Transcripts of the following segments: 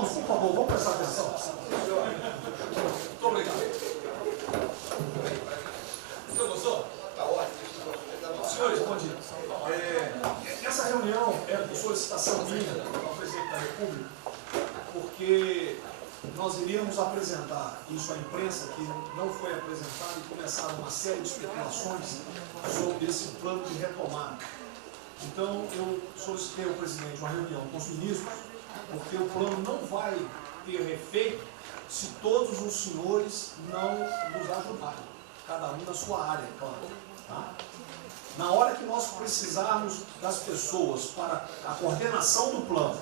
Vamos, por favor, vamos prestar atenção. Muito obrigado. Você gostou? Está ótimo. Senhores, bom dia. Essa reunião é por solicitação minha ao presidente da República, porque nós iríamos apresentar isso à imprensa, que não foi apresentado, e começar uma série de especulações sobre esse plano de retomada. Então, eu solicitei ao presidente uma reunião com os ministros, porque o plano não vai ter efeito se todos os senhores não nos ajudarem, cada um na sua área, claro. Tá? Na hora que nós precisarmos das pessoas para a coordenação do plano,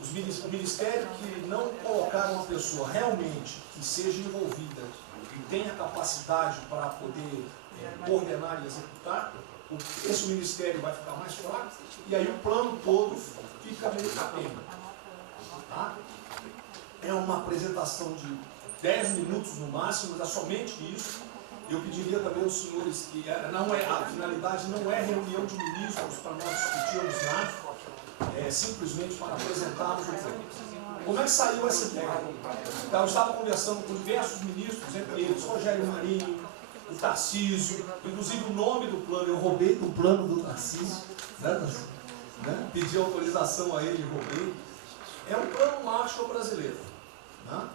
os ministérios que não colocaram uma pessoa realmente que seja envolvida e tenha capacidade para poder coordenar e executar, esse ministério vai ficar mais fraco e aí o plano todo fica meio capenga. Tá? É uma apresentação de 10 minutos no máximo, mas é somente isso. Eu pediria também aos senhores que a finalidade não é reunião de ministros para nós discutirmos nada, é simplesmente para apresentarmos o plano. Como é que saiu essa ideia? Então, eu estava conversando com diversos ministros, entre eles Rogério Marinho, o Tarcísio, inclusive o nome do plano, eu roubei do plano do Tarcísio, né? Pedi autorização a ele e roubei. É um plano Marshall brasileiro. Né?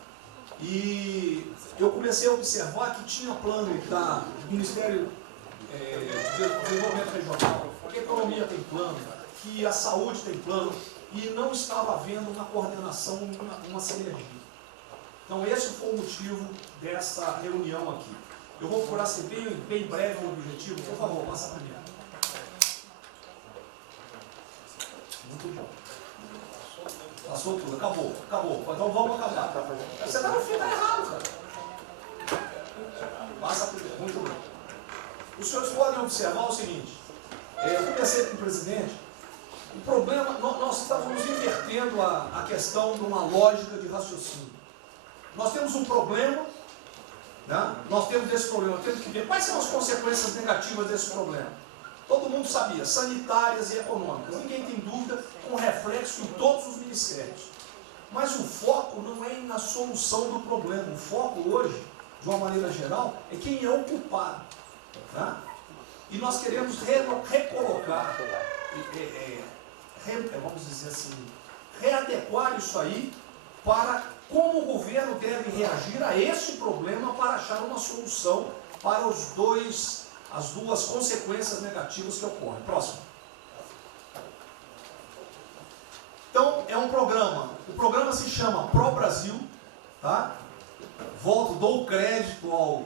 E eu comecei a observar que tinha plano do Ministério de Desenvolvimento Regional, que a economia tem plano, que a saúde tem plano, e não estava havendo uma coordenação, uma sinergia. Então esse foi o motivo dessa reunião aqui. Eu vou procurar ser bem breve no objetivo. Por favor, passa para mim. Muito bom. Passou tudo, acabou. Então vamos acabar. Você está no fim, está errado, cara. Passa primeiro, muito bem. Os senhores podem observar o seguinte. Eu conversei com o presidente. O problema, nós estamos invertendo a questão de uma lógica de raciocínio. Nós temos um problema, né? Nós temos esse problema, temos que ver quais são as consequências negativas desse problema. Todo mundo sabia, sanitárias e econômicas. Ninguém tem dúvida, com reflexo em todos os ministérios. Mas o foco não é na solução do problema. O foco hoje, de uma maneira geral, é quem é o culpado. Tá? E nós queremos recolocar, vamos dizer assim, readequar isso aí para como o governo deve reagir a esse problema para achar uma solução para as duas consequências negativas que ocorrem. Próximo. Então, é um programa. O programa se chama Pro Brasil. Tá? Dou crédito ao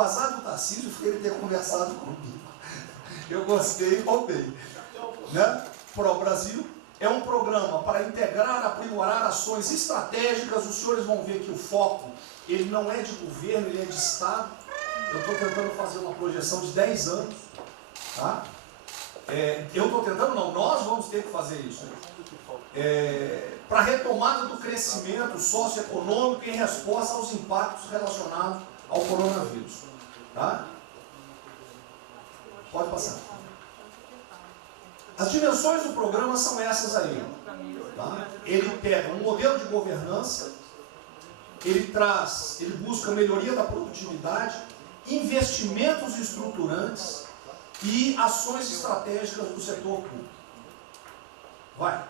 azar do Tarcísio foi ele ter conversado comigo. Eu gostei e voltei. Né? Pro Brasil é um programa para integrar, aprimorar ações estratégicas. Os senhores vão ver que o foco ele não é de governo, ele é de Estado. Eu estou tentando fazer uma projeção de 10 anos. Tá? Eu estou tentando, não, nós vamos ter que fazer isso. Para a retomada do crescimento socioeconômico em resposta aos impactos relacionados ao coronavírus. Tá? Pode passar. As dimensões do programa são essas aí. Tá? Ele pega um modelo de governança, ele busca melhoria da produtividade, investimentos estruturantes e ações estratégicas do setor público. Vai.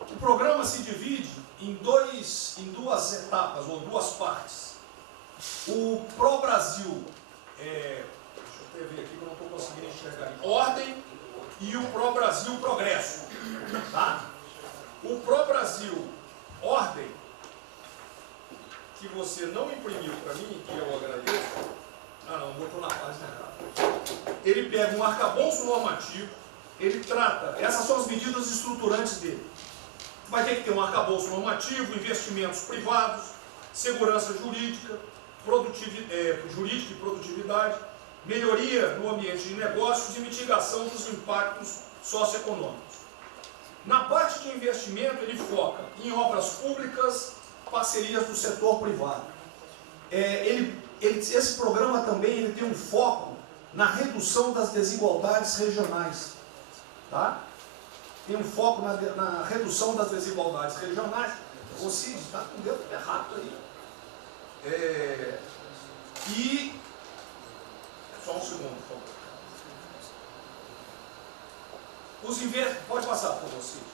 O programa se divide em duas etapas, ou duas partes. O Pro Brasil, deixa eu ver aqui que eu não estou conseguindo enxergar. Ordem e o Pro Brasil Progresso. Tá? O Pro Brasil Ordem, que você não imprimiu para mim, que eu agradeço. Não, botou na página errada. Ele pega um arcabouço normativo, ele trata, essas são as medidas estruturantes dele. Vai ter que ter um arcabouço normativo, investimentos privados, segurança jurídica, jurídica e produtividade, melhoria no ambiente de negócios e mitigação dos impactos socioeconômicos. Na parte de investimento, ele foca em obras públicas, parcerias do setor privado. Esse programa também tem um foco na redução das desigualdades regionais. Tá? tem um foco na redução das desigualdades regionais. O Cid está com o dedo errado aí. E só um segundo, por favor. Pode passar, por favor, Cid.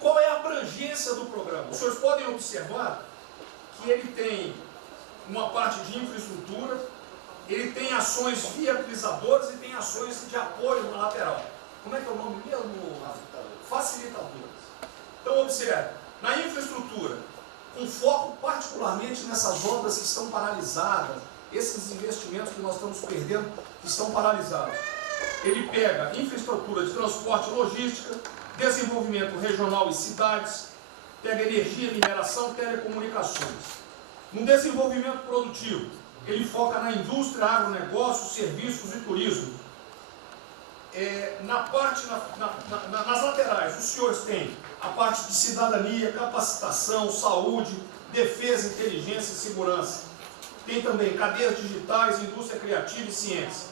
Qual é a abrangência do programa? Os senhores podem observar que ele tem uma parte de infraestrutura, ele tem ações viabilizadoras e tem ações de apoio na lateral. Como é que é o nome mesmo? Facilitadoras. Então, observe, na infraestrutura, com foco particularmente nessas obras que estão paralisadas, esses investimentos que nós estamos perdendo, que estão paralisados. Ele pega infraestrutura de transporte e logística, desenvolvimento regional e cidades, pega energia, mineração, telecomunicações. No desenvolvimento produtivo, ele foca na indústria, agronegócio, serviços e turismo. Nas laterais, os senhores têm a parte de cidadania, capacitação, saúde, defesa, inteligência e segurança. Tem também cadeias digitais, indústria criativa e ciência.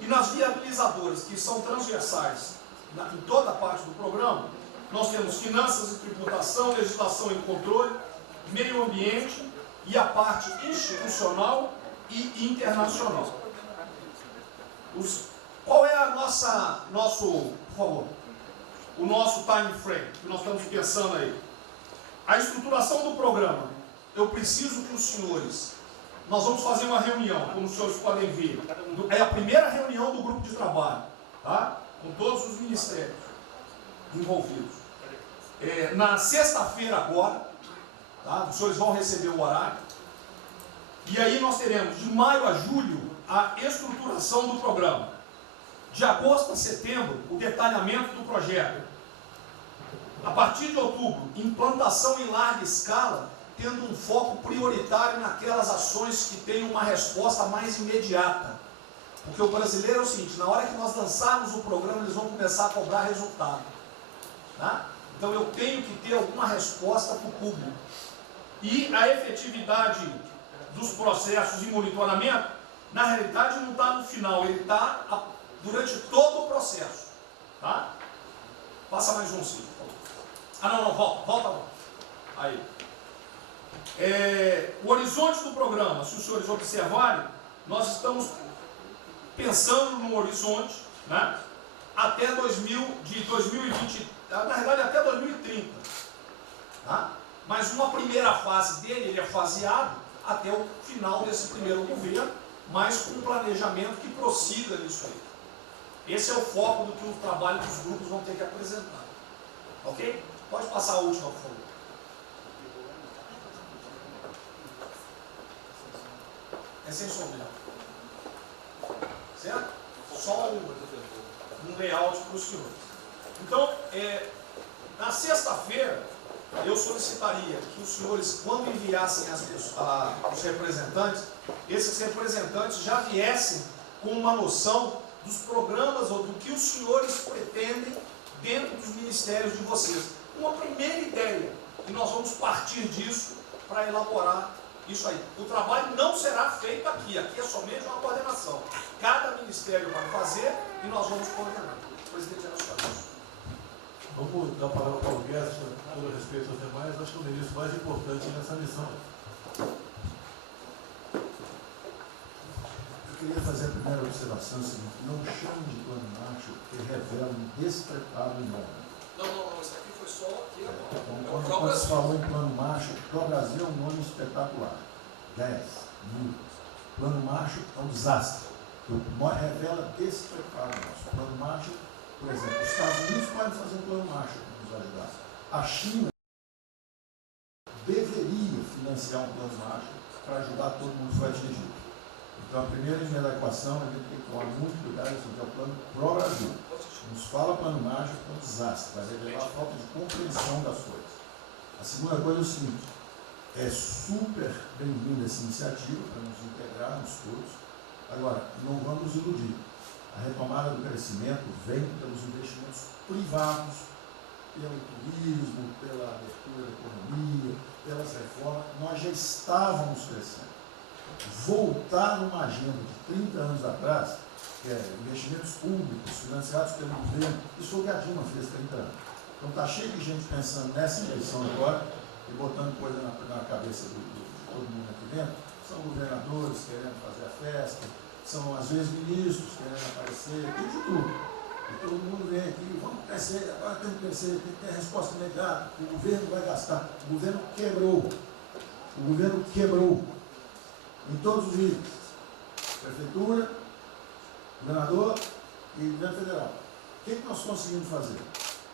E nas viabilizadoras, que são transversais em toda a parte do programa, nós temos finanças e tributação, legislação e controle, meio ambiente e a parte institucional e internacional. Qual é o nosso time frame que nós estamos pensando aí? A estruturação do programa. Eu preciso que os senhores, nós vamos fazer uma reunião, como os senhores podem ver, é a primeira reunião do grupo de trabalho, tá? Com todos os ministérios envolvidos. Na sexta-feira agora, tá? Os senhores vão receber o horário. E aí nós teremos de maio a julho a estruturação do programa. De agosto a setembro, o detalhamento do projeto. A partir de outubro, implantação em larga escala, tendo um foco prioritário naquelas ações que têm uma resposta mais imediata. Porque o brasileiro é o seguinte, na hora que nós lançarmos o programa, eles vão começar a cobrar resultado. Tá? Então eu tenho que ter alguma resposta para o público. E a efetividade dos processos de monitoramento, na realidade não está no final, ele está durante todo o processo. Tá? Passa mais um, sim. Volta. Aí. O horizonte do programa, se os senhores observarem, nós estamos pensando no horizonte, né, até 2020, na verdade até 2030. Tá? Mas uma primeira fase dele, ele é faseado até o final desse primeiro governo, mas com um planejamento que prossiga nisso aí. Esse é o foco do que o trabalho dos grupos vão ter que apresentar. Ok? Pode passar a última, por favor. É sem som mesmo. Certo? Só um layout para os senhores. Então, na sexta-feira, eu solicitaria que os senhores, quando enviassem os representantes, esses representantes já viessem com uma noção dos programas ou do que os senhores pretendem dentro dos ministérios de vocês. Uma primeira ideia, e nós vamos partir disso para elaborar isso aí. O trabalho não será feito aqui é somente uma coordenação. Cada ministério vai fazer e nós vamos coordenar. O presidente é nosso. Vamos dar a palavra para o Guedes, com todo respeito aos demais, acho que é o ministro mais importante nessa missão. Eu queria fazer a primeira observação seguinte: não chame de plano Marshall, que revela um despreparo enorme. Não, isso aqui foi só aqui agora. Então, quando se falou em plano Marshall, para o Brasil é um nome espetacular. 10, 1000. Plano Marshall é um desastre. Revela despreparo nosso. Plano Marshall, por exemplo, os Estados Unidos podem fazer um plano Marshall para nos ajudar. A China deveria financiar um plano Marshall para ajudar todo mundo que foi atingido. Então, a primeira linha da equação, a gente tem que tomar muito cuidado, isso é o plano pró-Brasil. Nos fala plano Marshall, é um desastre, vai revelar a falta de compreensão das coisas. A segunda coisa é o seguinte: é super bem-vinda essa iniciativa para nos integrarmos todos. Agora, não vamos iludir. A retomada do crescimento vem pelos investimentos privados, pelo turismo, pela abertura da economia, pelas reformas. Nós já estávamos crescendo. Voltar numa agenda de 30 anos atrás que é investimentos públicos financiados pelo governo. Isso foi o que a Dilma fez 30 anos. Então está cheio de gente pensando nessa eleição agora e botando coisa na cabeça de todo mundo aqui dentro. São governadores querendo fazer a festa, são às vezes ministros querendo aparecer, tem de tudo. E todo mundo vem aqui, vamos crescer, agora tem que crescer, tem que ter resposta imediata, o governo vai gastar. O governo quebrou. O governo quebrou. Em todos os níveis. Prefeitura, governador e governo federal. O que nós conseguimos fazer?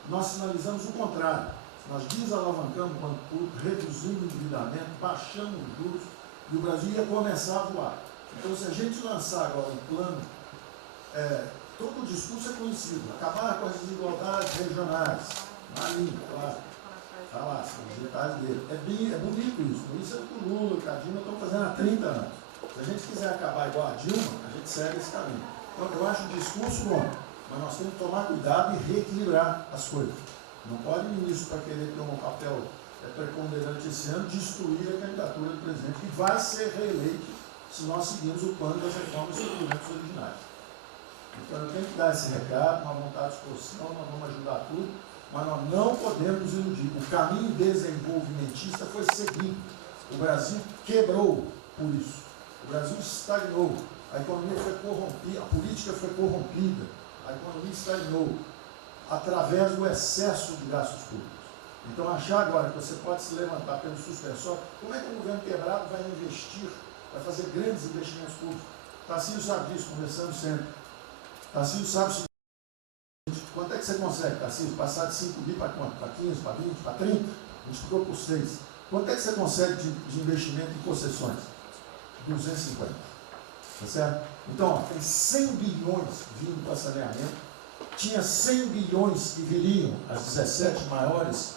Nós sinalizamos o contrário. Nós desalavancamos o banco público, reduzimos o endividamento, baixamos os juros e o Brasil ia começar a voar. Então, se a gente lançar agora um plano, todo o discurso é conhecido, acabar com as desigualdades regionais, na linha, claro. Está lá, são os detalhes dele. É bonito isso. Por isso é o que o Lula e a Dilma estão fazendo há 30 anos. Se a gente quiser acabar igual a Dilma, a gente segue esse caminho. Então, eu acho o discurso bom, mas nós temos que tomar cuidado e reequilibrar as coisas. Não pode o ministro, para querer ter um papel preponderante esse ano, destruir a candidatura do presidente, que vai ser reeleito se nós seguirmos o plano das reformas dos documentos originários. Então, eu tenho que dar esse recado, uma vontade de exposição, nós vamos ajudar tudo, mas nós não podemos nos iludir. O caminho desenvolvimentista foi seguido. O Brasil quebrou por isso. O Brasil estagnou. A economia foi corrompida, a política foi corrompida. A economia estagnou através do excesso de gastos públicos. Então, achar agora que você pode se levantar pelo suspensório, como é que um governo quebrado vai investir, vai fazer grandes investimentos públicos? Tarcísio sabe disso, conversamos sempre. Tarcísio sabe o seguinte: quanto é que você consegue, Tarcísio, passar de 5 bi para quanto? Para 15, para 20, para 30? Multiplicou por 6. Quanto é que você consegue de investimento em concessões? 250. Tá certo? Então, ó, tem 100 bilhões vindo para saneamento, tinha 100 bilhões que viriam, as 17 maiores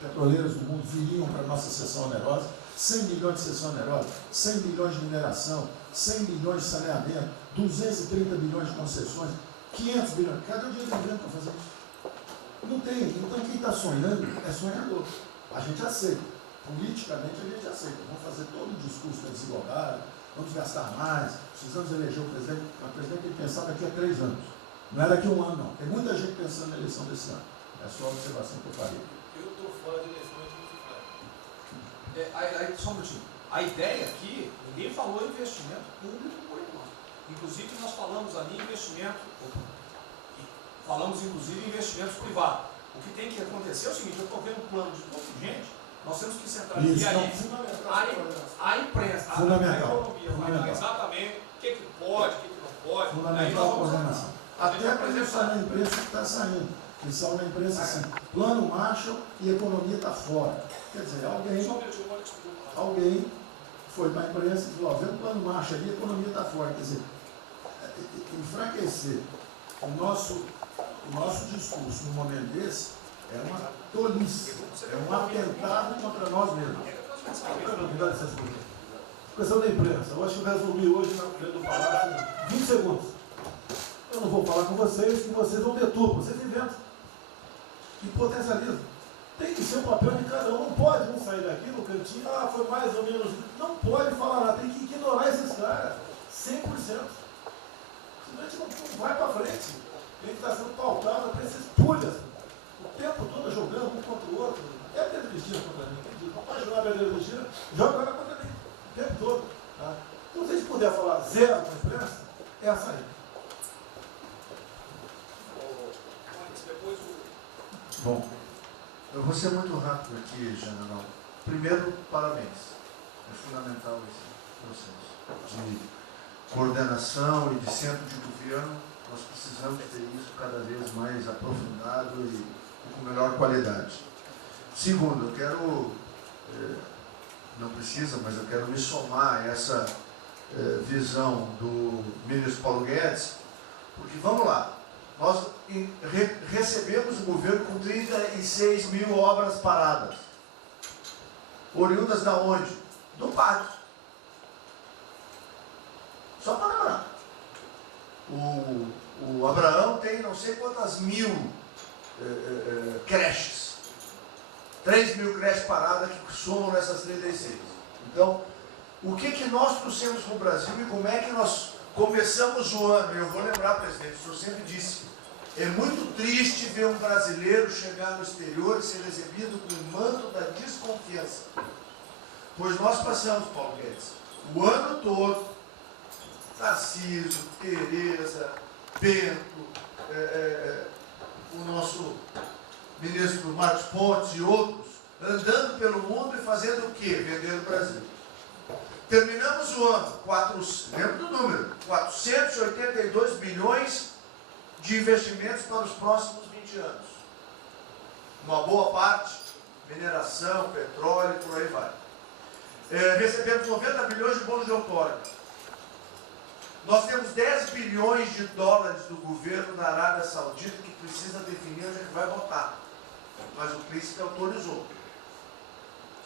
petroleiras do mundo viriam para a nossa seção onerosa, 100 bilhões de seção onerosa, 100 bilhões de mineração, 100 bilhões de saneamento, 230 bilhões de concessões, 500 bilhões. Cadê o dinheiro do governo para fazer isso? Não tem. Então, quem está sonhando é sonhador. A gente aceita. Politicamente, a gente aceita. Vamos fazer todo o discurso da desigualdade, vamos gastar mais, precisamos eleger o presidente. Mas o presidente tem que pensar daqui a 3 anos. Não é daqui a 1 ano, não. Tem muita gente pensando na eleição desse ano. É só a observação que eu faria. Eu estou fora de eleições municipais. Aí, só um minutinho. A ideia aqui, ninguém falou em investimento público por enquanto. Inclusive, nós falamos ali em investimento, falamos inclusive em investimentos privados. O que tem que acontecer é o seguinte: eu estou vendo um plano de pouca gente, nós temos que centralizar a imprensa, a economia, vai dar exatamente o que pode, o que não pode. Fundamental a coordenação. Até para isso na imprensa que está saindo. Que são na imprensa assim, plano Marshall e economia está fora. Quer dizer, alguém foi para a imprensa e falou: ó, vê o plano Marshall ali, a economia está fora. Quer dizer, enfraquecer o nosso discurso no momento desse é uma tolice, é um atentado contra nós mesmos. Questão da imprensa. Eu acho que eu resumi hoje na frente do Palácio em 20 segundos. Eu não vou falar com vocês, que vocês vão deturpar, vocês inventam e potencializam. Tem que ser o papel de cada um. Não pode um sair daqui no cantinho, foi mais ou menos. Não pode falar nada, tem que ignorar esses caras, 100%. Senão a gente não vai para frente. Tem que estar sendo pautado para esses pulhas. O tempo todo jogando um contra o outro. É a Pedro Cristina contra mim. Não pode jogar a Pedro Cristina, joga ela contra mim. O tempo todo. Tá? Então, se a gente puder falar zero com a imprensa, é essa aí. Bom, eu vou ser muito rápido aqui, general. Primeiro, parabéns. É fundamental esse processo de coordenação e de centro de governo. Nós precisamos ter isso cada vez mais aprofundado e com melhor qualidade. Segundo, eu quero, não precisa, mas eu quero me somar a essa visão do ministro Paulo Guedes, porque vamos lá, nós recebemos o governo com 36 mil obras paradas, oriundas da onde? Do PAC. Só para lembrar. O Abraão tem não sei quantas mil creches. 3 mil creches paradas que somam nessas 36. Então, o que nós trouxemos para o Brasil e como é que nós começamos o ano, e eu vou lembrar, presidente, o senhor sempre disse, é muito triste ver um brasileiro chegar no exterior e ser recebido com o manto da desconfiança. Pois nós passamos, Paulo Guedes, o ano todo, Tarcísio, Tereza, Bento, o nosso ministro Marcos Pontes e outros, andando pelo mundo e fazendo o quê? Vendendo o Brasil. Terminamos o ano, lembra do número, 482 bilhões de investimentos para os próximos 20 anos. Uma boa parte, mineração, petróleo, por aí vai. Recebemos 90 bilhões de bônus de outorga. Nós temos 10 bilhões de dólares do governo da Arábia Saudita que precisa definir onde é que vai votar. Mas o príncipe autorizou.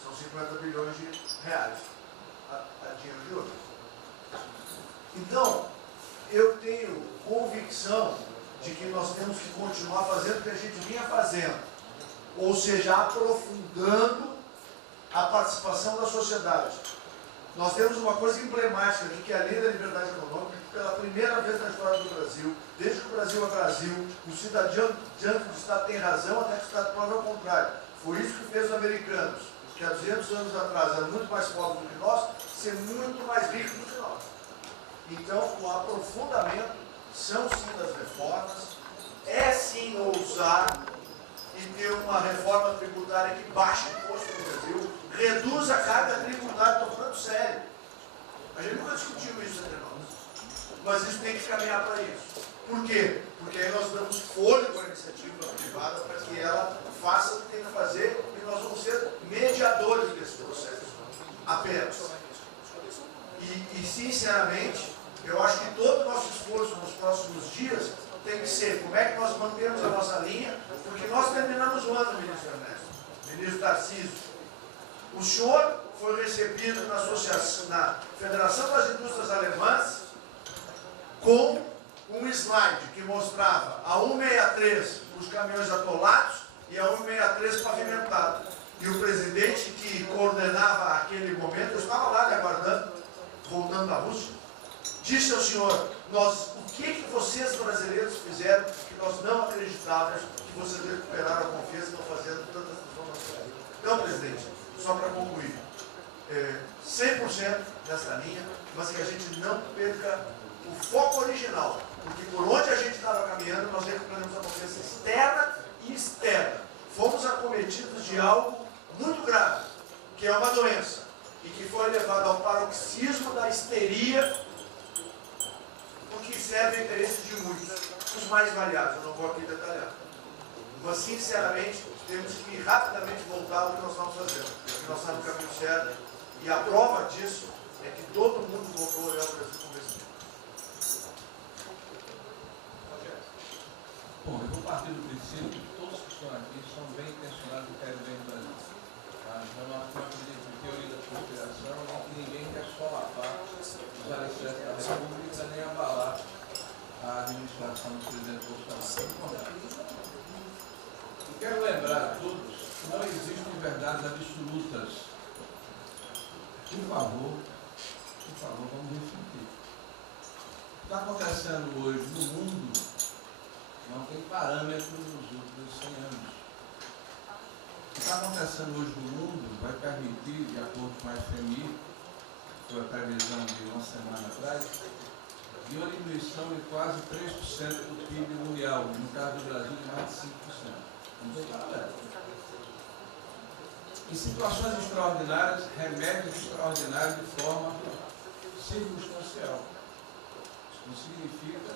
São 50 bilhões de reais. A dinheiro de ouro. Então, eu tenho convicção de que nós temos que continuar fazendo o que a gente vinha fazendo. Ou seja, aprofundando a participação da sociedade. Nós temos uma coisa emblemática aqui, que é a Lei da Liberdade Econômica, que pela primeira vez na história do Brasil, desde que o Brasil é Brasil, o cidadão diante do Estado tem razão, até que o Estado prova ao contrário. Foi isso que fez os americanos, que há 200 anos atrás eram muito mais pobres do que nós, ser muito mais ricos do que nós. Então, o aprofundamento são sim das reformas, é sim ousar e ter uma reforma tributária que baixe o imposto no Brasil, reduz a carga tributária, estou falando sério. A gente nunca discutiu isso entre nós, mas isso tem que caminhar para isso. Por quê? Porque aí nós damos fôlego à iniciativa privada para que ela faça o que tem que fazer e nós vamos ser mediadores desse processo. Apenas. E sinceramente, eu acho que todo o nosso esforço nos próximos dias tem que ser como é que nós mantemos a nossa linha, porque nós terminamos o ano, ministro Ernesto, ministro Tarcísio. O senhor foi recebido na Federação das Indústrias Alemãs com um slide que mostrava a 163 os caminhões atolados e a 163 pavimentado. E o presidente que coordenava aquele momento, eu estava lá lhe aguardando, voltando da Rússia, disse ao senhor, o que vocês brasileiros fizeram que nós não acreditávamos que vocês recuperaram a confiança e estão fazendo tantas transformações. Então, presidente, só para concluir, 100% nessa linha, mas que a gente não perca o foco original, porque por onde a gente estava caminhando, nós recuperamos a confiança externa e externa. Fomos acometidos de algo muito grave, que é uma doença, e que foi levado ao paroxismo da histeria, porque serve ao interesse de muitos, os mais variados, eu não vou aqui detalhar. Mas, sinceramente, temos que rapidamente voltar ao que nós estamos fazendo, porque nós estamos no caminho certo, e a prova disso é que todo mundo voltou a olhar o Brasil como esse. Bom, eu vou partir do princípio que todos que estão aqui são bem intencionados e querem bem o Brasil. Então, nós não acreditamos em teoria da conspiração, nem que ninguém quer solapar os alicerces da República, nem abalar a administração do presidente Bolsonaro. E quero lembrar a todos que não existem verdades absolutas. Por favor, vamos refletir. O que está acontecendo hoje no mundo não tem parâmetros nos últimos 100 anos. O que está acontecendo hoje no mundo vai permitir, de acordo com a FMI, que foi a previsão de uma semana atrás, de uma diminuição de quase 3% do PIB mundial, no caso do Brasil, de mais de 5%. Não tem paralelo. Em situações extraordinárias, remédios extraordinários de forma circunstancial. Isso não significa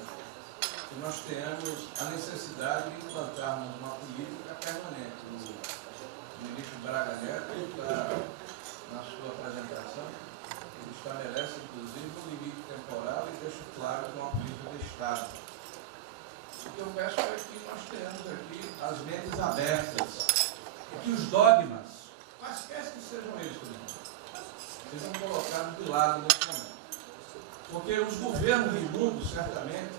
que nós tenhamos a necessidade de implantarmos uma política permanente. O ministro Braga Neto está, na sua apresentação, ele estabelece, inclusive, um limite temporal e deixa claro que é uma política de Estado. O que eu peço é que nós tenhamos aqui as mentes abertas, que os dogmas, quaisquer que sejam eles, sejam colocados de lado nesse momento. Porque os governos do mundo, certamente,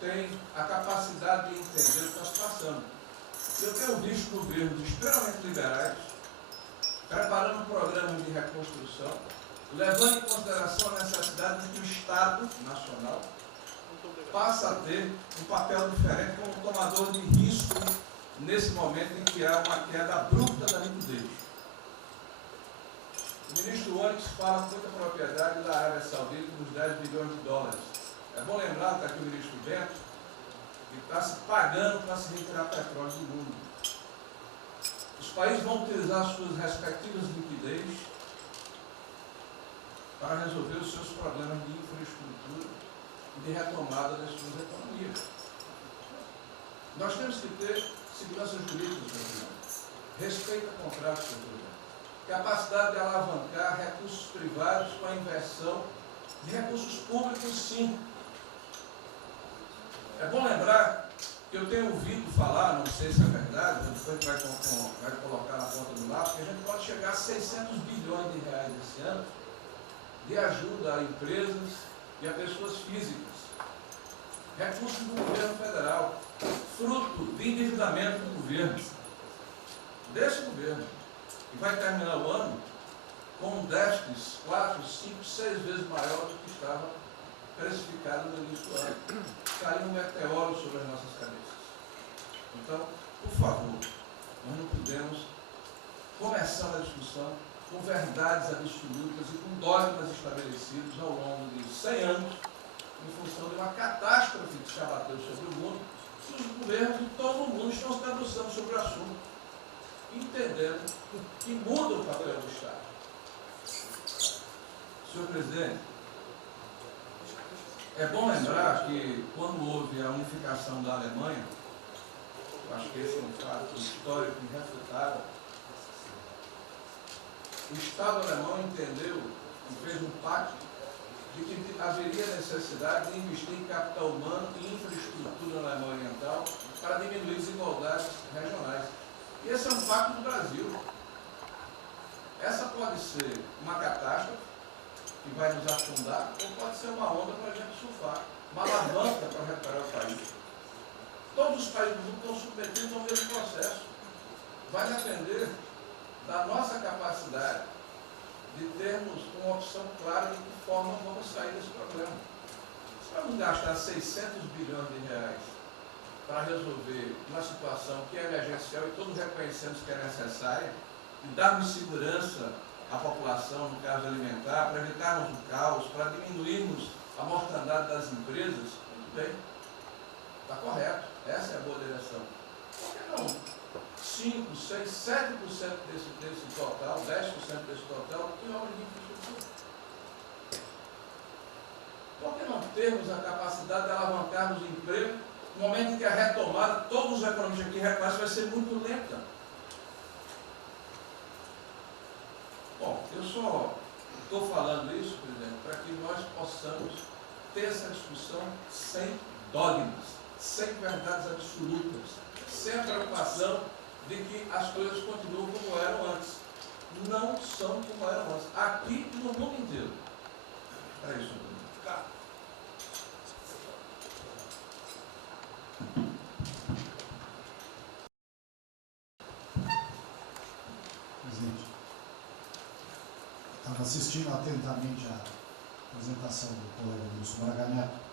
têm a capacidade de entender o que está se passando. Eu tenho visto governos extremamente liberais preparando programas de reconstrução, levando em consideração a necessidade de que o Estado Estado Nacional passa a ter um papel diferente como tomador de risco nesse momento em que há uma queda abrupta da liquidez. O ministro Onyx fala com muita propriedade da Arábia Saudita dos 10 bilhões de dólares. É bom lembrar, está aqui o ministro Bento, que está se pagando para se retirar petróleo do mundo. Os países vão utilizar suas respectivas liquidez para resolver os seus problemas de infraestrutura e de retomada das suas economias. Nós temos que ter segurança jurídica, senhor presidente, respeito a contratos, senhor presidente, capacidade de alavancar recursos privados com a inversão de recursos públicos, sim. É bom lembrar que eu tenho ouvido falar, não sei se é verdade, depois vai colocar na ponta do lápis, que a gente pode chegar a 600 bilhões de reais esse ano de ajuda a empresas e a pessoas físicas. Recursos do governo federal, fruto de endividamento do governo, desse governo, que vai terminar o ano com um déficit 4, 5, 6 vezes maior do que estava precificado no início do ano. Caiu um meteoro sobre as nossas cabeças. Então, por favor, nós não podemos começar a discussão com verdades absolutas e com dogmas estabelecidos ao longo de 100 anos, em função de uma catástrofe que se abateu sobre o mundo, que os governos de todo o mundo estão se debruçando sobre o assunto, entendendo que muda o papel do Estado. Senhor presidente, é bom lembrar que quando houve a unificação da Alemanha, eu acho que esse é um fato histórico irrefutável, o Estado alemão entendeu e fez um pacto de que haveria necessidade de investir em capital humano e infraestrutura na Alemanha Oriental para diminuir desigualdades regionais. E esse é um pacto do Brasil. Essa pode ser uma catástrofe que vai nos afundar, ou pode ser uma onda para a gente surfar, uma alavanca para recuperar o país. Todos os países do mundo estão submetidos ao mesmo processo. Vai depender da nossa capacidade de termos uma opção clara de que forma vamos sair desse problema. Se vamos gastar 600 bilhões de reais para resolver uma situação que é emergencial e todos reconhecemos que é necessária, e darmos segurança à população, no caso alimentar, para evitarmos o caos, para diminuirmos a mortandade das empresas, muito bem, está correto, essa é a boa direção. Por que não 5, 6, 7% desse total, 10% desse total, em obra de infraestrutura? Por que não termos a capacidade de alavancarmos o emprego no momento em que a retomada, todos os economistas aqui reconhecem, vai ser muito lenta? Bom, eu só estou falando isso, presidente, para que nós possamos ter essa discussão sem dogmas, sem verdades absolutas, sem a preocupação de que as coisas continuam como eram antes. Não são como eram antes. Aqui e no mundo inteiro. É isso, presidente. Presidente, estava assistindo atentamente a apresentação do colega Wilson Braga Neto.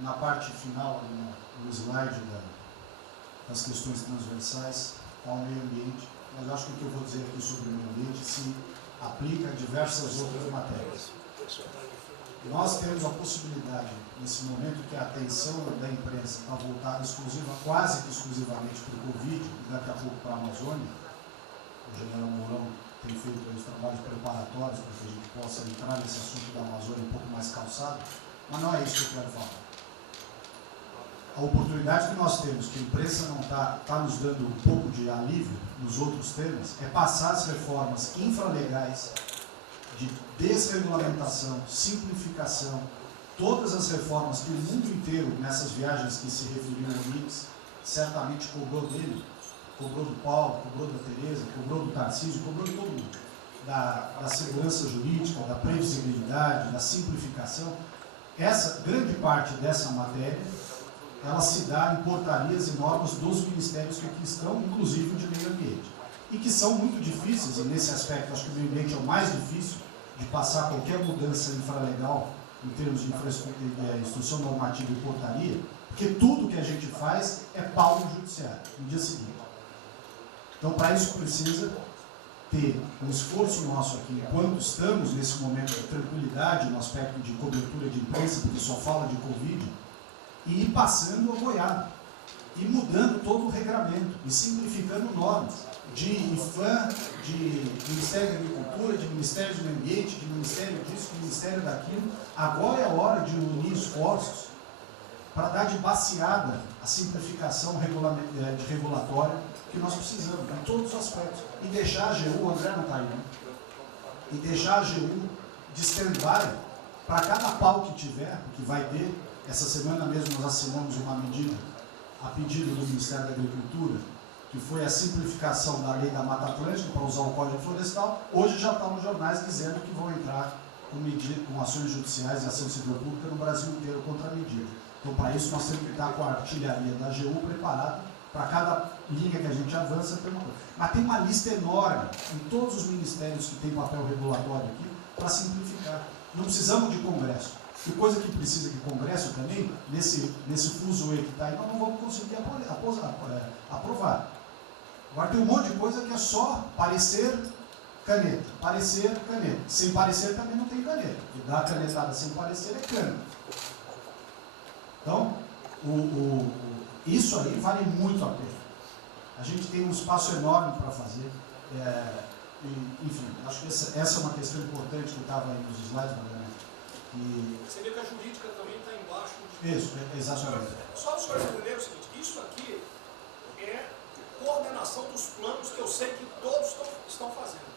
Na parte final, no slide das questões transversais ao meio ambiente, mas eu acho que o que eu vou dizer aqui sobre o meio ambiente se aplica a diversas outras matérias. Nós temos a possibilidade, nesse momento que a atenção da imprensa está voltada quase que exclusivamente para o Covid e daqui a pouco para a Amazônia, o general Mourão tem feito os trabalhos preparatórios para que a gente possa entrar nesse assunto da Amazônia um pouco mais calçado, mas não é isso que eu quero falar. A oportunidade que nós temos, que a imprensa não está nos dando um pouco de alívio nos outros temas, é passar as reformas infralegais de desregulamentação, simplificação, todas as reformas que o mundo inteiro, nessas viagens que se referiu ao Mix, certamente cobrou dele, cobrou do Paulo, cobrou da Tereza, cobrou do Tarcísio, cobrou de todo mundo, da segurança jurídica, da previsibilidade, da simplificação. Essa grande parte dessa matéria, ela se dá em portarias e normas dos ministérios que aqui estão, inclusive o de meio ambiente, e que são muito difíceis, e nesse aspecto acho que o meio ambiente é o mais difícil de passar qualquer mudança infralegal em termos de instrução normativa e portaria, porque tudo que a gente faz é pau no judiciário, no dia seguinte. Então, para isso precisa ter um esforço nosso aqui, enquanto estamos nesse momento de tranquilidade, no aspecto de cobertura de imprensa, porque só fala de Covid, e ir passando a boiada, e mudando todo o regramento, e simplificando normas, de IFAM, de Ministério da Agricultura, de Ministério do Meio Ambiente, de Ministério disso, de Ministério daquilo. Agora é a hora de unir esforços para dar de baseada a simplificação regulatória que nós precisamos, em todos os aspectos. E deixar a AGU, o André não está aí, né? E deixar a AGU de stand-by para cada pau que tiver, que vai ter. Essa semana mesmo nós assinamos uma medida a pedido do Ministério da Agricultura, que foi a simplificação da lei da Mata Atlântica para usar o Código Florestal. Hoje já está nos jornais dizendo que vão entrar com ações judiciais e ação civil pública no Brasil inteiro contra a medida. Então, para isso, nós temos que estar com a artilharia da AGU preparada para cada linha que a gente avança. Tem uma coisa. Mas tem uma lista enorme em todos os ministérios que têm papel regulatório aqui para simplificar. Não precisamos de Congresso. E coisa que precisa de Congresso também, nesse fuzuê que está aí, nós não vamos conseguir aprovar. Agora tem um monte de coisa que é só parecer, caneta. Parecer, caneta. Sem parecer também não tem caneta. E dar canetada sem parecer é cana. Então, isso aí vale muito a pena. A gente tem um espaço enorme para fazer. Enfim, acho que essa é uma questão importante que estava aí nos slides, Você vê que a jurídica também está embaixo. Isso, exatamente. Só os senhores entenderem o seguinte, isso aqui é coordenação dos planos que eu sei que todos estão fazendo.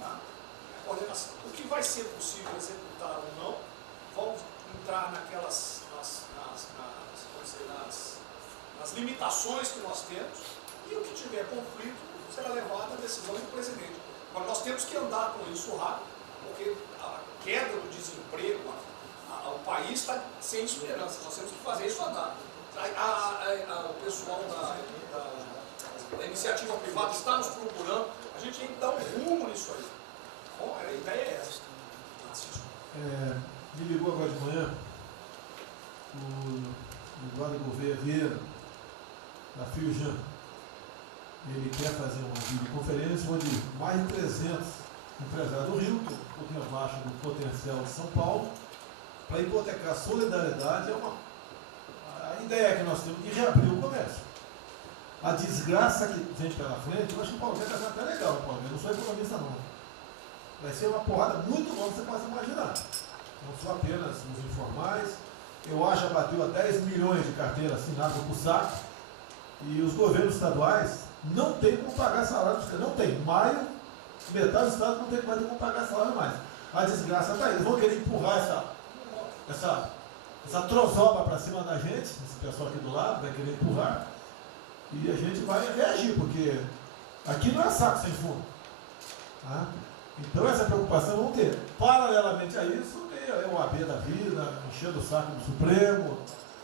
Tá? É coordenação. O que vai ser possível executar ou não, vamos entrar naquelas nas limitações que nós temos, e o que tiver conflito será levado à decisão do presidente. Mas nós temos que andar com isso rápido, porque a queda do desemprego, o país está sem esperança, nós temos que fazer isso andar. O pessoal da iniciativa privada está nos procurando, a gente tem que dar um rumo nisso aí. Bom, a ideia é essa. Me ligou agora de manhã o Eduardo Gouveia Vieira, da Firjan. Ele quer fazer uma videoconferência onde mais de 300 empresários do Rio, que é um pouquinho abaixo do potencial de São Paulo, para hipotecar solidariedade. A ideia que nós temos de reabrir o comércio. A desgraça que vem pela frente, eu acho que o Paulo Guedes está até legal, Paulo Guedes, não sou economista não. Vai ser uma porrada muito longa, você pode imaginar. Não são apenas os informais. Eu acho que bateu a 10 milhões de carteiras assinadas por saco, e os governos estaduais não tem como pagar salário, não tem. Maio, metade do estado não tem mais como pagar salário mais. A desgraça está aí. Eles vão querer empurrar essa trozoba para cima da gente, esse pessoal aqui do lado vai querer empurrar, e a gente vai reagir, porque aqui não é saco sem fundo. Tá? Então essa preocupação vamos ter. Paralelamente a isso, é o AB da vida, enchendo o saco do Supremo,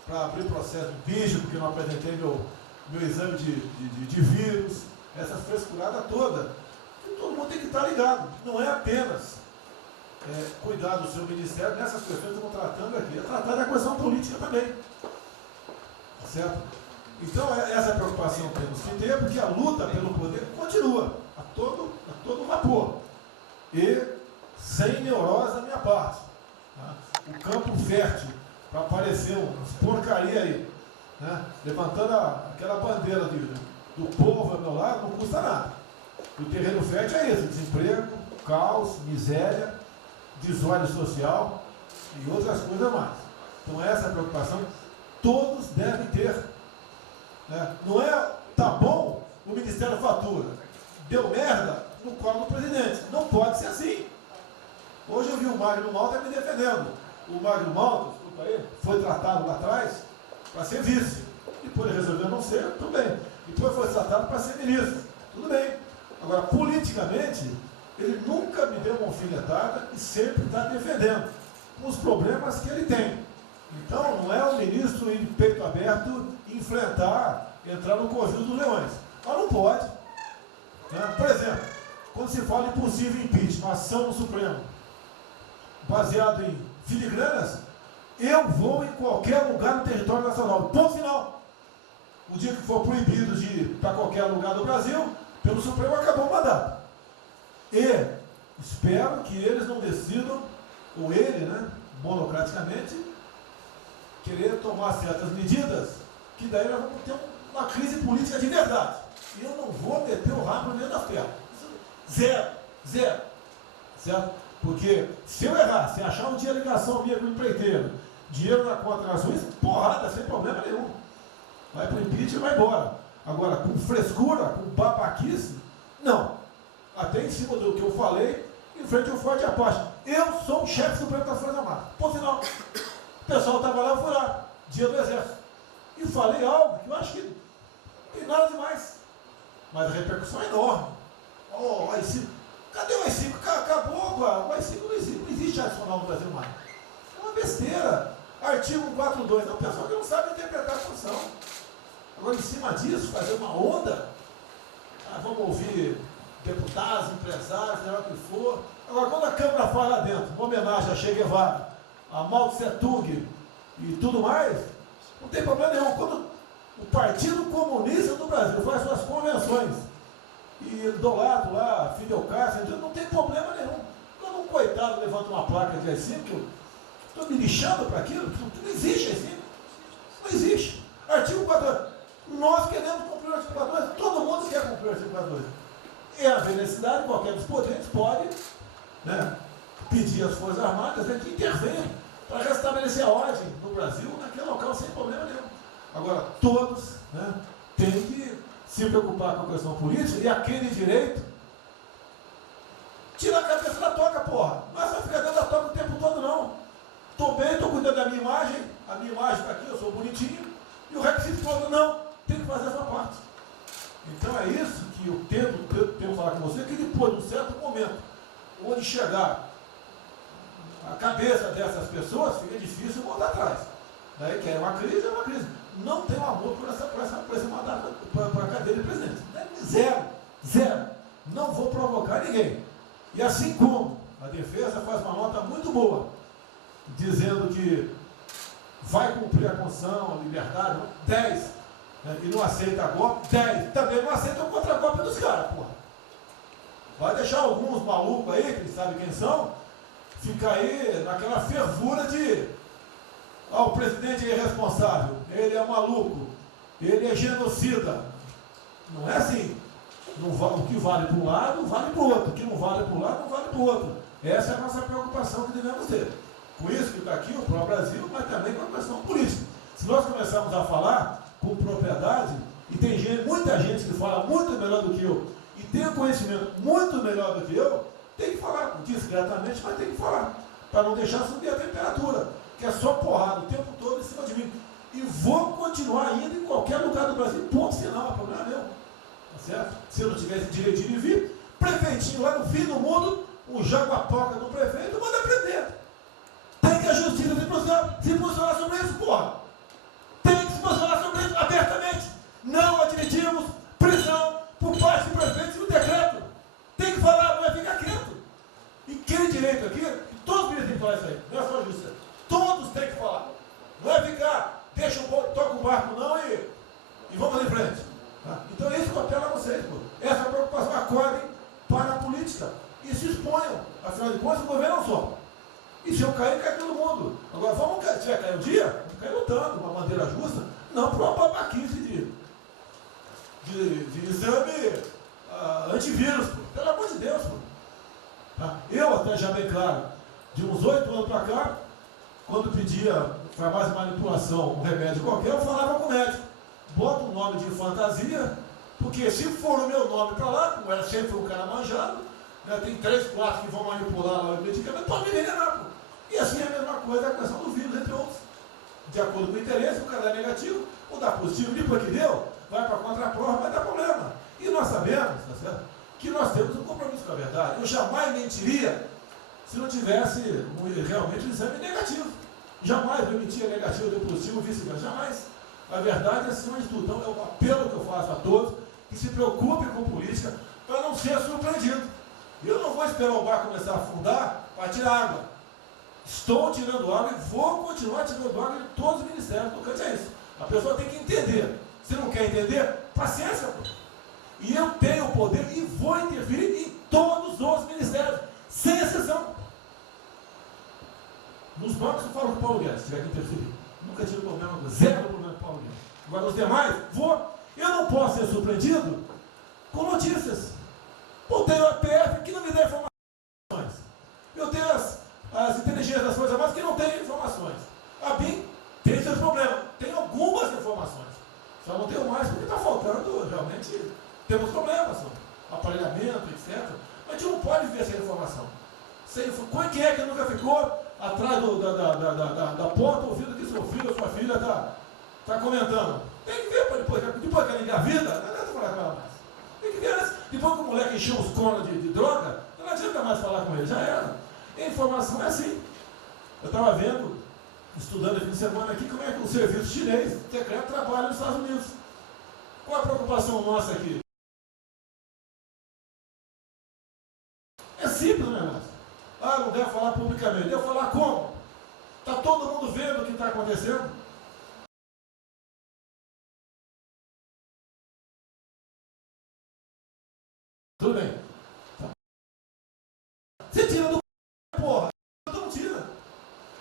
para abrir o processo de bicho, porque não apresentei meu exame de vírus, essa frescurada toda. E todo mundo tem que estar ligado. Não é apenas cuidar do seu ministério nessas questões que estamos tratando aqui, é tratar da questão política também. Certo? Então, essa preocupação temos que ter, porque a luta pelo poder continua a todo vapor. E sem neurose da minha parte. Tá? O campo fértil para aparecer umas porcaria aí, né? Levantando aquela bandeira do povo ao meu lado, não custa nada. E o terreno fértil é isso: desemprego, caos, miséria, desordem social e outras coisas mais. Então essa preocupação todos devem ter. Né? Não é, tá bom, o Ministério fatura, deu merda no colo do presidente. Não pode ser assim. Hoje eu vi o Magno Malta me defendendo. O Magno Malta, desculpa aí, foi tratado lá atrás para ser vice. Depois resolveu não ser, tudo bem. Depois foi tratado para ser ministro, tudo bem. Agora, politicamente, ele nunca me deu uma alfinetada e sempre está defendendo os problemas que ele tem. Então, não é o ministro ir de peito aberto enfrentar, entrar no conjunto dos leões. Mas não pode. Né? Por exemplo, quando se fala em possível impeachment, ação no Supremo, baseado em filigranas, eu vou em qualquer lugar no território nacional. Ponto final. O dia que for proibido de ir para qualquer lugar do Brasil, pelo Supremo acabou o mandato. E espero que eles não decidam, ou ele, né, monocraticamente, querer tomar certas medidas, que daí nós vamos ter uma crise política de verdade. E eu não vou meter o rabo dentro da perna. Zero. Certo? Porque se eu errar, se achar um dia ligação minha com o empreiteiro, dinheiro na conta na Suíça, porrada, sem problema nenhum. Vai para o impeachment e vai embora. Agora, com frescura, com babaquice, não. Até em cima do que eu falei, em frente ao Forte Apache. Eu sou o chefe supremo das Forças Armadas. Por sinal, o pessoal estava lá, eu fui lá, dia do Exército. E falei algo que eu acho que não tem nada demais. Mas a repercussão é enorme. Oh, AI-5. Cadê o AI-5? Acabou, o AI-5 não existe adicional no Brasil mais. É uma besteira. Artigo 142. É o pessoal que não sabe interpretar a função. Agora, em cima disso, fazer uma onda. Vamos ouvir deputados, empresários, seja o que for. Agora, quando a Câmara fala lá dentro, uma homenagem a Che Guevara, a Mao Tse Tung e tudo mais, não tem problema nenhum. Quando o Partido Comunista do Brasil faz suas convenções e do lado lá, Fidel Castro, não tem problema nenhum. Quando um coitado levanta uma placa de AI-5, estou me lixando para aquilo, não existe AI-5. Não existe. Artigo 42. Nós queremos cumprir o artigo 42, todo mundo quer cumprir o artigo 42. E haver necessidade, qualquer dos poderes pode, né, pedir às Forças Armadas, né, que intervenham para restabelecer a ordem no Brasil, naquele local, sem problema nenhum. Agora, todos, né, têm que se preocupar com a questão política e aquele direito, tira a cabeça da toca, porra. Não é só ficar dentro da toca o tempo todo, não. Estou bem, estou cuidando da minha imagem, a minha imagem está aqui, eu sou bonitinho, e o requisito todo, não, tem que fazer a sua parte. Então é isso que eu tento falar com você, que depois de um certo momento, onde chegar a cabeça dessas pessoas, fica difícil voltar atrás. Daí que é uma crise, é uma crise. Não tenho amor por esse mandato, para a cadeira de presidente. Zero. Não vou provocar ninguém. E assim como a defesa faz uma nota muito boa, dizendo que vai cumprir a Constituição, a liberdade, 10, né, e não aceita golpe, 10, também não aceita o contra-golpe dos caras, porra. Vai deixar alguns malucos aí, que eles sabem quem são, ficar aí naquela fervura de o presidente é irresponsável, ele é maluco, ele é genocida. Não é assim. O que vale para um lado, vale para o outro. O que não vale para um lado, não vale para o outro. Essa é a nossa preocupação que devemos ter. Por isso que está aqui o pró-Brasil, mas também com a questão política. Se nós começarmos a falar com propriedade, e tem muita gente que fala muito melhor do que eu, e tem um conhecimento muito melhor do que eu, tem que falar, discretamente, mas tem que falar, para não deixar subir a temperatura, que é só porrada o tempo todo em cima de mim. E vou continuar indo em qualquer lugar do Brasil, ponto final, não é problema nenhum. Tá certo? Se eu não tivesse direitinho de vir, prefeitinho lá no fim do mundo, o jaguapoca do prefeito, manda prender. Tem que a justiça se posicionar sobre isso, porra. Tem que se posicionar sobre isso abertamente. Não admitimos prisão por parte do prefeito no decreto. Tem que falar, não é ficar quieto. E quem direito aqui, todos têm que falar isso aí, não é só a justiça. Todos têm que falar. Não é ficar, deixa o povo, toca o barco não e vamos em frente. Tá? Então é isso que eu apelo a vocês, pô. Essa preocupação, acordem para a política e se exponham. Afinal de contas, o governo não só. E se eu cair, cai todo mundo. Agora, vamos se vai cair um dia, vamos cair lutando, uma maneira justa, não por uma babaquice de exame antivírus, pô. Pelo amor de Deus, pô. Tá? Eu até já bem claro, de uns 8 anos para cá, quando pedia farmácia de manipulação, um remédio qualquer, eu falava com o médico. Bota um nome de fantasia, porque se for o meu nome para lá, como era sempre um cara manjado, né, tem 3, 4 que vão manipular lá o medicamento, pode me enganar, pô. E assim é a mesma coisa a questão do vírus, entre outros. De acordo com o interesse, o cara dá negativo, ou dá positivo, depois que deu, vai para contra-prova, vai dar problema. E nós sabemos, tá certo, que nós temos um compromisso com a verdade. Eu jamais mentiria se não tivesse realmente um exame negativo. Jamais eu mentia negativo, deu positivo, vice-versa. Jamais. A verdade é acima de tudo. Então é o apelo que eu faço a todos que se preocupem com política para não ser surpreendido. Eu não vou esperar o barco começar a afundar para tirar água. Estou tirando água e vou continuar tirando água de todos os ministérios tocantes a isso. A pessoa tem que entender. Se não quer entender, paciência, pô. E eu tenho o poder e vou interferir em todos os ministérios, sem exceção. Nos bancos eu falo com o Paulo Guedes, se tiver que interferir. Nunca tive problema, zero problema com o Paulo Guedes. Agora os demais, eu não posso ser surpreendido com notícias. Eu tenho a PF que não me dá informações. Eu tenho as inteligências das Forças Armadas que não têm informações. A BIM tem seus problemas, tem algumas informações. Só não tenho mais porque está faltando, realmente, temos problemas, aparelhamento, etc. Mas a gente não pode ver essa informação. Quem é que nunca ficou atrás da porta ouvindo que seu filho ou sua filha está comentando? Tem que ver, depois que ela engravida, não adianta falar com ela mais. Tem que ver antes. Depois que o moleque encheu os conos de droga, não adianta mais falar com ele, já era. A informação é assim. Eu estava vendo, estudando aqui de semana aqui, como é que o serviço chinês secreto trabalha nos Estados Unidos. Qual a preocupação nossa aqui? É simples o negócio. Não deve falar publicamente. Deve falar como? Está todo mundo vendo o que está acontecendo? Tudo bem. Você tira do porra. Não tira.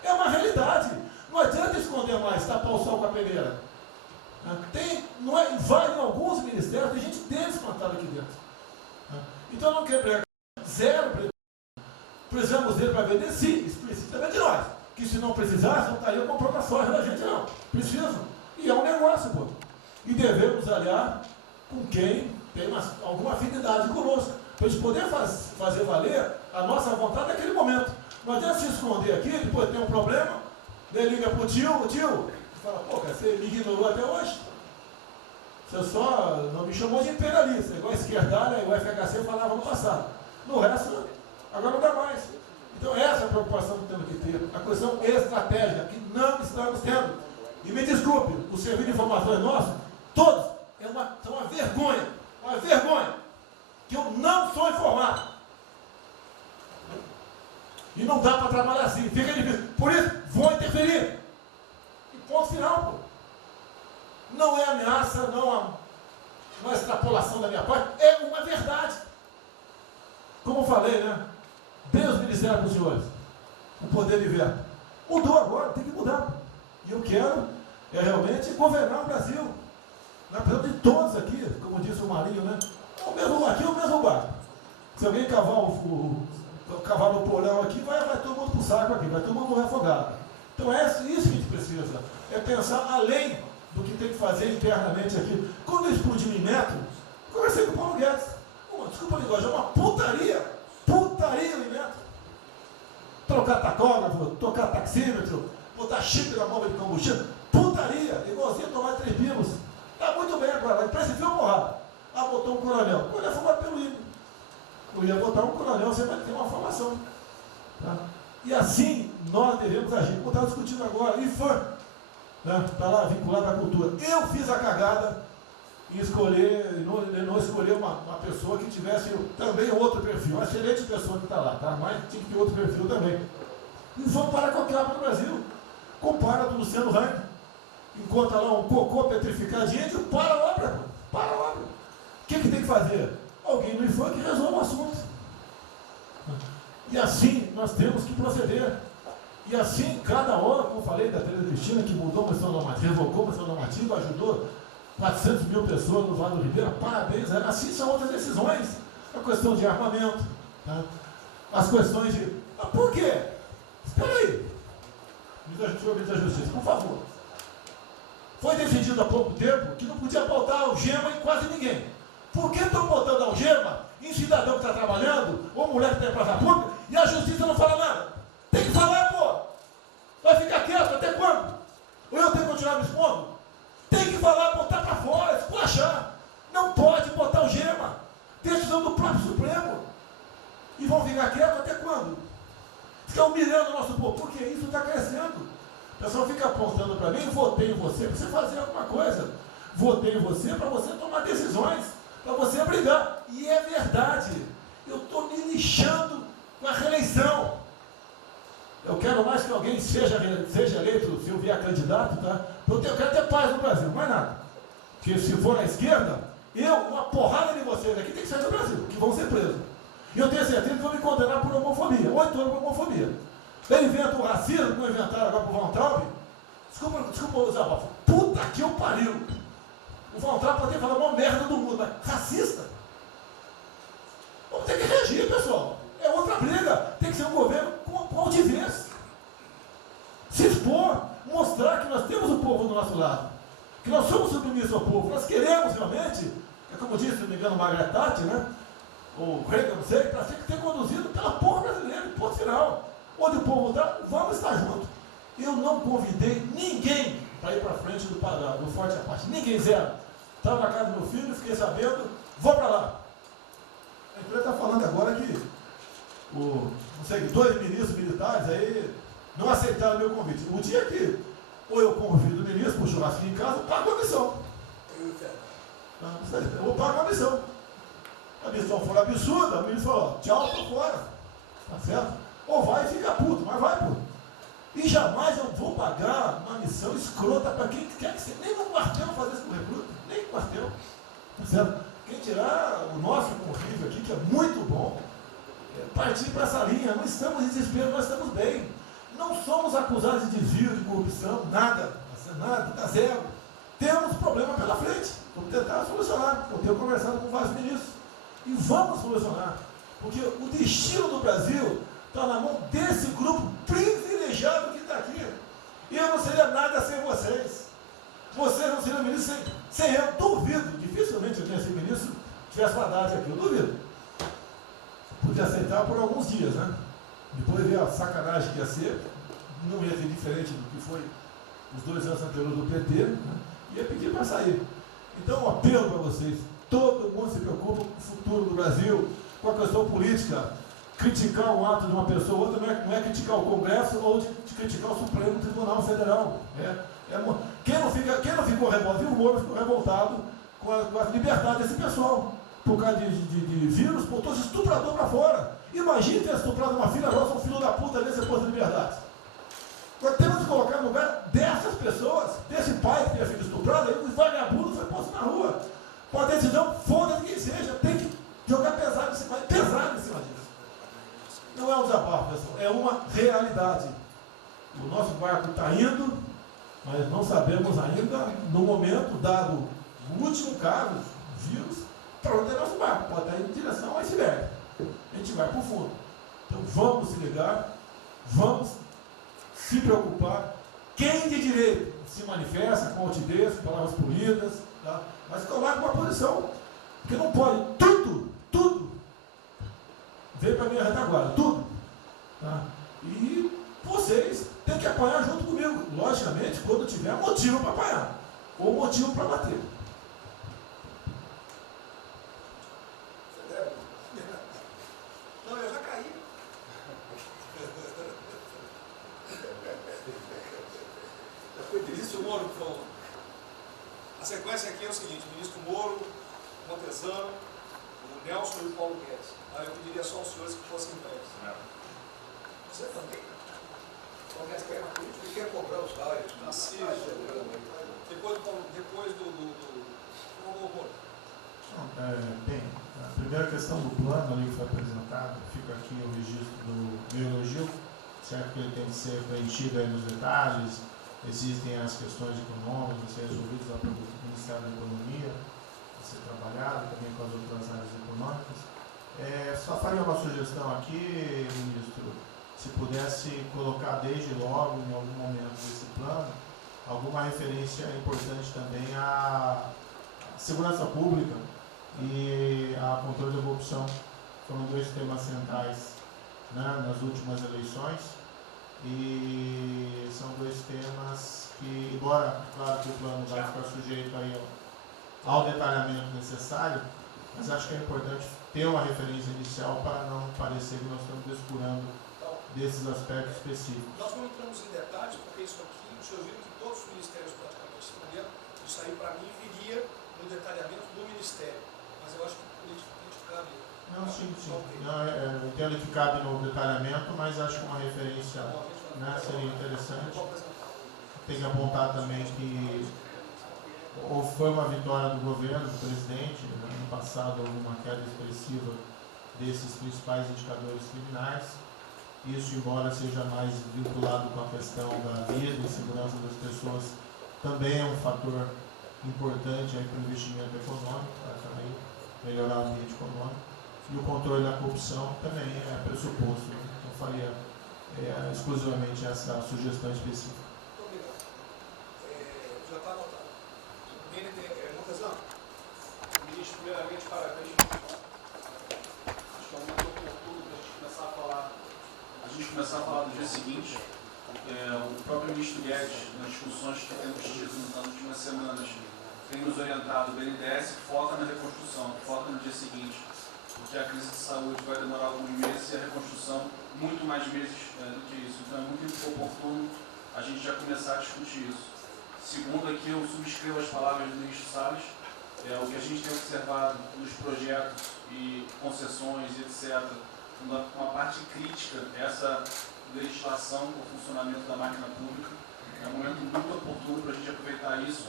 É uma realidade. Não adianta esconder mais, tapar o sol com a peneira. Vai em alguns ministérios, tem gente deles plantada aqui dentro. Então não quer pregar. Zero. Precisamos dele para vender? Sim, isso precisa também de nós. Que se não precisasse, não estaria comprando a soja da gente, não. Precisam. E é um negócio, pô. E devemos aliar com quem tem alguma afinidade conosco. Para a gente poder fazer valer a nossa vontade naquele momento. Não adianta se esconder aqui, depois tem um problema, daí liga para o tio, fala, pô, cara, você me ignorou até hoje? Você só não me chamou de imperialista, igual a esquerdalha e o FHC falava no passado. No resto, agora não dá mais. Então essa é a preocupação que temos que ter. A questão estratégica, que não estamos tendo. E me desculpe, o serviço de informações nosso, todos, são uma vergonha. Uma vergonha. Que eu não sou informado. E não dá para trabalhar assim. Fica difícil. Por isso, vou interferir. E ponto final, pô. Não é ameaça, não é extrapolação da minha parte. É uma verdade. Como eu falei, né? Dei os ministérios para os senhores. O poder de veto. Mudou agora, tem que mudar. E eu quero realmente governar o Brasil. Nós precisamos de todos aqui, como disse o Marinho, né? Aqui é o mesmo barco. Se alguém cavar no porão aqui, vai todo mundo para o saco aqui, vai todo mundo morrer afogado. Então é isso que a gente precisa. É pensar além do que tem que fazer internamente aqui. Quando eu explodi em metro, conversei com o Paulo Guedes. Desculpa a linguagem, é uma putaria. Putaria em metro. Trocar tacógrafo, trocar taxímetro, botar chip na bomba de combustível. Putaria, igualzinho tomar 3 pinos. Está muito bem agora, a imprensa enfiou porrada. Botou um coronel. O coronel foi formado pelo INE. Eu ia botar um coronel, você vai ter uma formação. Tá? E assim nós devemos agir. Como estava discutindo agora, IFAM, está lá vinculado à cultura. Eu fiz a cagada em escolher, não escolher uma pessoa que tivesse também outro perfil. Uma excelente pessoa que está lá, tá? Mas tinha que ter outro perfil também. E vamos parar com a capa no Brasil. Compara com o Luciano Hang. Encontra lá um cocô petrificado de índio, para a obra. Para a obra. O que tem que fazer? Alguém no IFAM que resolva o assunto. E assim nós temos que proceder. E assim, cada hora, como eu falei da Tereza Cristina, que mudou a questão normativa, revogou a questão normativa, ajudou 400 mil pessoas no Vale do Ribeira, parabéns. Assim são outras decisões. A questão de armamento, tá? As questões de... por quê? Espera aí. Ministro da Justiça, por favor. Foi decidido há pouco tempo que não podia botar algema em quase ninguém. Por que estão botando algema em cidadão que está trabalhando, ou mulher que está em praça pública, e a justiça não fala nada? Tem que falar, pô! Vai ficar quieto até quando? Ou eu tenho que continuar me expondo? Tem que falar, botar para fora, esculachar. Não pode botar algema. Decisão do próprio Supremo. E vão ficar quietos até quando? Fica humilhando o nosso povo, porque isso está crescendo. O pessoal fica apontando para mim, votei em você para você fazer alguma coisa. Votei em você para você tomar decisões, para você brigar. E é verdade. Eu estou me lixando com a reeleição. Eu quero mais que alguém seja eleito, se eu vier candidato, tá? Eu quero ter paz no Brasil, mais nada. Porque se for na esquerda, uma porrada de vocês aqui tem que sair do Brasil, que vão ser presos. E eu tenho certeza que vão me condenar por homofobia, 8 anos por homofobia. Ele inventa o racismo, como inventaram agora por Von Traub. Desculpa usar a palavra. Puta que eu pariu. O Von Traub pode ter falado uma merda do mundo, mas racista. Vamos ter que reagir, pessoal. É outra briga. Tem que ser um governo com altivez. Se expor, mostrar que nós temos o povo do nosso lado. Que nós somos submissos ao povo. Nós queremos realmente, é como disse, se não me engano, Margaret Thatcher, né? Ou Reagan, não sei, para ser conduzido pela povo brasileiro, ponto final. Onde o povo está, vamos estar juntos. Eu não convidei ninguém para ir para frente do Forte Apache. Ninguém, zero. Estava na casa do meu filho, fiquei sabendo, vou para lá. A empresa está falando agora que não sei, 2 ministros militares aí não aceitaram meu convite. O dia que ou eu convido o ministro para o churrasquinho em casa, eu pago a missão. Eu vou pagar a missão. A missão for absurda, o ministro falou, tchau, tô fora. Tá certo? Ou vai e fica puto, mas vai, pô. E jamais eu vou pagar uma missão escrota para quem quer que seja. Nem no quartel fazer isso com o recruta, nem no quartel. Tá certo? Quem tirar o nosso convívio aqui, que é muito bom, partir para essa linha. Não estamos em desespero, nós estamos bem. Não somos acusados de desvio, de corrupção, nada, tá zero. Temos problema pela frente. Vamos tentar solucionar. Eu tenho conversado com vários ministros. E vamos solucionar. Porque o destino do Brasil está na mão desse grupo privilegiado que está aqui. E eu não seria nada sem vocês. Vocês não seriam ministros sem eu. Duvido. Dificilmente eu tenha sido ministro tivesse uma data aqui. Eu duvido. Podia aceitar por alguns dias, né? Depois ver a sacanagem que ia ser. Não ia ser diferente do que foi os 2 anos anteriores do PT. Né? Ia pedir para sair. Então, um apelo para vocês. Todo mundo se preocupa com o futuro do Brasil, com a questão política. Criticar um ato de uma pessoa ou outra não é criticar o Congresso ou de criticar o Supremo Tribunal Federal. Quem não ficou revoltado, viu o Moro ficou revoltado com a liberdade desse pessoal. Por causa de vírus, botou esse estuprador para fora. Imagine ter estuprado uma filha nossa, um filho da puta desse posto de liberdade. Nós temos que colocar no lugar dessas pessoas, desse pai que tinha filho estuprado, aí os vagabundos foi posto na rua. Com a decisão, foda-se quem seja, tem que jogar pesado em cima disso. Não é um desabafo, pessoal, é uma realidade. O nosso barco está indo, mas não sabemos ainda, no momento, dado o último caso, vírus, para onde é nosso barco. Pode estar indo em direção ao iceberg. A gente vai para o fundo. Então vamos se ligar, vamos se preocupar. Quem de direito se manifesta com altivez, com palavras polidas, tá? Mas coloca uma posição. Porque não pode tudo veio para a minha retaguarda, tudo. Tá? E vocês têm que apanhar junto comigo, logicamente, quando tiver motivo para apanhar, ou motivo para bater. Não, eu já caí. Já foi ministro Moro, por favor. A sequência aqui é o seguinte: ministro Moro, Montezano, o Nelson e o Paulo Guedes. Eu pediria só aos senhores que fossem breves. Você também? Paulo Guedes quer uma política e quer cobrar os salários. Depois do Moro. Bem, a primeira questão do plano ali que foi apresentado, fica aqui o registro do meu elogio, certo que ele tem que ser preenchido aí nos detalhes, existem as questões econômicas a ser resolvidas lá pelo Ministério da Economia, a ser trabalhado também com as outras áreas econômicas. Só faria uma sugestão aqui, ministro, se pudesse colocar desde logo, em algum momento desse plano, alguma referência importante também à segurança pública e a controle da corrupção. Foram 2 temas centrais, né, nas últimas eleições, e são 2 temas que, embora, claro que o plano vai ficar sujeito aí ao detalhamento necessário, mas acho que é importante ter uma referência inicial para não parecer que nós estamos descurando desses aspectos específicos. Nós não entramos em detalhes, porque isso aqui, o senhor viu que todos os ministérios praticamente estão dentro, isso aí para mim viria no detalhamento do ministério, mas eu acho que politicamente cabe. Não, sim. Não, eu entendo que cabe no detalhamento, mas acho que uma referência né, seria interessante. Tem que apontar também que foi uma vitória do governo, do presidente. No ano passado houve uma queda expressiva desses principais indicadores criminais. Isso, embora seja mais vinculado com a questão da vida e segurança das pessoas, também é um fator importante para o investimento econômico, para também melhorar o ambiente econômico. E o controle da corrupção também é pressuposto. Né? Então, eu faria exclusivamente essa sugestão específica. Muito obrigado. Já está anotado. Montezano, ministro, primeiramente, parabéns. Acho que é um momento oportuno para a gente começar a falar do dia seguinte. O próprio ministro Guedes, nas discussões que temos tido nas últimas semanas, tem nos orientado. O BNDES foca na reconstrução, foca no dia seguinte, porque a crise de saúde vai demorar alguns meses e a reconstrução muito mais meses do que isso. Então é muito oportuno a gente já começar a discutir isso. Segundo, aqui eu subscrevo as palavras do ministro Salles. O que a gente tem observado nos projetos e concessões, etc., uma parte crítica essa legislação para o funcionamento da máquina pública. É um momento muito oportuno para a gente aproveitar isso.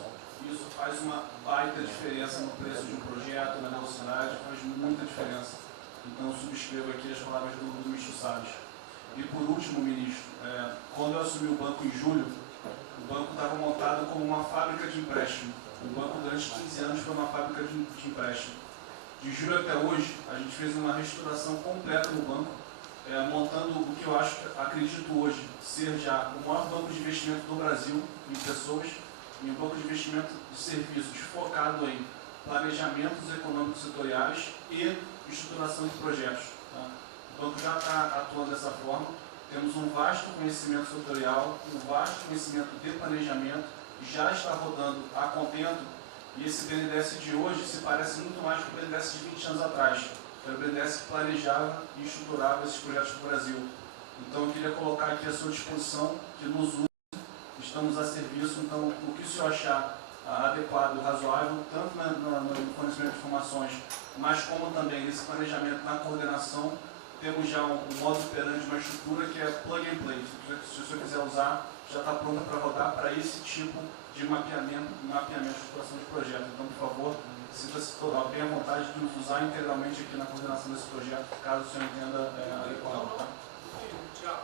Isso faz uma baita diferença no preço de um projeto, na velocidade, faz muita diferença. Então, eu subscrevo aqui as palavras do ministro Salles. E, por último, ministro, quando eu assumi o banco em julho, o banco estava montado como uma fábrica de empréstimo. O banco, durante 15 anos, foi uma fábrica de empréstimo. De julho até hoje, a gente fez uma reestruturação completa no banco, montando o que eu acredito hoje ser já o maior banco de investimento do Brasil em pessoas, e um banco de investimento de serviços focado em planejamentos econômicos setoriais e estruturação de projetos. Tá? O banco já está atuando dessa forma. Temos um vasto conhecimento setorial, um vasto conhecimento de planejamento, já está rodando a contento, e esse BNDES de hoje se parece muito mais com o BNDES de 20 anos atrás, que era o BNDES que planejava e estruturava esses projetos no Brasil. Então eu queria colocar aqui à sua disposição, que nos use, estamos a serviço. Então o que o senhor achar adequado, razoável, tanto no fornecimento de informações, mas como também nesse planejamento, na coordenação, temos já um modo operandi, uma estrutura que é plug and play. Se o senhor quiser usar, já está pronta para rodar para esse tipo de mapeamento e estruturação de projeto. Então, por favor, sinta-se bem à vontade de nos usar integralmente aqui na coordenação desse projeto, caso o senhor entenda adequado. Tá? Tiago.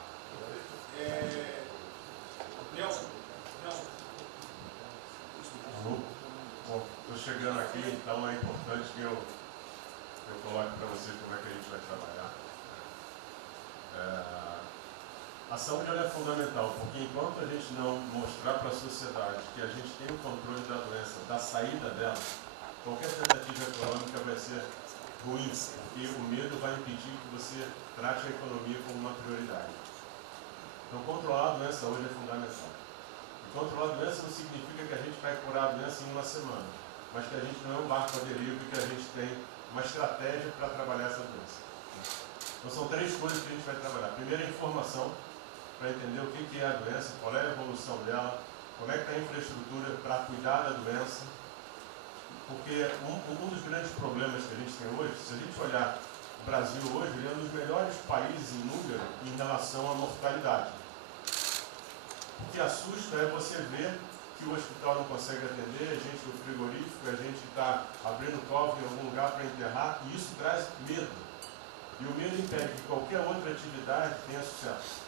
Nelson. Bom, estou chegando aqui, então é importante que eu coloque para você como é que a gente vai trabalhar. A saúde ela é fundamental, porque enquanto a gente não mostrar para a sociedade que a gente tem o controle da doença, da saída dela, qualquer tentativa econômica vai ser ruim, porque o medo vai impedir que você trate a economia como uma prioridade. Então, controlar a doença hoje é fundamental. E controlar a doença não significa que a gente vai curar a doença em uma semana, mas que a gente não é um barco à deriva e que a gente tem uma estratégia para trabalhar essa doença. Então, são 3 coisas que a gente vai trabalhar. Primeiro, a informação, para entender o que é a doença, qual é a evolução dela, como é que está a infraestrutura para cuidar da doença. Porque um dos grandes problemas que a gente tem hoje, se a gente olhar o Brasil hoje, ele é um dos melhores países em número em relação à mortalidade. O que assusta é você ver que o hospital não consegue atender, a gente do frigorífico, a gente está abrindo cofre em algum lugar para enterrar, e isso traz medo. E o medo impede que qualquer outra atividade tenha sucesso.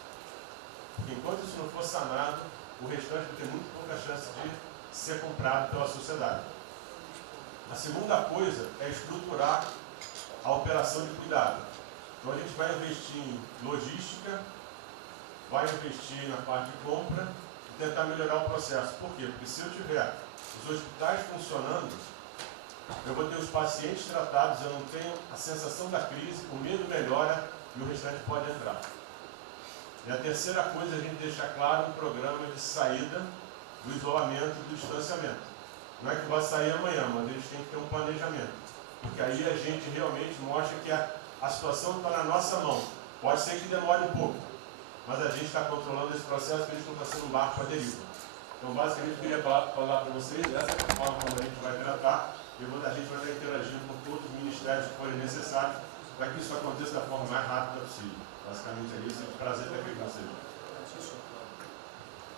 Porque enquanto isso não for sanado, o restante vai ter muito pouca chance de ser comprado pela sociedade. A segunda coisa é estruturar a operação de cuidado. Então a gente vai investir em logística, vai investir na parte de compra e tentar melhorar o processo. Por quê? Porque se eu tiver os hospitais funcionando, eu vou ter os pacientes tratados, eu não tenho a sensação da crise, o medo melhora e o restante pode entrar. E a terceira coisa é a gente deixar claro um programa de saída do isolamento e do distanciamento. Não é que vai sair amanhã, mas a gente tem que ter um planejamento. Porque aí a gente realmente mostra que a situação está na nossa mão. Pode ser que demore um pouco, mas a gente está controlando esse processo, que a gente não está sendo um barco à deriva. Então, basicamente, eu queria falar para vocês, essa é a forma como a gente vai tratar, e a gente vai estar interagindo com todos os ministérios que forem necessários, para que isso aconteça da forma mais rápida possível. Basicamente é isso, é um prazer ter aqui com vocês.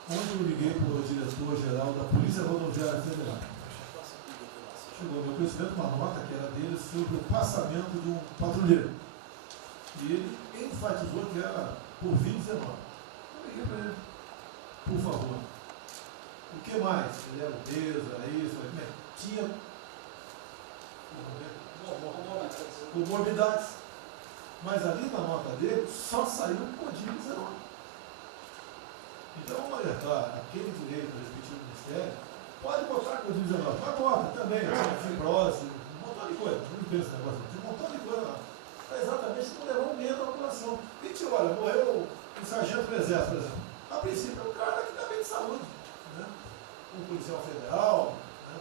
onde eu liguei para o diretor-geral da Polícia Rodoviária Federal. Chegou ao meu conhecimento uma nota que era dele sobre o passamento de um patrulheiro. E ele enfatizou que era por 2019. Eu liguei para ele, por favor. O que mais? Ele era obeso, era isso, tinha comorbidades. Mas ali na nota dele só saiu Covid-19. Então vamos alertar aquele direito do respectivo ministério, pode botar Covid-19, mas bota também, fibrose, um montão de coisa, não pensa nesse negócio, tem um montão de coisa lá. Mas exatamente não levar um medo à população. E que olha, morreu um sargento do exército, por exemplo. A princípio é um cara que está bem de saúde, né? Um policial federal, né?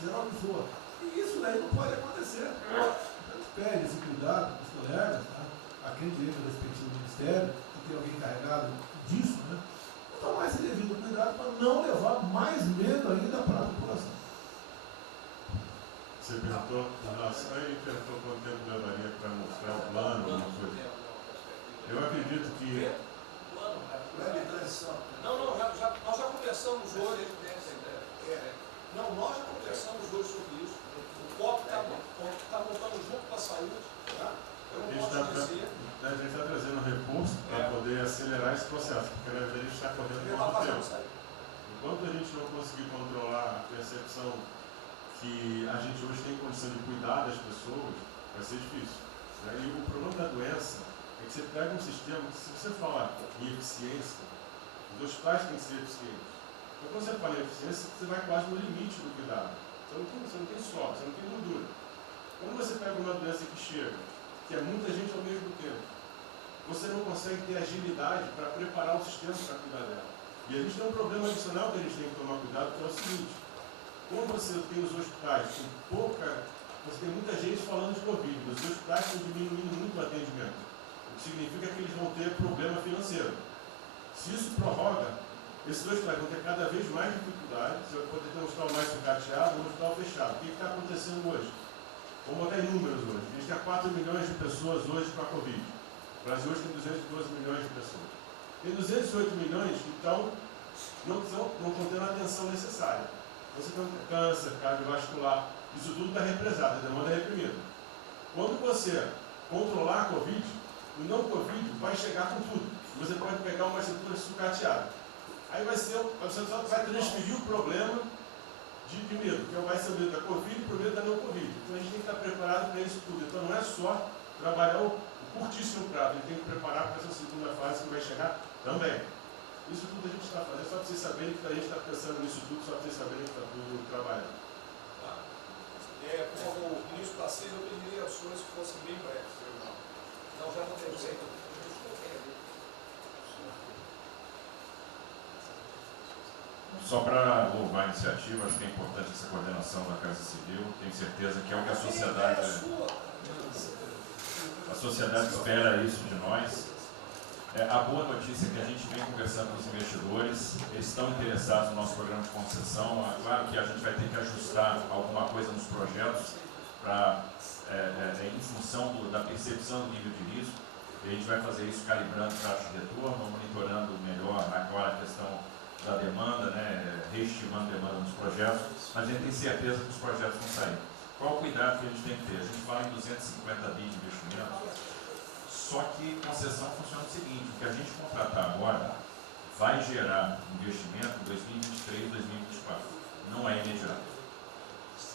Seja o que for. E isso daí não pode acontecer. A gente pede esse cuidado com os colegas, tá? A quem direito do respectivo ministério, que tem alguém encarregado disso, né? Tomar esse devido cuidado para não levar mais medo ainda para a população. Você perguntou, nossa, aí perguntou quanto tempo levaria para mostrar o plano, alguma coisa. Eu acredito que. Não, nós já conversamos hoje. Não, nós já conversamos hoje sobre isso. O COP está montando junto com a saúde. Tá? Eu não posso dizer. A gente está trazendo recurso para poder acelerar esse processo, porque na verdade a gente está correndo muito tempo. Enquanto a gente não conseguir controlar a percepção que a gente hoje tem condição de cuidar das pessoas, vai ser difícil. Né? E o problema da doença é que você pega um sistema que, se você falar em eficiência, os hospitais têm que ser eficientes. Então, quando você fala em eficiência, você vai quase no limite do cuidado. Você não tem sobra, você não tem gordura. Quando você pega uma doença que chega, que é muita gente ao mesmo tempo, você não consegue ter agilidade para preparar o sistema para cuidar dela. E a gente tem um problema adicional que a gente tem que tomar cuidado, que é o seguinte: como você tem os hospitais com pouca, você tem muita gente falando de Covid, os hospitais estão diminuindo muito o atendimento, o que significa que eles vão ter problema financeiro. Se isso prorroga, esses hospitais vão ter cada vez mais dificuldade, você vai poder ter um hospital mais sucateado, um hospital fechado. O que está acontecendo hoje? Vamos botar em números hoje. A gente tem 4 milhões de pessoas hoje com a Covid. O Brasil hoje tem 212 milhões de pessoas. Tem 208 milhões que não estão tendo a atenção necessária. Você tem câncer, cardiovascular, isso tudo está represado, a demanda é reprimida. Quando você controlar a Covid, o não Covid vai chegar com tudo. Você pode pegar uma estrutura sucateada. Aí você só vai transferir o problema de medo, que vai ser o medo da Covid e o medo da não Covid. Então a gente tem que estar preparado para isso tudo. Então não é só trabalhar o curtíssimo prazo, a gente tem que preparar para essa segunda fase que vai chegar também. Isso tudo a gente está fazendo, só para vocês saberem que a gente está pensando nisso tudo, só para vocês saberem que está tudo trabalhando. Tá. Como o ministro Tarcísio, eu pediria às senhores que fossem bem breves. Não, já não tem jeito. Só para louvar a iniciativa, acho que é importante essa coordenação da Casa Civil. Tenho certeza que é o que a sociedade espera isso de nós. A boa notícia é que a gente vem conversando com os investidores, eles estão interessados no nosso programa de concessão. Claro que a gente vai ter que ajustar alguma coisa nos projetos em função da percepção do nível de risco. E a gente vai fazer isso calibrando taxa de retorno, monitorando melhor agora a questão da demanda, né, reestimando a demanda nos projetos, mas a gente tem certeza que os projetos vão sair. Qual o cuidado que a gente tem que ter? A gente fala em 250 bi de investimento, só que concessão funciona o seguinte: o que a gente contratar agora vai gerar investimento em 2023, 2024, não é imediato.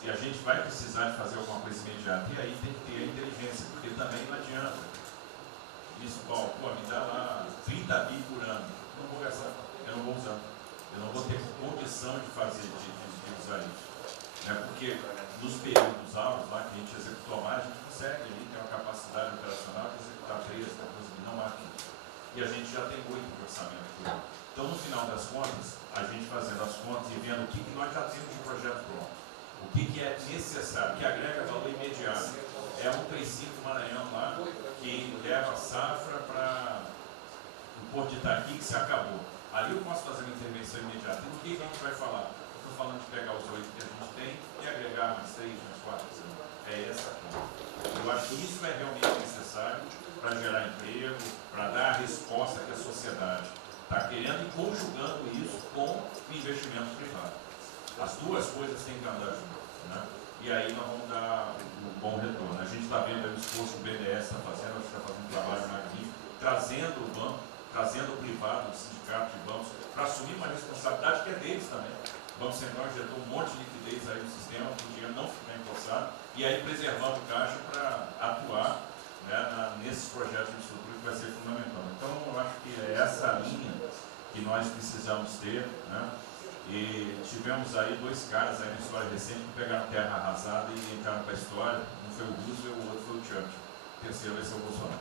E a gente vai precisar de fazer alguma coisa imediata, e aí tem que ter a inteligência, porque também não adianta. Isso, me dá lá 30 bi por ano, não vou gastar, eu não vou usar. Eu não vou ter condição de fazer, de usar isso. Né? Porque nos períodos altos, lá que a gente executou mais, a gente consegue ali ter uma capacidade operacional de executar 13, 14 mil, não mais. E a gente já tem 8 de orçamento aqui. Então, no final das contas, a gente fazendo as contas e vendo o que nós já temos de projeto pronto, o que é necessário, que agrega valor imediato. É um princípio Maranhão lá, que leva a safra para o Porto de Itaqui, que se acabou. Ali eu posso fazer uma intervenção imediata. E no que a gente vai falar? Eu estou falando de pegar os 8 que a gente tem e agregar mais 3, mais 4. É essa a conta. Eu acho que isso é realmente necessário para gerar emprego, para dar a resposta que a sociedade está querendo e conjugando isso com o investimento privado. As duas coisas têm que andar juntas, né? E aí nós vamos dar um bom retorno. A gente está vendo aí o esforço que o BNDES está fazendo, está fazendo um trabalho magnífico, trazendo o banco, trazendo o privado, o sindicato de bancos, para assumir uma responsabilidade que é deles também. O Banco Central injetou um monte de liquidez aí no sistema, para o dinheiro não ficar empossado, e aí preservando o caixa para atuar, né, nesses projetos de estrutura que vai ser fundamental. Então, eu acho que é essa linha que nós precisamos ter, né? E tivemos aí dois caras aí na história recente que pegaram terra arrasada e entraram para a história. Um foi o Roosevelt, o outro foi o Churchill. O terceiro vai ser o Bolsonaro.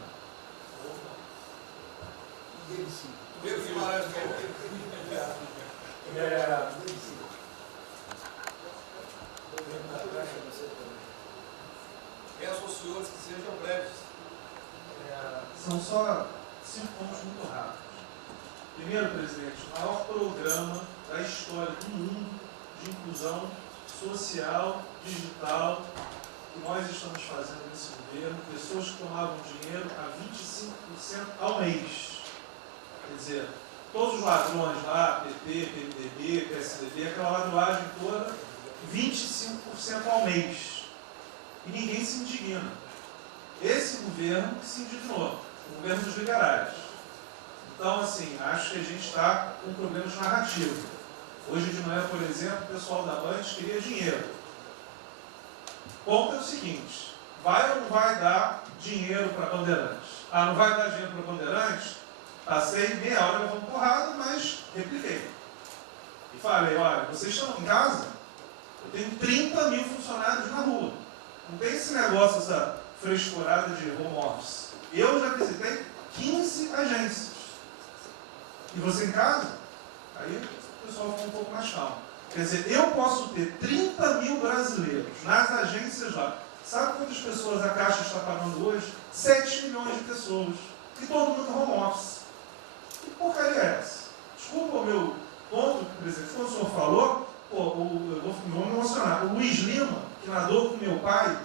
Peço aos senhores que sejam breves. São só 5 pontos muito rápidos. Primeiro, presidente, o maior programa da história do mundo de inclusão social, digital, que nós estamos fazendo nesse governo, pessoas que tomavam dinheiro a 25% ao mês. Quer dizer, todos os ladrões lá, PT, PMDB, PSDB, aquela ladroagem toda, 25% ao mês. E ninguém se indigna. Esse governo que se indignou, o governo dos liberais. Então, assim, acho que a gente está com problemas narrativos. Hoje de manhã, por exemplo, o pessoal da Band queria dinheiro. O ponto é o seguinte, vai ou não vai dar dinheiro para Bandeirantes? Ah, não vai dar dinheiro para Bandeirantes? Passei meia hora levando porrada, mas repliquei. E falei, olha, vocês estão em casa? Eu tenho 30 mil funcionários na rua. Não tem esse negócio, essa frescurada de home office. Eu já visitei 15 agências. E você em casa? Aí o pessoal ficou um pouco mais calmo. Quer dizer, eu posso ter 30 mil brasileiros nas agências lá. Sabe quantas pessoas a Caixa está pagando hoje? 7 milhões de pessoas. E todo mundo home office. Que porcaria é essa? Desculpa o meu ponto, presidente. Quando o senhor falou, eu vou me emocionar. O Luiz Lima, que nadou com meu pai,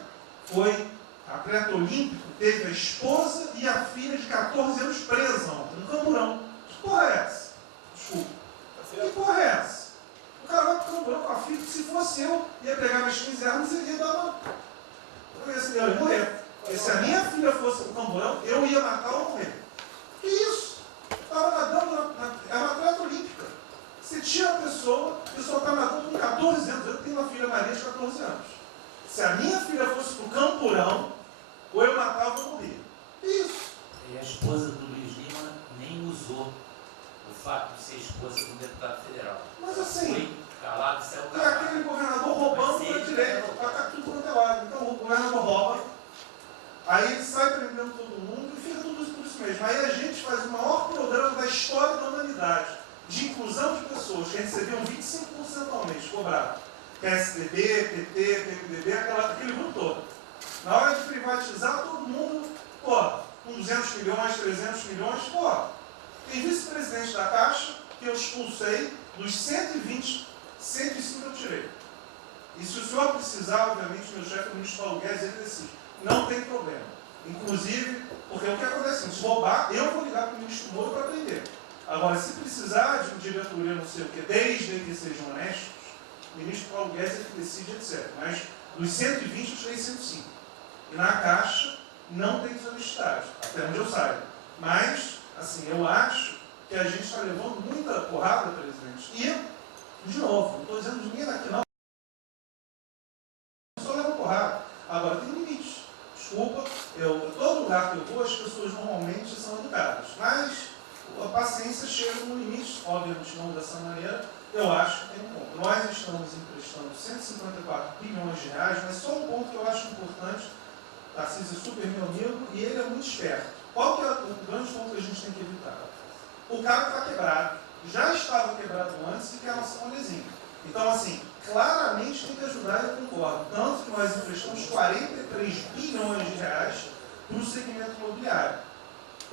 foi atleta olímpico, teve a esposa e a filha de 14 anos presa ontem, no Camburão. Que porra é essa? Desculpa. Que porra é essa? O cara vai pro Camburão com a filha, que se fosse eu, ia pegar minhas 15 armas e ia dar uma... Eu ia morrer. Porque se a minha filha fosse pro Camburão, eu ia matar ou morrer. Que isso? Estava nadando, é uma atleta olímpica. Você tira a pessoa está nadando com 14 anos. Eu tenho uma filha Maria de 14 anos. Se a minha filha fosse pro Camburão, ou eu matava ou eu morria. Isso. E a esposa do Luiz Lima nem usou o fato de ser esposa do deputado federal. Mas assim, foi calado, saiu e calado. aquele governador roubando para a direita, está tudo quanto é lado. Então o governador rouba, aí ele sai prendendo todo mundo e fica tudo isso por isso mesmo. Aí a gente faz o maior programa da história da humanidade, de inclusão de pessoas que recebiam 25% ao mês, cobrado. PSDB, PT, PMDB, aquele grupo todo. Na hora de privatizar, todo mundo, com 200 milhões, 300 milhões, tem vice-presidente da Caixa, que eu expulsei, dos 120, 105 eu tirei. E se o senhor precisar, obviamente, meu chefe, o ministro Paulo Guedes, ele decide. Não tem problema. Inclusive, porque o que acontece? Se roubar, eu vou ligar para o ministro Moro para prender. Agora, se precisar de um diretoria, não sei o quê, desde que sejam honestos, o ministro Paulo Guedes é que decide, etc. Mas dos 120, eu tirei 105. E na Caixa, não tem desonestidade, até onde eu saiba. Mas, assim, eu acho que a gente está levando muita porrada, presidente. E, de novo, não estou dizendo ninguém daqui não. Eu só levo porrada. Agora, tem limite. Desculpa, todo lugar que eu vou, as pessoas normalmente são educadas. Mas a paciência chega no limite, obviamente não dessa maneira. Eu acho que tem um ponto. Nós estamos emprestando 154 bilhões de reais, mas só um ponto que eu acho importante. Tarcísio é super meu amigo e ele é muito esperto. Qual que é o grande ponto que a gente tem que evitar? O cara está quebrado, já estava quebrado antes e quer lançar um lesinho. Então, assim, claramente tem que ajudar e eu concordo. Tanto que nós emprestamos 43 bilhões de reais para o segmento imobiliário.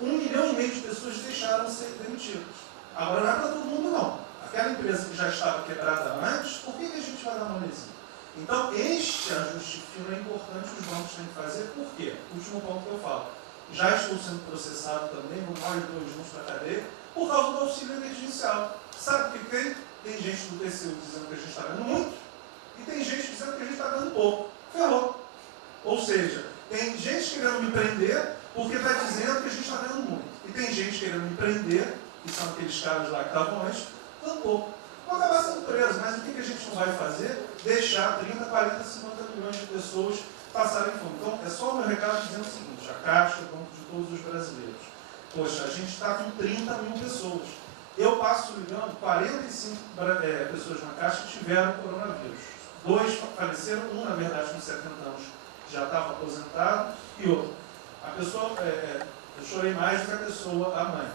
1,5 milhão de pessoas deixaram de ser demitidas. Agora não é para todo mundo, não. Aquela empresa que já estava quebrada antes, por que a gente vai dar uma lesinha? Então, este ajuste fino é importante que os bancos têm que fazer. Por quê? Último ponto que eu falo. Já estou sendo processado também, nós 2 juntos para a cadeia, por causa do auxílio emergencial. Sabe o que tem? Tem gente do TCU dizendo que a gente está ganhando muito e tem gente dizendo que a gente está ganhando pouco. Ferrou. Ou seja, tem gente querendo me prender porque está dizendo que a gente está ganhando muito. E tem gente querendo me prender, que são aqueles caras lá que estavam antes, ganhando pouco. Vão acabar sendo presos, mas o que a gente não vai fazer? Deixar 30, 40, 50 milhões de pessoas passarem fome. Então, é só o meu recado dizendo o seguinte: a Caixa, o Banco de todos os brasileiros. Poxa, a gente está com 30 mil pessoas. Eu passo ligando 45 pessoas na Caixa que tiveram coronavírus. 2 faleceram, um, na verdade, com 70 anos já estava aposentado, e outro. A pessoa, eu chorei mais do que a pessoa, a mãe.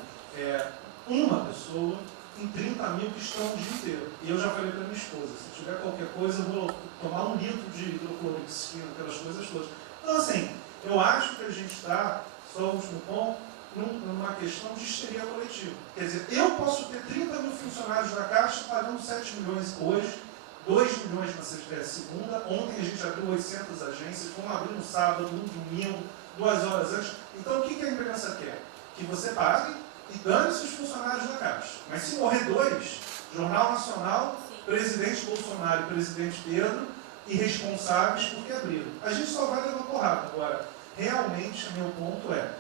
Uma pessoa em 30 mil que estão o dia inteiro. E eu já falei para minha esposa, se tiver qualquer coisa, eu vou tomar 1 litro de hidrocloroquina, aquelas coisas todas. Então, assim, eu acho que a gente está, só o último ponto, numa questão de histeria coletiva. Quer dizer, eu posso ter 30 mil funcionários da Caixa pagando 7 milhões hoje, 2 milhões na segunda, ontem a gente abriu 800 agências, vamos abrir no sábado, no domingo, 2 horas antes. Então, o que a imprensa quer? Que você pague e dane-se os funcionários da Caixa. Mas se morrer 2, Jornal Nacional, presidente Bolsonaro e presidente Pedro, irresponsáveis porque abriram. A gente só vai levar porrada. Agora, realmente, meu ponto é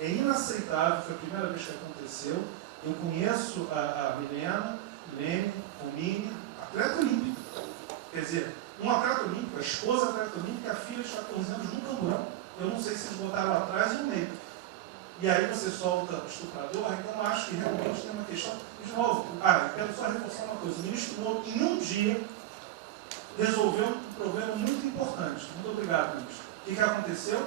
inaceitável, foi a primeira vez que aconteceu. Eu conheço a Milena, Romini, atleta olímpico. Quer dizer, um atleta olímpico, a esposa atleta olímpica, a filha de 14 anos num camburão. Eu não sei se eles botaram lá atrás ou no meio. E aí você solta o estuprador, então eu acho que realmente tem uma questão. De novo, eu quero só reforçar uma coisa. O ministro Moro, em um dia, resolveu um problema muito importante. Muito obrigado, ministro. O que aconteceu?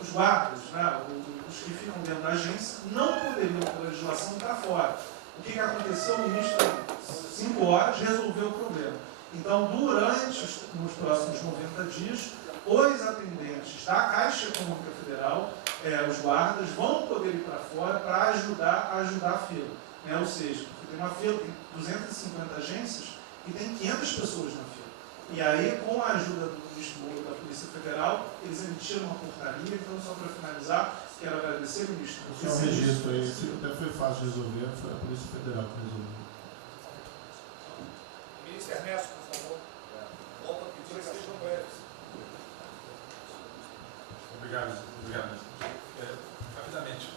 Os guardas, né, os que ficam dentro da agência, não poderiam, pela legislação, estar fora. O que aconteceu? O ministro, em 5 horas, resolveu o problema. Então, nos próximos 90 dias, os atendentes da Caixa Econômica Federal, os guardas, vão poder ir para fora para ajudar a fila. Né? Ou seja, tem uma fila, tem 250 agências e tem 500 pessoas na fila. E aí, com a ajuda do ministro Moro da Polícia Federal, eles emitiram uma portaria. Então, só para finalizar, quero agradecer, ministro. Esse é um registro aí, até foi fácil de resolver, foi a Polícia Federal que resolveu. Ministro Ernesto, por favor. Volta a pedir que sejam breves. Obrigado. Rapidamente,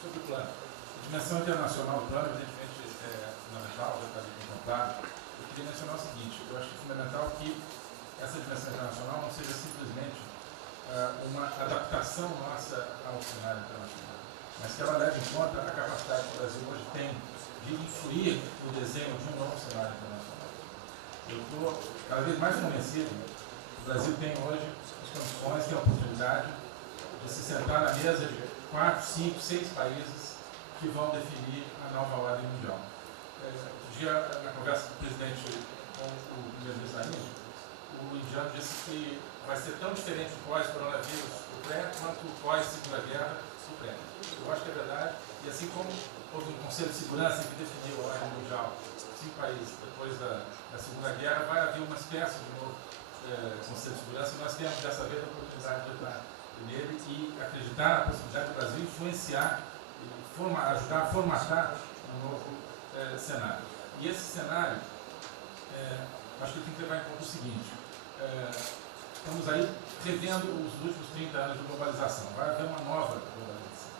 sobre o plano. A dimensão internacional do plano, evidentemente, é fundamental, já está bem contemplado. Eu queria mencionar o seguinte: eu acho que é fundamental que essa dimensão internacional não seja simplesmente uma adaptação nossa ao cenário internacional, mas que ela leve em conta a capacidade que o Brasil hoje tem de influir no desenho de um novo cenário internacional. Eu estou cada vez mais convencido que o Brasil tem hoje as condições, tem a oportunidade de se sentar na mesa de 4, 5, 6 países que vão definir a nova ordem mundial. Na conversa do presidente com o primeiro-ministro da Índia, o indiano disse que vai ser tão diferente o pós-coronavírus, o pré, quanto o pós-segunda guerra, o pré. Eu acho que é verdade, e assim como houve um Conselho de Segurança que definiu a ordem mundial, 5 países depois da Segunda Guerra, vai haver uma espécie de novo Conselho de Segurança, e nós temos dessa vez a oportunidade de entrar nele e acreditar na possibilidade do Brasil influenciar e ajudar a formatar um novo cenário. E esse cenário, acho que tem que levar em conta o seguinte: estamos aí revendo os últimos 30 anos de globalização. Vai haver uma nova globalização.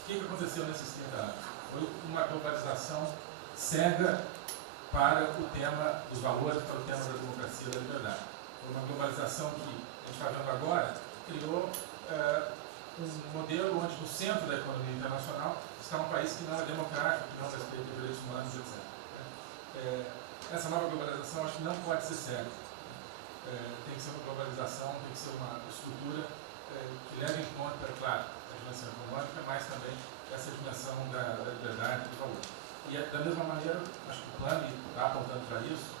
O que aconteceu nesses 30 anos? Foi uma globalização cega para o tema dos valores, para o tema da democracia e da liberdade. Foi uma globalização que a gente está vendo agora, criou um modelo onde no centro da economia internacional está um país que não é democrático, que não respeita os direitos humanos, etc. Essa nova globalização acho que não pode ser cega. Tem que ser uma globalização, tem que ser uma estrutura que leve em conta, claro, a dimensão econômica, mas também essa dimensão da liberdade e do valor. E da mesma maneira, acho que o plano está apontando para isso,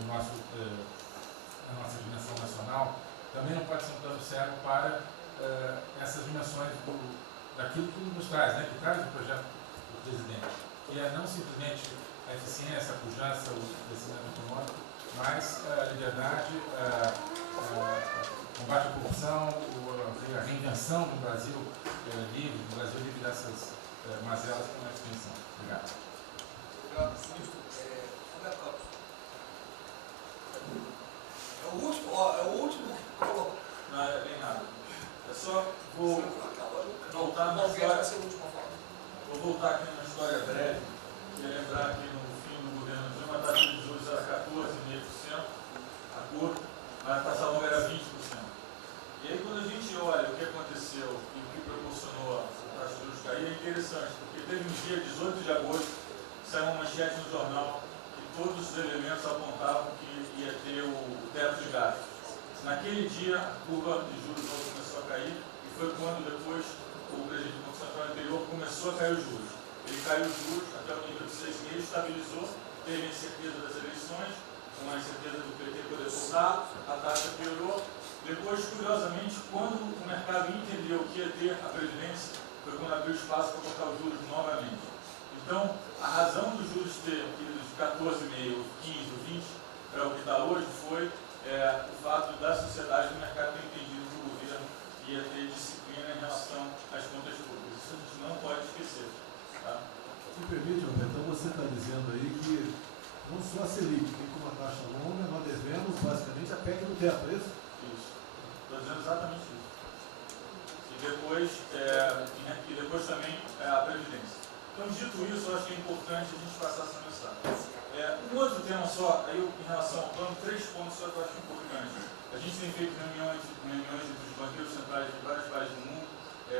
na nossa dimensão nacional, também não pode ser um plano cego para essas dimensões daquilo que nos traz, né, que traz o projeto do presidente, que é não simplesmente a eficiência, a pujança, o crescimento econômico, mas a liberdade, combate à corrupção, a reinvenção do Brasil livre dessas mazelas que nós pensamos. Obrigado. Obrigado, ministro. Roberto Campos. É o último que colocou. Não, é bem rápido. Eu só vou voltar na história. Vou voltar aqui numa história breve. Queria lembrar que no fim do governo Dilma a taxa de juros era 14,5%, a curta, mas a taxa longa era 20%. E aí quando a gente olha o que aconteceu e o que proporcionou a taxa de juros cair, é interessante, porque teve um dia, 18 de agosto, saiu uma manchete no jornal que todos os elementos apontavam que ia ter o teto de gastos. Naquele dia, a curva de juros começou a cair e foi quando depois o presidente do Banco Central anterior começou a cair os juros. Ele caiu os juros até o nível de 6,5, estabilizou, teve a incerteza das eleições, com a incerteza do PT poder voltar, a taxa piorou. Depois, curiosamente, quando o mercado entendeu que ia ter a Previdência, foi quando abriu espaço para botar os juros novamente. Então, a razão dos juros ter ido de 14,5, 15, 20 para o que está hoje foi o fato da sociedade do mercado ter entendido que o governo ia ter disciplina em relação às contas públicas. Isso a gente não pode esquecer. Tá? Me permite, Roberto, então você está dizendo aí que não só a Selic tem como a taxa longa, nós devemos basicamente a PEC do teto, é isso? Isso. Estou dizendo exatamente isso. E depois também a Previdência. Então, dito isso, eu acho que é importante a gente passar essa mensagem. Um outro tema só, aí em relação ao plano, 3 pontos só que eu acho importantes. A gente tem feito reuniões entre os banqueiros centrais de vários países do mundo,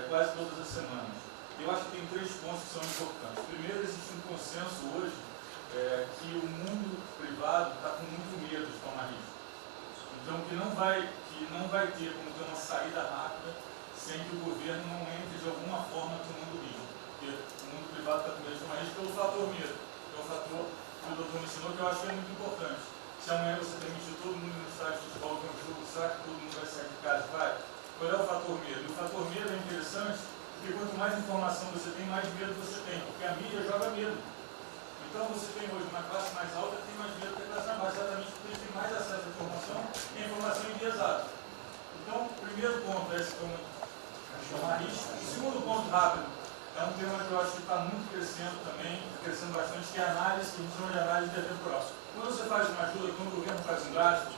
quase todas as semanas. Eu acho que tem 3 pontos que são importantes. Primeiro, existe um consenso hoje que o mundo privado está com muito medo de tomar risco. Então, que não vai ter como ter uma saída rápida sem que o governo não entre de alguma forma no mundo risco. Porque o mundo privado está com medo de tomar risco pelo fator medo. Que é o fator que o doutor mencionou, que eu acho que é muito importante. Se amanhã você demitir todo mundo no estádio de futebol, que é um jogo, será que todo mundo vai sair de casa e vai? Qual é o fator medo? E o fator medo é interessante, porque quanto mais informação você tem, mais medo você tem. Porque a mídia joga medo. Então você tem hoje uma classe mais alta que tem mais medo que a classe mais baixa, exatamente porque eles têm mais acesso à informação e a informação enviesada. Então, o primeiro ponto é esse que chamar risco. O segundo ponto rápido é um tema que eu acho que está muito crescendo também, crescendo bastante, que é a análise, que a gente chama de análise intertemporal. Quando você faz uma ajuda, quando o governo faz um gasto,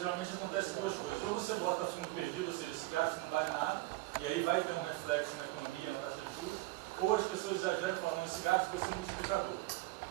geralmente acontece 2 coisas. Ou você bota fundo perdido, ou seja, esse gasto não vale nada, e aí vai ter um reflexo na economia, na taxa de juros, ou as pessoas exageram falando esse gasto vai ser multiplicador.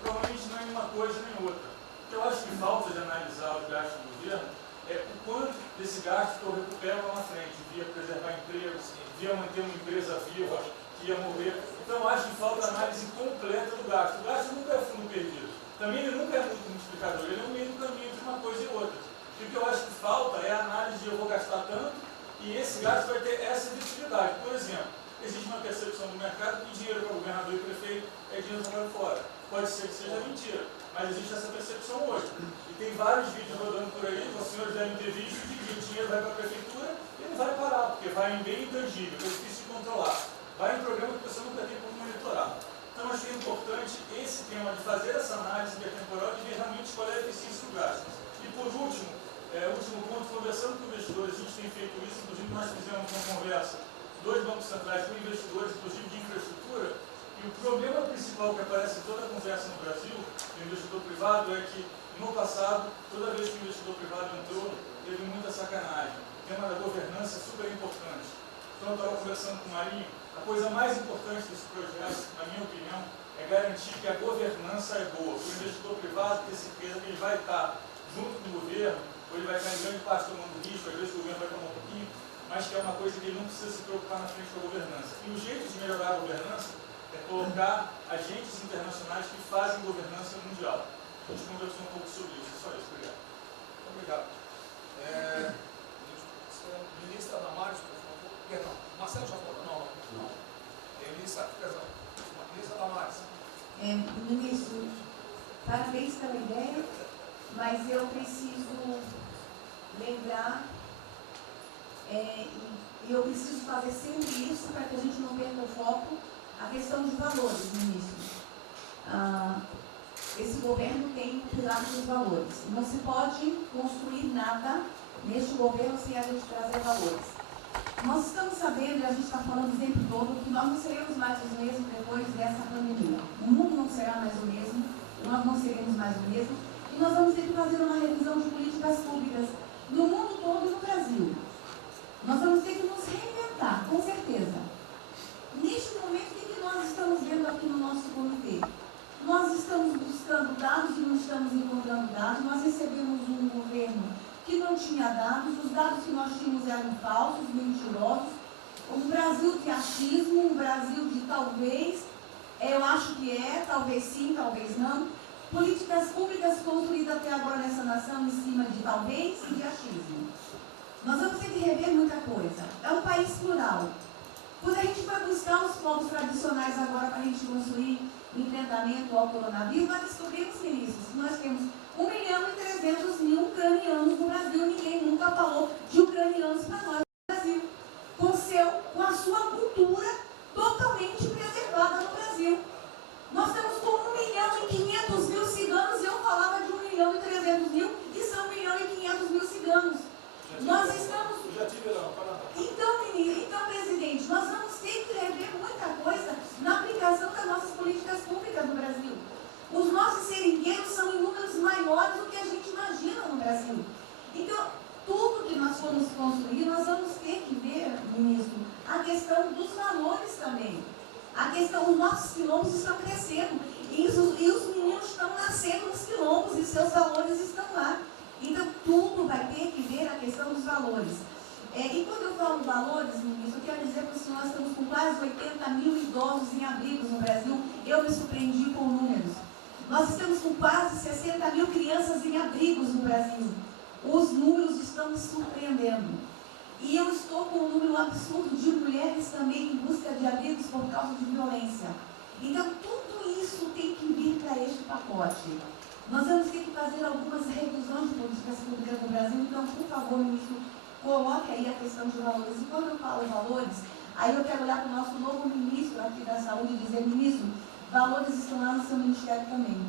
Provavelmente não é uma coisa nem outra. O que eu acho que falta de analisar os gastos do governo é o quanto desse gasto que eu recupero lá na frente, via preservar empregos, via manter uma empresa viva, que ia morrer. Então eu acho que falta análise completa do gasto. O gasto nunca é fundo perdido. Também ele nunca é muito multiplicador, ele é um meio do caminho de uma coisa e outra. E o que eu acho que falta é a análise de eu vou gastar tanto e esse gasto vai ter essa efetividade. Por exemplo, existe uma percepção do mercado que dinheiro para governador e prefeito é dinheiro jogado fora. Pode ser que seja mentira, mas existe essa percepção hoje. E tem vários vídeos rodando por aí, os senhores devem ter visto, de que o dinheiro vai para a prefeitura e não vai parar, porque vai em bem intangível, que é difícil de controlar. Vai em programa que a pessoa nunca tem como monitorar. Então, acho que é importante esse tema de fazer essa análise intertemporal e ver realmente qual é a eficiência do gasto. E por último, último ponto, conversando com investidores, a gente tem feito isso, inclusive nós fizemos uma conversa, 2 bancos centrais com investidores, inclusive de infraestrutura, e o problema principal que aparece em toda a conversa no Brasil, do investidor privado, é que no passado, toda vez que o investidor privado entrou, teve muita sacanagem. O tema da governança é super importante. Então, eu estava conversando com o Marinho, a coisa mais importante desse projeto, na minha opinião, é garantir que a governança é boa. O investidor privado ter certeza que ele vai estar junto com o governo, ou ele vai estar em grande parte tomando risco, às vezes o governo vai tomar um pouquinho, mas que é uma coisa que ele não precisa se preocupar na frente da governança. E o jeito de melhorar a governança é colocar agentes internacionais que fazem governança mundial. A gente conversou um pouco sobre isso. Só isso. Obrigado. Obrigado. Ministra Damares, por favor. Perdão. Marcelo já falou? Não. Ministra Damares. Ministro, parabéns pela ideia, mas eu preciso lembrar e eu preciso fazer sempre isso para que a gente não perca o foco, a questão de valores, ministro. Esse governo tem um pilar dos valores. Não se pode construir nada neste governo sem a gente trazer valores. Nós estamos sabendo, e a gente está falando o tempo todo, que nós não seremos mais os mesmos depois dessa pandemia. O mundo não será mais o mesmo, nós não seremos mais o mesmo, e nós vamos ter que fazer uma revisão de políticas públicas no mundo todo e no Brasil. Nós vamos ter que nos reinventar, com certeza. Neste momento, o que nós estamos vendo aqui no nosso comitê? Nós estamos buscando dados e não estamos encontrando dados. Nós recebemos um governo que não tinha dados, os dados que nós tínhamos eram falsos, mentirosos. Um Brasil de achismo, um Brasil de talvez, eu acho que é, talvez sim, talvez não. Políticas públicas construídas até agora nessa nação em cima de talvez e de achismo. Nós vamos ter que rever muita coisa. É um país plural. Quando a gente foi buscar os povos tradicionais agora para a gente construir enfrentamento ao coronavírus, nós descobrimos, ministros, que nós temos 1.300.000 ucranianos no Brasil. Ninguém nunca falou de ucranianos para nós no Brasil. Com a sua cultura totalmente preservada no Brasil. Nós estamos com 1.500.000 ciganos, e eu falava de 1.300.000, e são 1.500.000 ciganos. Nós estamos... Então, presidente, nós vamos ter que rever muita coisa na aplicação das nossas políticas públicas no Brasil. Os nossos seringueiros são em números maiores do que a gente imagina no Brasil. Então, tudo que nós formos construir, nós vamos ter que ver, ministro, a questão dos valores também. A questão, os nossos quilombos estão crescendo, e os meninos estão nascendo nos quilombos, e seus valores estão lá. Então, tudo vai ter que ver a questão dos valores. E quando eu falo valores, ministro, eu quero dizer para o senhor, nós estamos com quase 80.000 idosos em abrigos no Brasil. Eu me surpreendi com números. Nós estamos com quase 60.000 crianças em abrigos no Brasil. Os números estão me surpreendendo. E eu estou com um número absurdo de mulheres também em busca de abrigos por causa de violência. Então, tudo isso tem que vir para este pacote. Nós vamos ter que fazer algumas revisões de políticas públicas no Brasil. Então, por favor, ministro, coloque aí a questão de valores. E quando eu falo valores, aí eu quero olhar para o nosso novo ministro aqui da Saúde e dizer, ministro, valores estão lá no seu ministério também.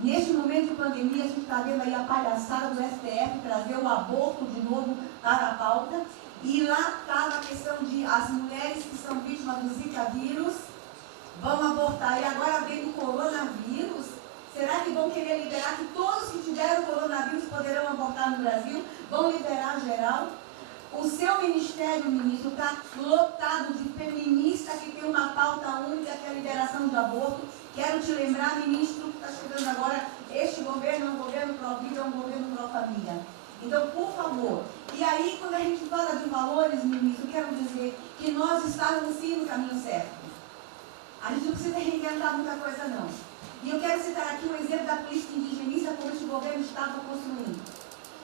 Neste momento de pandemia, a gente está vendo aí a palhaçada do STF trazer o aborto de novo para a pauta. E lá está a questão de as mulheres que são vítimas do Zika vírus vão abortar. E agora vem do coronavírus. Será que vão querer liberar que todos que tiveram coronavírus poderão abortar no Brasil? Vão liberar geral? O seu ministério, ministro, está lotado de feminista que tem uma pauta única, que é a liberação de aborto. Quero te lembrar, ministro, que está chegando agora, este governo é um governo pró-vida, é um governo pró-família. Então, por favor. E aí, quando a gente fala de valores, ministro, quero dizer que nós estávamos sim no caminho certo. A gente não precisa reinventar muita coisa, não. E eu quero citar aqui um exemplo da política indigenista, como este governo estava construindo.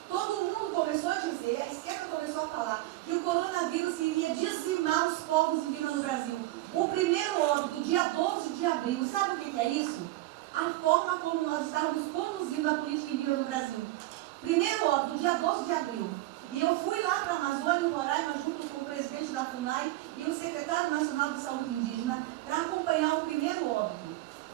Todo mundo começou a dizer, a esquerda começou a falar, que o coronavírus iria dizimar os povos indígenas no Brasil. O primeiro óbito, dia 12 de abril, sabe o que é isso? A forma como nós estávamos conduzindo a política indígena no Brasil. Primeiro óbito, dia 12 de abril. E eu fui lá para a Amazônia, em Roraima, junto com o presidente da FUNAI e o secretário nacional de saúde indígena, para acompanhar o primeiro óbito.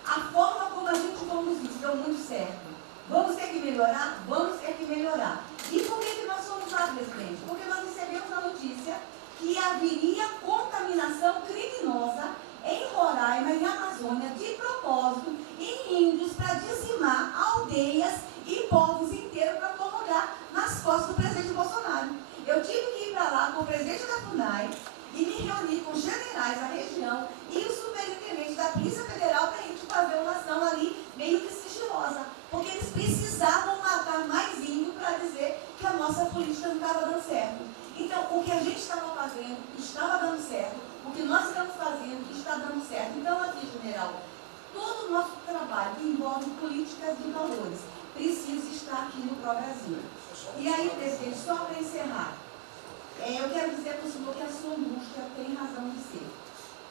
A forma como a gente conduziu deu muito certo. Vamos ter que melhorar? Vamos ter que melhorar. E por que nós fomos lá, presidente? Porque nós recebemos a notícia que haveria contaminação criminosa em Roraima e Amazônia, de propósito, em índios, para dizimar aldeias e povos inteiros para colocar nas costas do presidente Bolsonaro. Eu tive que ir para lá com o presidente da FUNAI e me reunir com os generais da região e o superintendente da Polícia Federal para a gente fazer uma ação ali meio que sigilosa, porque eles precisavam matar mais índio para dizer que a nossa política não estava dando certo. Então, o que a gente estava fazendo estava dando certo, o que nós estamos fazendo está dando certo. Então, aqui, general, todo o nosso trabalho que envolve políticas de valores precisa estar aqui no Pró-Brasil. E aí, presidente, só para encerrar, eu quero dizer para o senhor que a sua angústia tem razão de ser.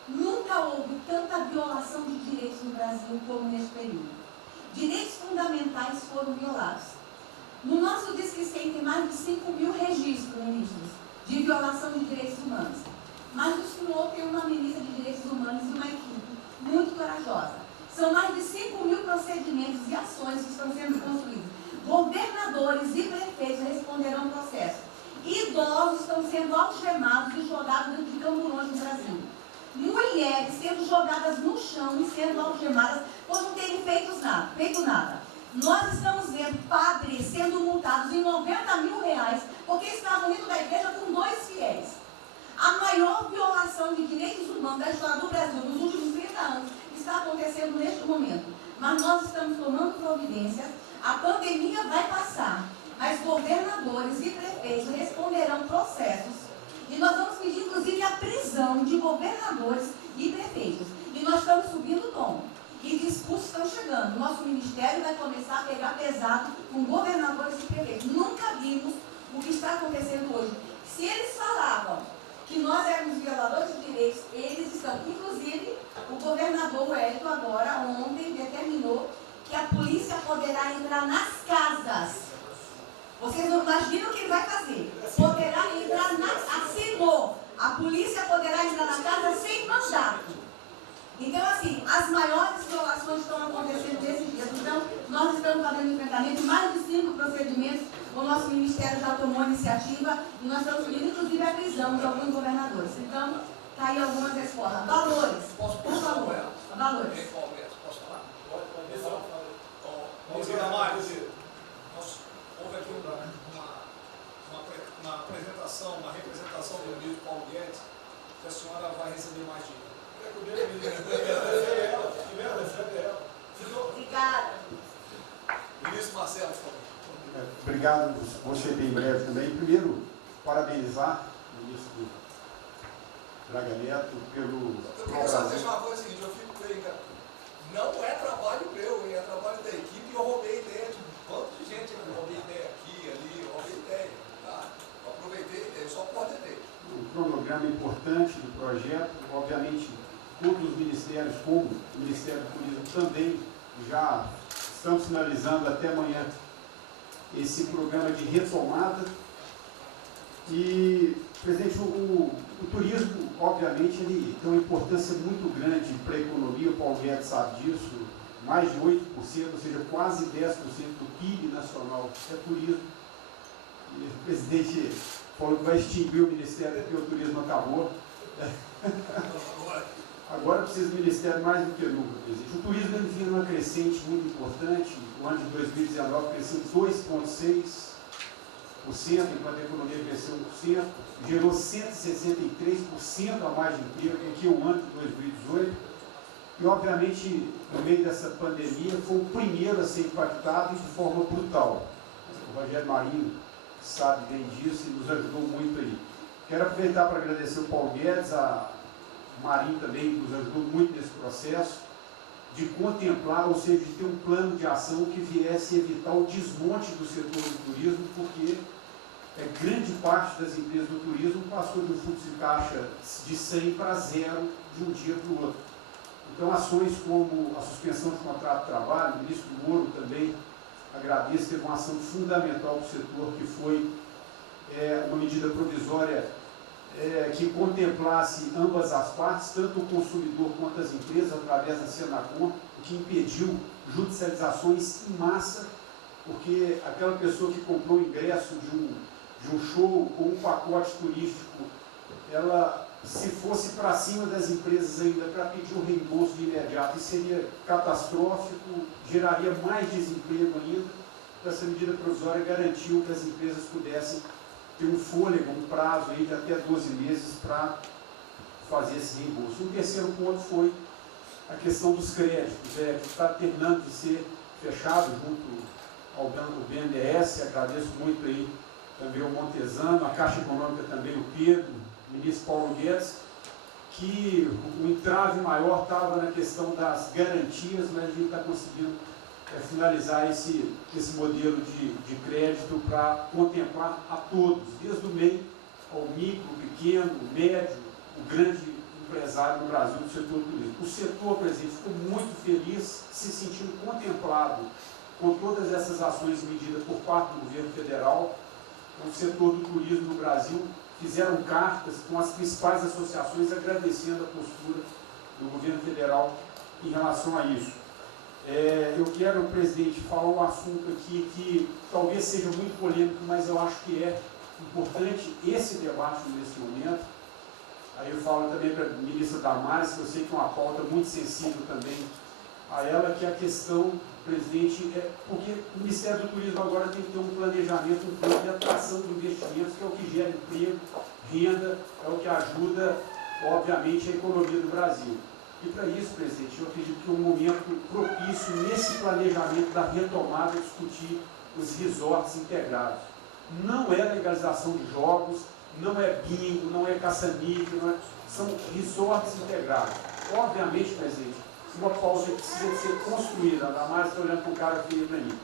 Nunca houve tanta violação de direitos no Brasil como neste período. Direitos fundamentais foram violados. No nosso Disque 100 tem mais de 5.000 registros, ministros, de violação de direitos humanos. Mas o senhor tem uma ministra de direitos humanos e uma equipe muito corajosa. São mais de 5.000 procedimentos e ações que estão sendo construídos. Governadores e prefeitos responderão ao processo. Idosos estão sendo algemados e jogados dentro de camburões no Brasil. Mulheres sendo jogadas no chão e sendo algemadas por não terem feito nada. Nós estamos vendo padres sendo multados em R$90 mil porque estavam dentro da igreja com 2 fiéis. A maior violação de direitos humanos da história do Brasil nos últimos 30 anos está acontecendo neste momento. Mas nós estamos tomando providências, a pandemia vai passar, mas governadores e prefeitos responderão processos. E nós vamos pedir, inclusive, a prisão de governadores e prefeitos. E nós estamos subindo o tom. E discursos estão chegando. Nosso ministério vai começar a pegar pesado com governadores e prefeitos. Nunca vimos o que está acontecendo hoje. Se eles falavam que nós éramos violadores de direitos, eles estão. Inclusive, o governador Wellington agora, ontem, determinou que a polícia poderá entrar nas casas. Vocês não imaginam o que ele vai fazer. Poderá entrar assinou. A polícia poderá entrar na casa sem mandato. Então, assim, as maiores violações estão acontecendo nesses dias. Então, nós estamos fazendo enfrentamento de mais de 5 procedimentos. O nosso ministério já tomou a iniciativa e nós estamos pedindo, inclusive, a prisão de alguns governadores. Então, está aí algumas respostas. Valores. Por favor. Valores. Posso falar? Pode. Vamos ver mais. Houve aqui uma apresentação, uma representação do ministro Paulo Guedes, que a senhora vai receber mais dinheiro. Obrigada. Ministro Marcelo, por favor. Obrigado, vou ser bem breve também. Primeiro, parabenizar o ministro Braga Neto pelo... Eu queria só dizer uma coisa seguinte, eu fico bem, cara. Não é trabalho meu, é trabalho da equipe e eu roubei ideia de um bando de gente. Eu roubei ideia aqui, ali, eu roubei ideia. Tá? Eu aproveitei a ideia, só coordenei. Um cronograma importante do projeto, obviamente, todos os ministérios, como o Ministério do Turismo também, já estamos finalizando até amanhã esse programa de retomada. E, presidente, o turismo, obviamente, ele tem uma importância muito grande para a economia, o Paulo Guedes sabe disso, mais de 8%, ou seja, quase 10% do PIB nacional é turismo. E o presidente falou que vai extinguir o Ministério porque o turismo acabou. Agora precisa do Ministério mais do que nunca, presidente. O turismo ele vinha numa crescente muito importante. O ano de 2019 cresceu 2,6%, enquanto a economia cresceu 1%, gerou 163% a mais de emprego do que o ano de 2018. E, obviamente, no meio dessa pandemia, foi o primeiro a ser impactado de forma brutal. O Rogério Marinho sabe bem disso e nos ajudou muito aí. Quero aproveitar para agradecer o Paulo Guedes, a Marinho também nos ajudou muito nesse processo, de contemplar, ou seja, de ter um plano de ação que viesse evitar o desmonte do setor do turismo, porque grande parte das empresas do turismo passou de um fluxo de caixa de 100 para 0 de um dia para o outro. Então, ações como a suspensão de contrato de trabalho, o ministro Moro também agradeço, teve uma ação fundamental para o setor, que foi uma medida provisória que contemplasse ambas as partes, tanto o consumidor quanto as empresas, através da Senacom, o que impediu judicializações em massa, porque aquela pessoa que comprou o ingresso de um show ou um pacote turístico, ela, se fosse para cima das empresas ainda para pedir o reembolso de imediato, isso seria catastrófico, geraria mais desemprego ainda. Essa medida provisória garantiu que as empresas pudessem ter um fôlego, um prazo aí de até 12 meses para fazer esse reembolso. O terceiro ponto foi a questão dos créditos, que está terminando de ser fechado junto ao BNDES. Agradeço muito aí também o Montesano, a Caixa Econômica também, o Pedro, o ministro Paulo Guedes, que o entrave maior estava na questão das garantias, mas a gente está conseguindo finalizar esse modelo de crédito para contemplar a todos, desde o MEI ao micro, pequeno, médio, o grande empresário no Brasil do setor do turismo. O setor, presidente, ficou muito feliz, se sentindo contemplado com todas essas ações e medidas por parte do governo federal. O setor do turismo no Brasil fizeram cartas com as principais associações agradecendo a postura do governo federal em relação a isso. Eu quero, presidente, falar um assunto aqui que talvez seja muito polêmico, mas eu acho que importante esse debate nesse momento. Aí eu falo também para a ministra Damares, que eu sei que é uma pauta muito sensível também a ela, que é a questão, presidente, porque o Ministério do Turismo agora tem que ter um planejamento, um plano de atração de investimentos, que é o que gera emprego, renda, é o que ajuda, obviamente, a economia do Brasil. E para isso, presidente, eu acredito que é um momento propício nesse planejamento da retomada discutir os resorts integrados. Não é legalização de jogos, não é bingo, não é caça-níquel, são resorts integrados. Obviamente, presidente, uma pauta precisa ser construída, ainda mais estou olhando para um cara que veio para mim.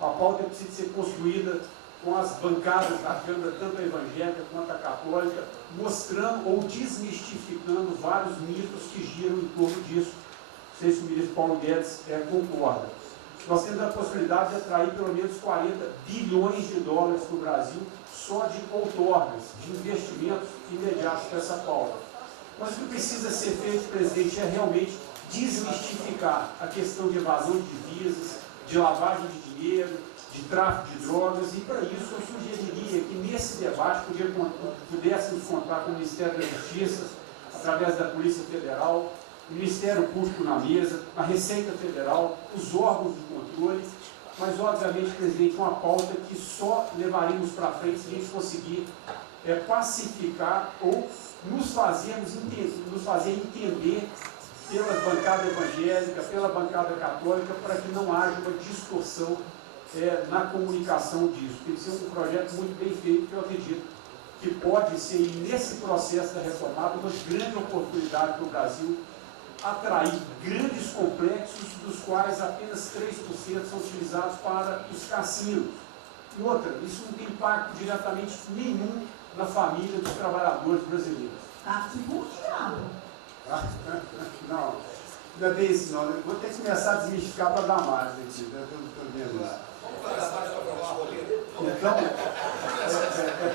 A pauta precisa ser construída com as bancadas da Câmara, tanto a evangélica quanto a católica, mostrando ou desmistificando vários mitos que giram em torno disso. Não sei se o ministro Paulo Guedes concorda. Nós temos a possibilidade de atrair pelo menos 40 bilhões de dólares para o Brasil só de outorgas, de investimentos imediatos para essa pauta. Mas o que precisa ser feito, presidente, é realmente desmistificar a questão de evasão de divisas, de lavagem de dinheiro, de tráfico de drogas, e para isso eu sugeriria que nesse debate pudéssemos contar com o Ministério da Justiça, através da Polícia Federal, o Ministério Público na mesa, a Receita Federal, os órgãos de controle, mas obviamente, presidente, uma pauta que só levaremos para frente se a gente conseguir pacificar ou nos fazer entender pela bancada evangélica, pela bancada católica, para que não haja uma distorção na comunicação disso. Tem que ser um projeto muito bem feito, que eu acredito que pode ser, nesse processo da retomada, uma grande oportunidade para o Brasil atrair grandes complexos, dos quais apenas 3% são utilizados para os cassinos. E outra, isso não tem impacto diretamente nenhum na família dos trabalhadores brasileiros. Tá diabo. Não, ainda tem isso não. Eu vou ter que começar a desmistificar para dar mais aqui. Estou vendo isso. Então,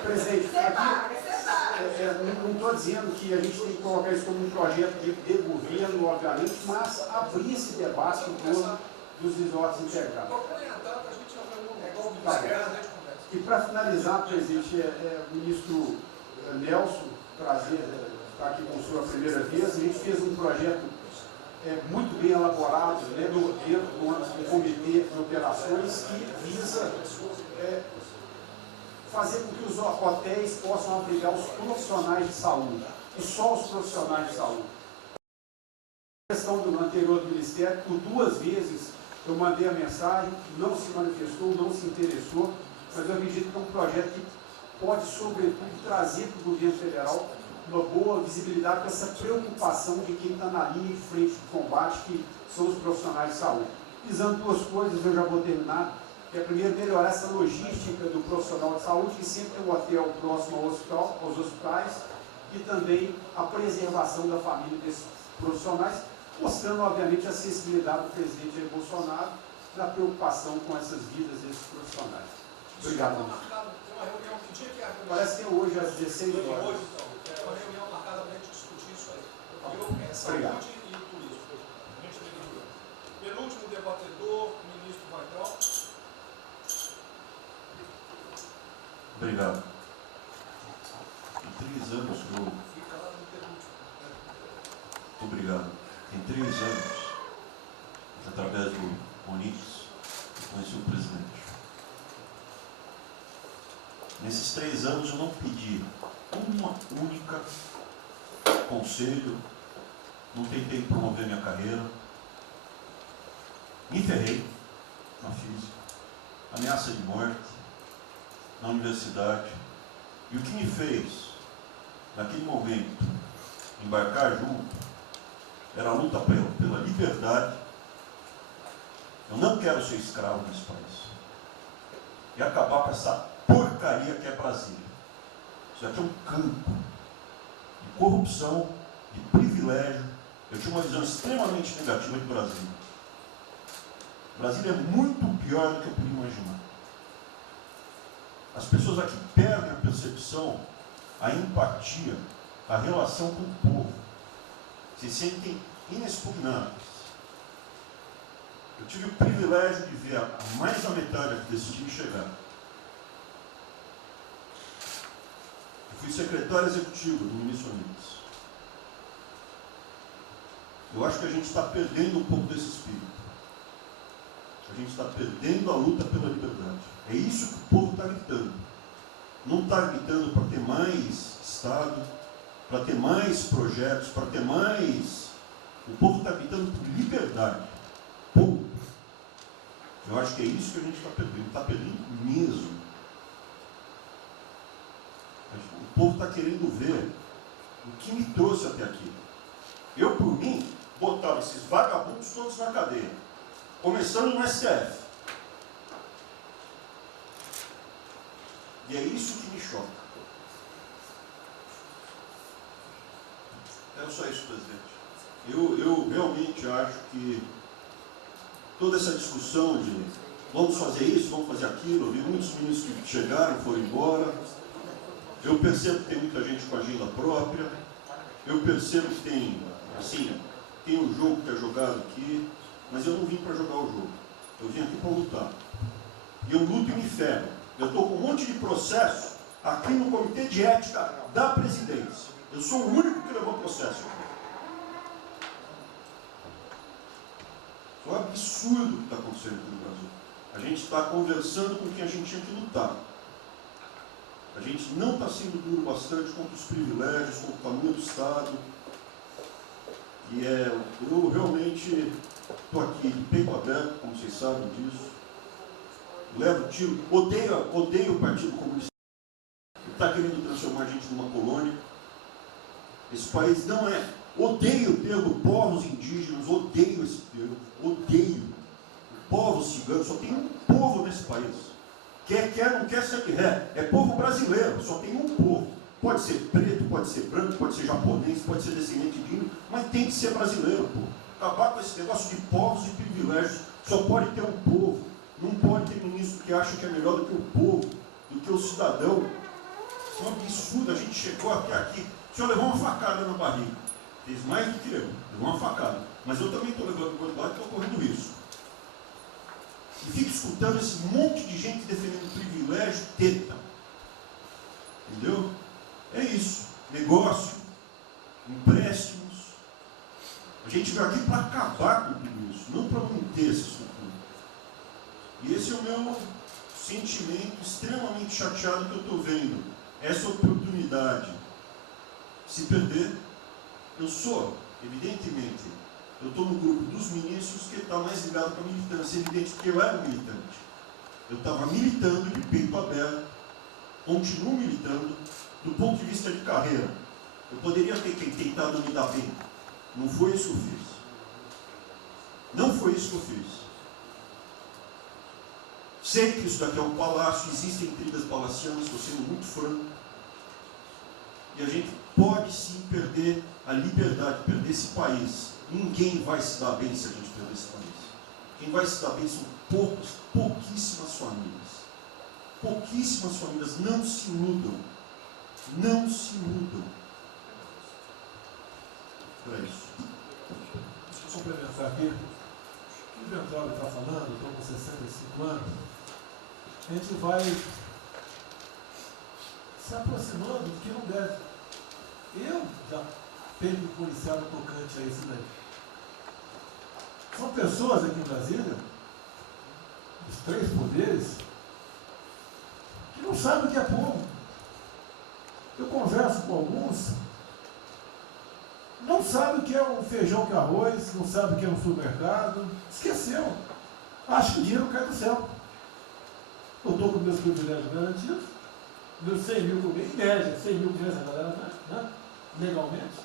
presidente, aqui, não estou dizendo que a gente tem que colocar isso como um projeto de governo, obviamente, mas abrir esse debate em torno dos resorts integrados. Tá. E para finalizar, presidente, o ministro Nelson, prazer estar aqui com a sua primeira vez, a gente fez um projeto muito bem elaborado, né, dentro do comitê de operações, que visa fazer com que os hotéis possam abrigar os profissionais de saúde, e só os profissionais de saúde. A questão do anterior do Ministério, por 2 vezes eu mandei a mensagem, não se manifestou, não se interessou, mas eu acredito que é um projeto que pode, sobretudo, trazer para o governo federal uma boa visibilidade com essa preocupação de quem está na linha de frente de combate, que são os profissionais de saúde. Visando 2 coisas, eu já vou terminar, que é primeiro melhorar essa logística do profissional de saúde, que sempre tem um hotel próximo ao hospital, aos hospitais, e também a preservação da família desses profissionais, mostrando, obviamente, a acessibilidade do presidente Jair Bolsonaro na preocupação com essas vidas desses profissionais. Obrigado. Parece que é hoje às 16 horas. Hoje, então. É uma reunião marcada para a gente discutir isso aí. Obrigado. Saúde e turismo. Penúltimo debatedor, o ministro Weintraub. Obrigado. Em 3 anos eu... Fica lá no penúltimo. Muito obrigado. Em 3 anos, através do Onix, eu conheci o presidente. Nesses 3 anos eu não pedi uma única conselho, não tentei promover minha carreira, me ferrei na física, ameaça de morte, na universidade, e o que me fez, naquele momento, embarcar junto, era a luta pela liberdade. Eu não quero ser escravo nesse país, e acabar com essa porcaria que é Brasília. Isso aqui é um campo de corrupção, de privilégio. Eu tinha uma visão extremamente negativa de Brasília. Brasília é muito pior do que eu podia imaginar. As pessoas aqui perdem a percepção, a empatia, a relação com o povo. Se sentem inexpugnáveis. Eu tive o privilégio de ver a mais da metade desse time chegar. Fui secretário executivo do Ministro Onix. Eu acho que a gente está perdendo um pouco desse espírito. A gente está perdendo a luta pela liberdade. É isso que o povo está gritando. Não está gritando para ter mais Estado, para ter mais projetos, para ter mais... O povo está gritando por liberdade. Ponto. Eu acho que é isso que a gente está perdendo. Está perdendo mesmo. O povo está querendo ver o que me trouxe até aqui. Eu, por mim, botava esses vagabundos todos na cadeia. Começando no STF. E é isso que me choca. É só isso, presidente. Eu realmente acho que toda essa discussão de vamos fazer isso, vamos fazer aquilo, eu vi muitos ministros que chegaram, foram embora. Eu percebo que tem muita gente com agenda própria. Eu percebo que tem, assim, tem um jogo que é jogado aqui, mas eu não vim para jogar o jogo. Eu vim aqui para lutar. E eu luto e me ferro. Eu estou com um monte de processo aqui no Comitê de Ética da Presidência. Eu sou o único que levou processo. É um absurdo o que está acontecendo aqui no Brasil. A gente está conversando com quem a gente tinha que lutar. A gente não está sendo duro bastante contra os privilégios, contra o tamanho do Estado. E eu realmente estou aqui de peito aberto, como vocês sabem disso. Levo tiro, odeio o Partido Comunista, que está querendo transformar a gente numa colônia. Esse país não é. Odeio o termo povos indígenas, odeio esse termo, odeio. Povos ciganos, só tem um povo nesse país. Quer, não quer, ser que é povo brasileiro, só tem um povo. Pode ser preto, pode ser branco, pode ser japonês, pode ser descendente de índio, mas tem que ser brasileiro, pô. Acabar com esse negócio de povos e privilégios. Só pode ter um povo. Não pode ter ministro que acha que é melhor do que o povo, do que o cidadão. Isso é um absurdo. A gente chegou até aqui. O senhor levou uma facada na barriga. Fez mais do que eu. Levou uma facada. Mas eu também estou levando qualidade e estou correndo risco. E fico escutando esse monte de gente defendendo privilégio, teta. Entendeu? É isso. Negócio, empréstimos. A gente veio aqui para acabar com tudo isso, não para manter essa estrutura. E esse é o meu sentimento extremamente chateado que eu estou vendo. Essa oportunidade se perder. Eu sou, evidentemente, eu estou no grupo dos ministros que está mais ligado com a militância. É evidente que eu era militante. Eu estava militando de peito aberto, continuo militando, do ponto de vista de carreira. Eu poderia ter tentado me dar bem. Não foi isso que eu fiz. Não foi isso que eu fiz. Sei que isso daqui é um palácio, existem intrigas palacianas, estou sendo muito franco. E a gente pode sim perder a liberdade, perder esse país. Ninguém vai se dar bem se a gente perder esse país. Quem vai se dar bem são pouquíssimas famílias. Pouquíssimas famílias. Não se iludam. Não se iludam. Para isso. Deixa eu complementar aqui. O que o Ventralha está falando, eu estou com 65 anos, a gente vai se aproximando do que não deve. Eu já tenho me policiado tocante a isso daí. São pessoas aqui em Brasília, os três poderes, que não sabem o que é povo. Eu converso com alguns, não sabe o que é um feijão com arroz, não sabe o que é um supermercado, esqueceu. Acha que o dinheiro cai do céu. Eu estou com meus privilégios garantidos, meus 100 mil por mês, em média, 100 mil por mês a galera, né? Legalmente.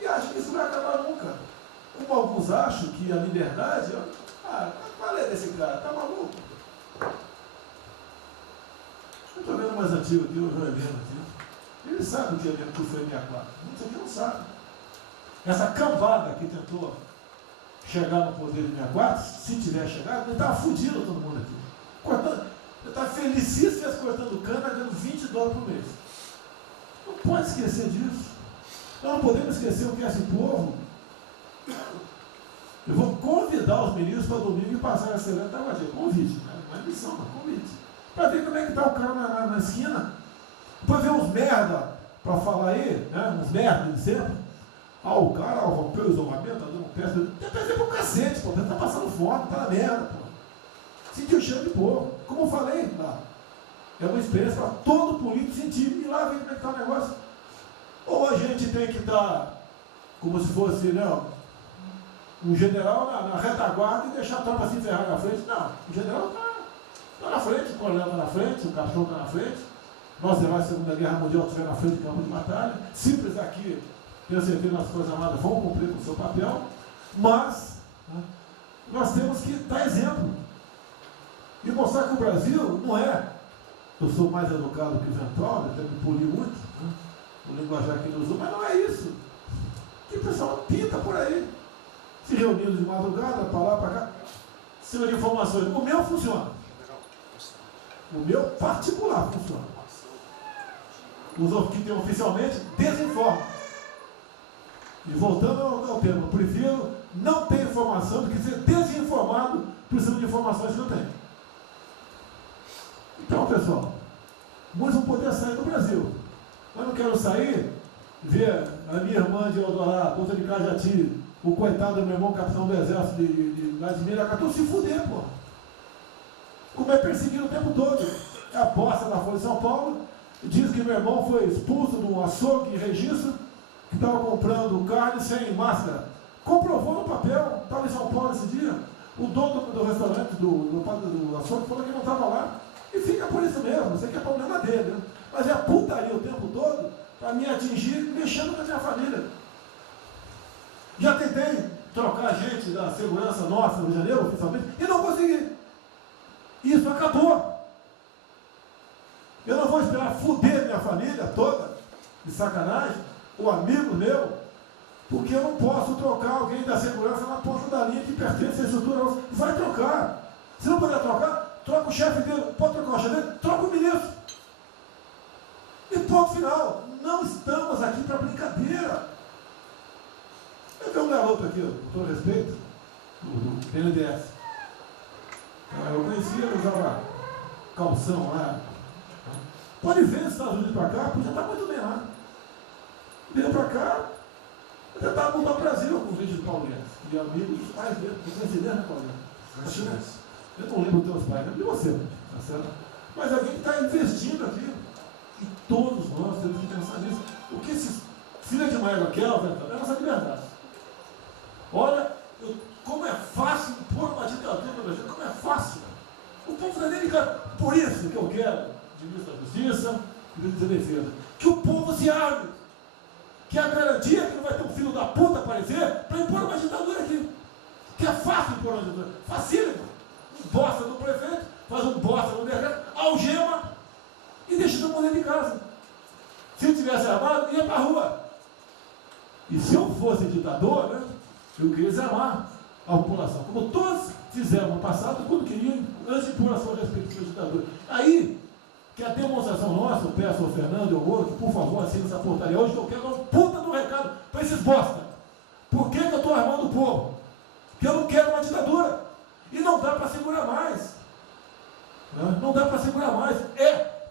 E acho que isso não vai acabar nunca. Como alguns acham que a liberdade, qual é desse cara? Tá maluco? Eu estou vendo mais antigo aqui, o João Helena aqui. Ele sabe o que é mesmo que foi 64. Muitos aqui não sabem. Essa cambada que tentou chegar no poder de 64, se tiver chegado, ele estava fudido todo mundo aqui. Cortando, ele estava felicíssimo cortando cana, ganhando $20 por mês. Não pode esquecer disso. Nós não podemos esquecer o que é esse povo. Eu vou convidar os ministros para domingo e passar essa semana da Guadia. Convite, né? Não é missão, mas convite. Para ver como é que está o cara na esquina. Depois vem uns merda para falar aí, né? Uns merda de sempre. O cara rompeu o isolamento, tá dando peça. Tem peça pro cacete, pô. Tá passando fome, tá na merda, pô. Sentiu o cheiro de povo. Como eu falei lá. É uma experiência para todo político sentir. E lá vem como é que tá o negócio. Ou a gente tem que estar como se fosse, não, um general na retaguarda e deixar a tropa se encerrar na frente. Não, o general está na frente, o coronel está na frente, o capitão está na frente. Nós, heróis da Segunda Guerra Mundial, estiver na frente do campo de batalha. Simples aqui, tenho certeza que as Forças Armadas vão cumprir com o seu papel, mas, né, nós temos que dar exemplo. E mostrar que o Brasil não é, eu sou mais educado que o Ventura, até me polir muito, né, o linguajar que ele usou, mas não é isso. Que o pessoal pinta por aí, se reunindo de madrugada, para lá, para cá, cima de informações. O meu funciona. O meu particular funciona. Os que tem oficialmente desinformam. E voltando ao tema, eu prefiro não ter informação do que ser desinformado por cima de informações que eu tenho. Então, pessoal, muitos vão poder sair do Brasil. Eu não quero sair, ver a minha irmã de Eldorado, outra de Cajati, o coitado do meu irmão, capitão do exército de Miracatu, se fuder, pô. Como é perseguido o tempo todo. É a bosta da Folha de São Paulo, diz que meu irmão foi expulso de um açougue em registro, que estava comprando carne sem máscara. Comprovou no papel, estava em São Paulo esse dia. O dono do restaurante, do açougue, falou que não estava lá. E fica por isso mesmo, isso aqui é problema dele, né? Mas é putaria o tempo todo para me atingir, mexendo com a minha família. Já tentei trocar gente da segurança nossa no Rio de Janeiro, oficialmente, e não consegui. Isso acabou. Eu não vou esperar fuder minha família toda, de sacanagem, ou amigo meu, porque eu não posso trocar alguém da segurança na ponta da linha que pertence à estrutura. Vai trocar. Se não puder trocar, troca o chefe dele. Pode trocar o chefe dele? Troca o ministro. E ponto final. Não estamos aqui para brincadeira. Eu tenho um garoto aqui, com todo respeito, do BNDES. Eu conhecia, ele usava calção lá. Pode ver nos Estados Unidos para cá, porque já está muito bem lá. Veio para cá, eu tentava voltar ao Brasil com o vídeo de Paulinho. E amigos, pais dele, coincidência, né, Paulinho? Eu não lembro dos teus pais, lembro de você, tá certo? Mas alguém que está investindo aqui. E todos nós temos que pensar nisso. O que esses filhos de Maia querem, é a nossa liberdade. Olha, como é fácil impor uma ditadura no Brasil, como é fácil. O povo da dele, por isso que eu quero, de ministro da Justiça e ministro da Defesa, que o povo se abre. Que é a garantia que não vai ter um filho da puta aparecer para impor uma ditadura aqui. Que é fácil impor uma ditadura. Facílimo. Um bosta no prefeito, faz um bosta no decreto, algema e deixa todo mundo dentro de casa. Se eu tivesse armado, ia para a rua. E se eu fosse ditador, né, eu queria desarmar a população. Como todos fizeram no passado, quando queriam, antes de impor a sua respectiva ditadura. Aí, que a demonstração nossa, eu peço ao Fernando e ao outro, por favor, assine essa portaria hoje, que eu quero dar um puta do recado para esses bosta. Por que eu estou armando o povo? Porque eu não quero uma ditadura. E não dá para segurar mais. Não dá para segurar mais.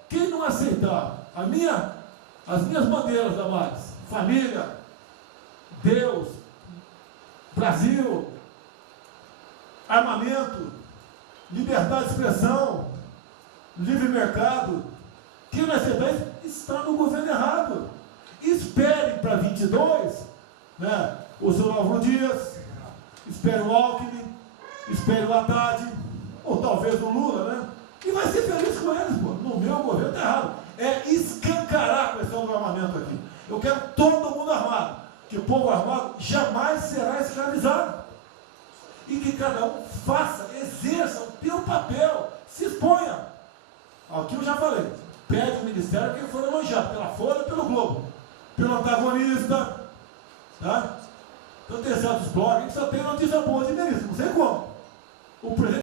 Quem não aceitar as minhas bandeiras, Damares, família, Deus, Brasil, armamento, liberdade de expressão, livre mercado, quem não aceitar isso está no governo errado. Espere para 22, né, o seu Álvaro Dias, espere o Alckmin, espere o Haddad, ou talvez o Lula, né? E vai ser feliz com eles, pô. No meu governo está errado. É escancarar a questão do armamento aqui. Eu quero todo mundo armado. Que o povo armado jamais será escravizado. E que cada um faça, exerça o seu papel, se exponha. Aqui eu já falei. Pede o ministério quem for elogiado, pela Folha e pelo Globo. Pelo antagonista. Tá? Então tem certos blogs que só tem notícia boa de ministro. Não sei como. O presidente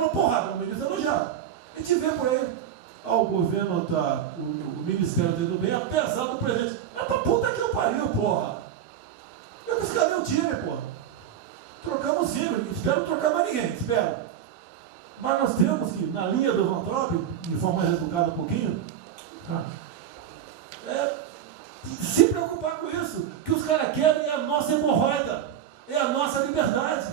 é uma porrada, o ministro é elogiado. A gente vê por aí. O governo tá, o ministério do bem, apesar do presidente. É pra puta que eu pariu, porra. Eu disse, cadê o time, porra? Trocamos sim, espero trocar mais ninguém, espero. Mas nós temos que, na linha do Van Trump, de forma mais educada um pouquinho, tá? se preocupar com isso, que os caras querem é a nossa hemorroida, é a nossa liberdade.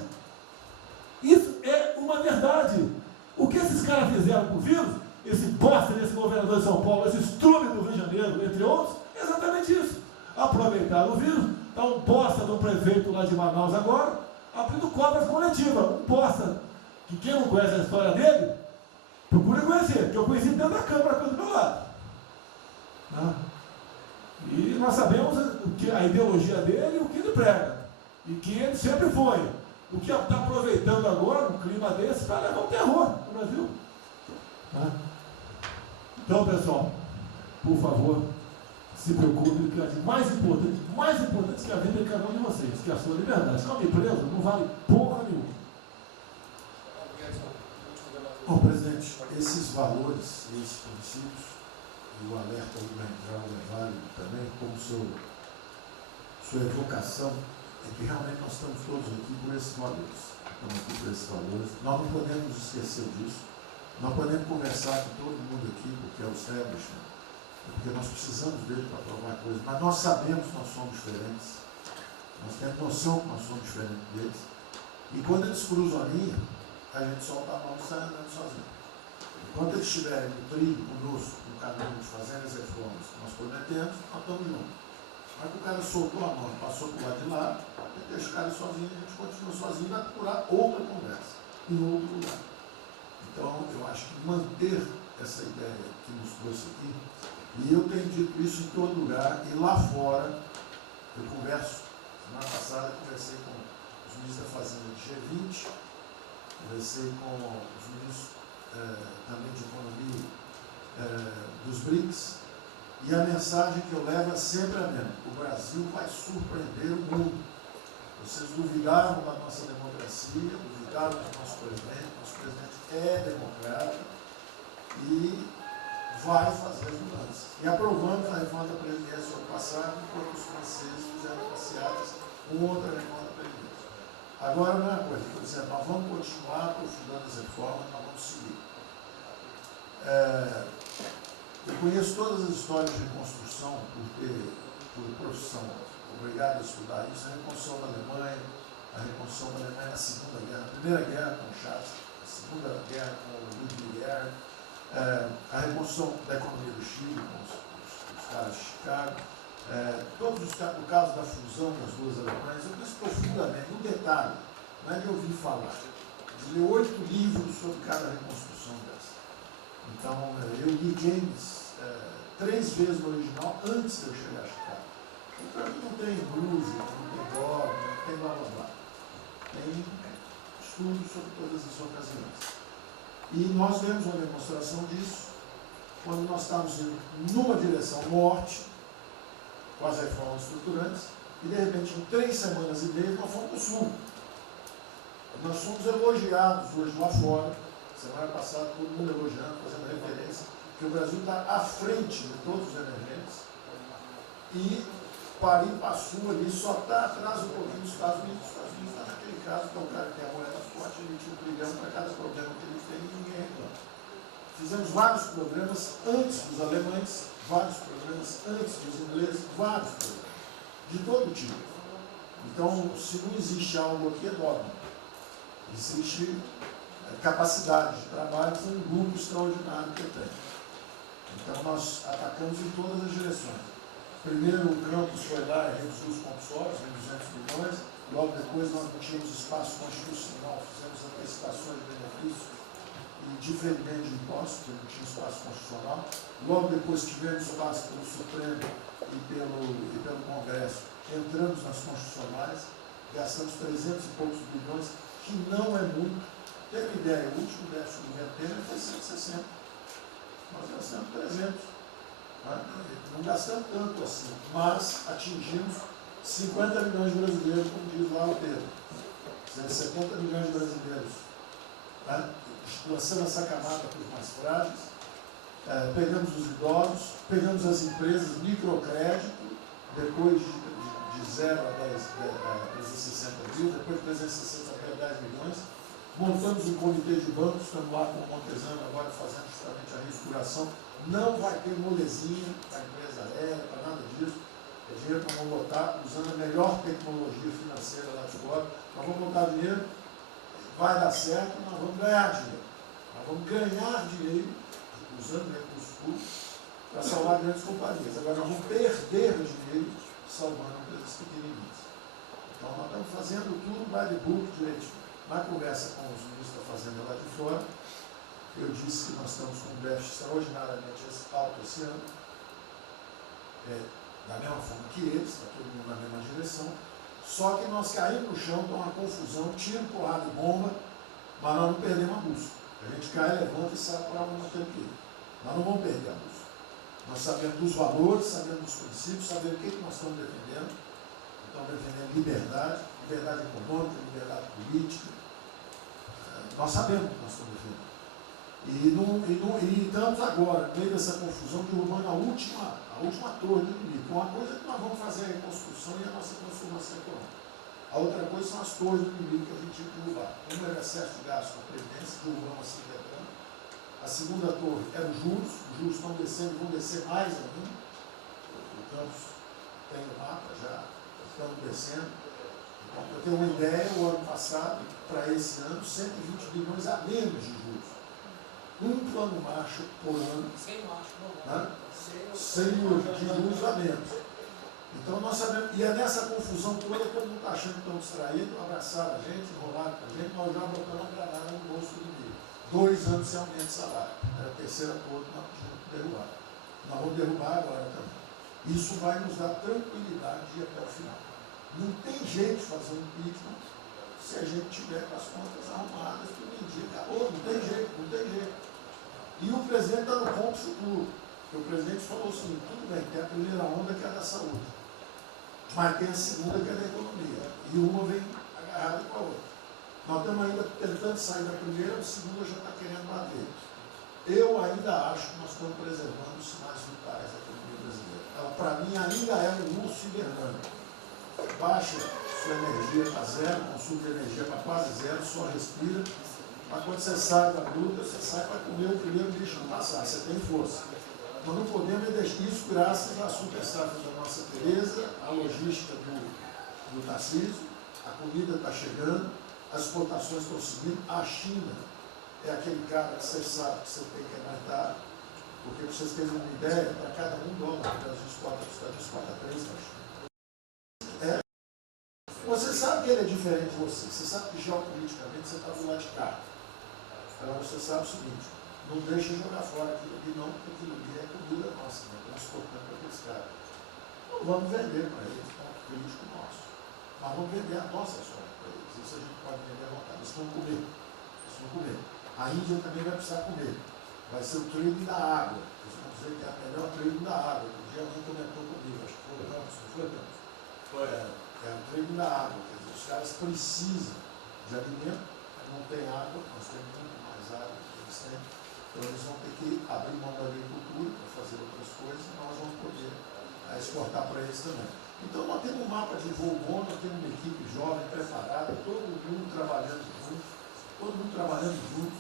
Isso é uma verdade. O que esses caras fizeram com o vírus, esse bosta desse governador de São Paulo, esse estrume do Rio de Janeiro, entre outros, é exatamente isso. Aproveitaram o vírus, está um bosta do prefeito lá de Manaus agora, abrindo cobras coletivas. Um bosta, que quem não conhece a história dele, procure conhecer, que eu conheci dentro da Câmara aqui do meu lado. E nós sabemos que a ideologia dele e o que ele prega. E que ele sempre foi. O que está aproveitando agora, um clima desse, para levar o terror no Brasil. Então, pessoal, por favor, se preocupe, que é mais importante que a vida de cada um de vocês, que é a sua liberdade. Se não me preso, não vale porra nenhuma. Bom, presidente, esses valores, esses princípios, e o alerta do Grande é válido também, como sua evocação, é que realmente nós estamos todos aqui por esses valores. Estamos aqui por esses valores. Nós não podemos esquecer disso. Não podemos conversar com todo mundo aqui, porque é o establishment, porque nós precisamos dele para provar coisas, mas nós sabemos que nós somos diferentes. Nós temos noção que nós somos diferentes deles. E quando eles cruzam a linha, a gente solta a mão e sai andando sozinho. Enquanto eles estiverem no trilho conosco, no caminho de fazer as reformas que nós prometemos, nós estamos juntos. Mas que o cara soltou a mão, passou para o lado de lá, deixa o cara sozinho, a gente continua sozinho e vai procurar outra conversa, em outro lugar. Então, eu acho que manter essa ideia que nos trouxe aqui, e eu tenho dito isso em todo lugar, e lá fora, eu converso, semana passada eu conversei com os ministros da Fazenda de G20, conversei com os ministros também de Economia dos BRICS, e a mensagem que eu levo é sempre a mesma: o Brasil vai surpreender o mundo. Vocês duvidaram da nossa democracia, duvidaram do nosso presidente é democrata e vai fazer as mudanças. E aprovamos a reforma da Previdência no ano passado, enquanto os franceses fizeram passeadas com outra reforma da Previdência. Agora, não é uma coisa, por exemplo, nós vamos continuar aprofundando as reformas, nós vamos seguir. Eu conheço todas as histórias de reconstrução por profissão, obrigado a estudar isso, a reconstrução da Alemanha, na Segunda Guerra, a Primeira Guerra com Chaves, a Segunda Guerra com o Ludwig Erhard, a reconstrução da economia do Chile com os caras de Chicago, o caso da fusão das duas Alemanhas. Eu conheço profundamente, um detalhe, não é de ouvir falar, de ler 8 livros sobre cada reconstrução dessa. Então, eu li James 3 vezes no original antes de eu chegar a Chicago. Então, não tem música, não tem dogma, não tem blá blá blá. Tem estudos sobre todas as ocasiões. E nós vemos uma demonstração disso quando nós estávamos indo numa direção norte, com as reformas estruturantes, e de repente, em 3 semanas e meia, nós fomos para o sul. Nós somos elogiados hoje lá fora, semana passada, todo mundo elogiando, fazendo referência, que o Brasil está à frente de todos os emergentes, e Paris passou ali, só está atrás um pouquinho dos Estados Unidos. Os Estados Unidos está naquele caso, que é um cara que tem a moeda forte, ele tinha um trilhão para cada problema que ele tem e ninguém reclama. Fizemos vários programas antes dos alemães, vários programas antes dos ingleses, vários programas, de todo tipo. Então, se não existe algo aqui, é dogma. Existe capacidade de trabalho com um grupo extraordinário que tem. Então, nós atacamos em todas as direções. Primeiro, o campus foi lá e reduziu os compulsórios em 200 milhões. Logo depois, nós não tínhamos espaço constitucional, fizemos antecipações de benefícios e diferimento de impostos, porque não tinha espaço constitucional. Logo depois, tivemos espaço pelo Supremo e pelo Congresso. Entramos nas constitucionais, gastamos 300 e poucos bilhões, que não é muito. Tem uma ideia, o último déficit do governo Temer foi 160. Nós gastamos 300. Não gastamos tanto assim, mas atingimos 50 milhões de brasileiros, como diz lá o Pedro. 70 milhões de brasileiros. Lançando essa camada para os mais frágeis, pegamos os idosos, pegamos as empresas, microcrédito, depois de 0 a 10, 360 mil, depois de 360 a 10 milhões, Montamos um comitê de bancos, estamos lá com o Montesano agora fazendo justamente a reestruturação. Não vai ter molezinha para a empresa aérea, para nada disso. É dinheiro que nós vamos botar usando a melhor tecnologia financeira lá de fora. Nós vamos botar dinheiro, vai dar certo, nós vamos ganhar dinheiro. Nós vamos ganhar dinheiro usando recursos públicos para salvar grandes companhias. Agora nós vamos perder dinheiro salvando empresas pequenininhas. Então nós estamos fazendo tudo by the book direitinho. Na conversa com os ministros da Fazenda lá de fora, eu disse que nós estamos com um déficit extraordinariamente alto esse ano, da mesma forma que eles, está todo mundo na mesma direção, só que nós caímos no chão, então uma confusão, tiro, porrada e bomba, mas nós não perdemos a busca. A gente cai, levanta e sai para onde nós temos que ir. Nós não vamos perder a busca. Nós sabemos dos valores, sabemos dos princípios, sabemos o que nós estamos defendendo. Estamos defendendo liberdade, liberdade econômica, liberdade política. Nós sabemos o que nós estamos defendendo. E estamos agora, no meio dessa confusão, derrubando a última torre do inimigo. Uma coisa é que nós vamos fazer a reconstrução e a nossa transformação econômica. A outra coisa são as torres do inimigo que a gente tinha que derrubar. Uma era excesso de gasto com a Previdência, derrubamos assim quebrando. A segunda torre era os juros estão descendo e vão descer mais ainda. O Campos tem o mapa já, estamos descendo. Então, eu tenho uma ideia, o ano passado, para esse ano, 120 bilhões a menos de juros. Um plano Marshall por ano, sem de juros a menos. Então nós sabemos, e é nessa confusão toda, todo mundo está achando que estão distraídos, abraçaram a gente, enrolaram com a gente, nós já botamos a granada no bolso do inimigo. 2 anos sem aumento de salário. Era a terceira toda que nós tínhamos que derrubar. Nós vamos derrubar agora também. Isso vai nos dar tranquilidade de ir até o final. Não tem jeito de fazer um impeachment se a gente tiver com as contas arrumadas, que um dia acabou, não tem jeito, não tem jeito. E o presidente está no ponto futuro. Porque o presidente falou assim, tudo bem, tem a primeira onda que é da saúde, mas tem a segunda que é da economia. E uma vem agarrada com a outra. Nós estamos ainda tentando sair da primeira, a segunda já está querendo bater. Eu ainda acho que nós estamos preservando os sinais vitais da economia brasileira. Ela, para mim, ainda é um urso hibernando. Baixa sua energia para zero, consumo de energia para quase zero, só respira. Mas quando você sai da luta, você sai para comer o primeiro bicho não passar, você tem força. Nós não podemos deixar isso graças à super safra da nossa Tereza, à logística do Tarcísio, a comida está chegando, as exportações estão subindo, a China é aquele cara que você sabe que você tem que aguentar, porque para vocês terem uma ideia, para cada $1 que a gente exporta 3 na China. Você sabe que ele é diferente de você sabe que geopoliticamente você está do lado de cá. Então você sabe o seguinte, não deixa jogar fora aquilo ali não, porque aquilo ali é comida nossa, né? Estamos exportando para aqueles caras. Não vamos vender para eles, ponto político nosso. Mas vamos vender a nossa soja para eles. Isso a gente pode vender à vontade. Eles vão comer. Eles vão comer. A Índia também vai precisar comer. Vai ser o trading da água. Eles vão dizer que é a melhor trading da água. Um dia alguém comentou comigo, acho que foi o Campos, não foi o Campos? Foi. É o trading da água. Quer dizer, os caras precisam de alimento, não tem água, nós temos muito mais água que eles têm. Então eles vão ter que abrir mão da agricultura para fazer outras coisas e nós vamos poder exportar para eles também. Então nós temos um mapa de voo bom, nós temos uma equipe jovem, preparada, todo mundo trabalhando junto,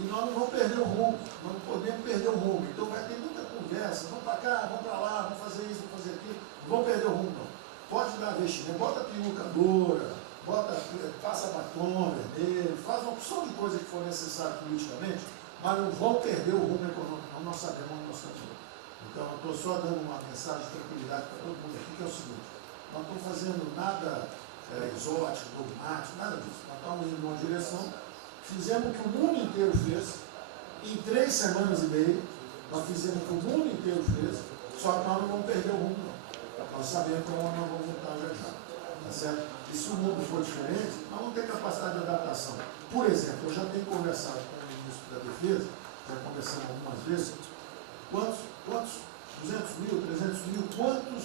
e nós não vamos perder o rumo, nós não podemos perder o rumo. Então vai ter muita conversa, vamos para cá, vamos para lá, vamos fazer isso, vamos fazer aquilo, não vamos perder o rumo não. Pode dar vestimento, bota peruca loura, passa batom vermelho, faz uma opção de coisa que for necessária politicamente, mas não vão perder o rumo econômico, não, nós sabemos onde nós estamos indo. Então, eu estou só dando uma mensagem de tranquilidade para todo mundo aqui, que é o seguinte, nós não estamos fazendo nada exótico, dogmático, nada disso. Nós estamos indo numa direção, fizemos o que o mundo inteiro fez, em 3 semanas e meia, nós fizemos o que o mundo inteiro fez, só que nós não vamos perder o rumo, não. Nós sabemos para onde nós vamos voltar já já. Tá certo? E se o mundo for diferente, nós vamos ter capacidade de adaptação. Por exemplo, eu já tenho conversado com o ministro da Defesa, já conversamos algumas vezes, quantos 200 mil, 300 mil, quantos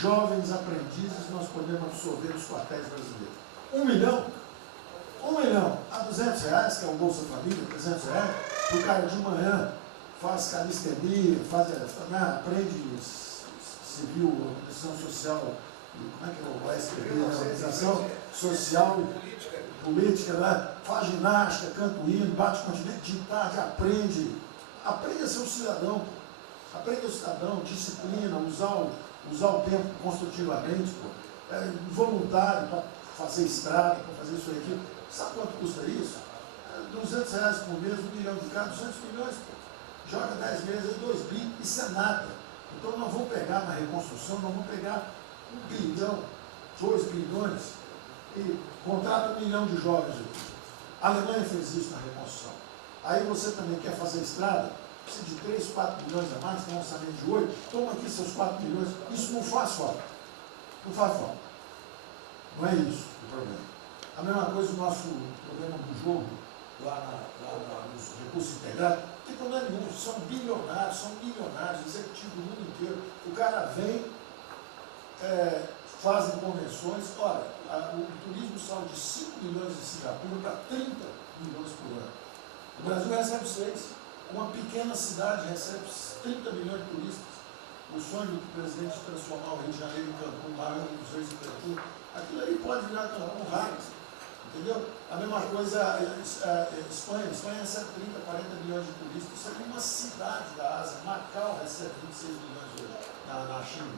jovens aprendizes nós podemos absorver nos quartéis brasileiros? 1 milhão? 1 milhão a R$200, que é o Bolsa Família, R$300, o cara de manhã faz calistenia, aprende civil, organização social, como é que é o SPB, organização social política, né? Faz ginástica, canta o hino, bate continente de tarde, aprende a ser um cidadão, aprende a ser cidadão, disciplina, usar o tempo construtivamente, voluntário para fazer estrada, para fazer isso aqui. Sabe quanto custa isso? R$200 por mês, 1 milhão de cada, 200 milhões, pô. Joga 10 meses, 2 bi, isso é nada. Então nós vamos pegar na reconstrução, nós vamos pegar 1 bilhão, 2 bilhões e contrata 1 milhão de jovens aqui. A Alemanha fez isso na reconstrução. Aí você também quer fazer estrada, precisa de 3, 4 milhões a mais, tem um orçamento de 8, toma aqui seus 4 milhões. Isso não faz falta. Não faz falta. Não é isso o problema. A mesma coisa o nosso problema do jogo, lá nos recursos integrados, não tem problema nenhum, são milionários, executivos do mundo inteiro. O cara vem, fazem convenções, olha, o turismo saiu de 5 milhões de Singapura para 30 milhões por ano. O Brasil recebe 6. Uma pequena cidade recebe 30 milhões de turistas. O sonho do presidente de transformar o Rio de Janeiro em Cancún, o maior dos reis em Cancún, aquilo ali pode virar Cancún rápido. Entendeu? A mesma coisa a Espanha. Espanha recebe 30, 40 milhões de turistas. Isso é uma cidade da Ásia. Macau recebe 26 milhões hoje na China.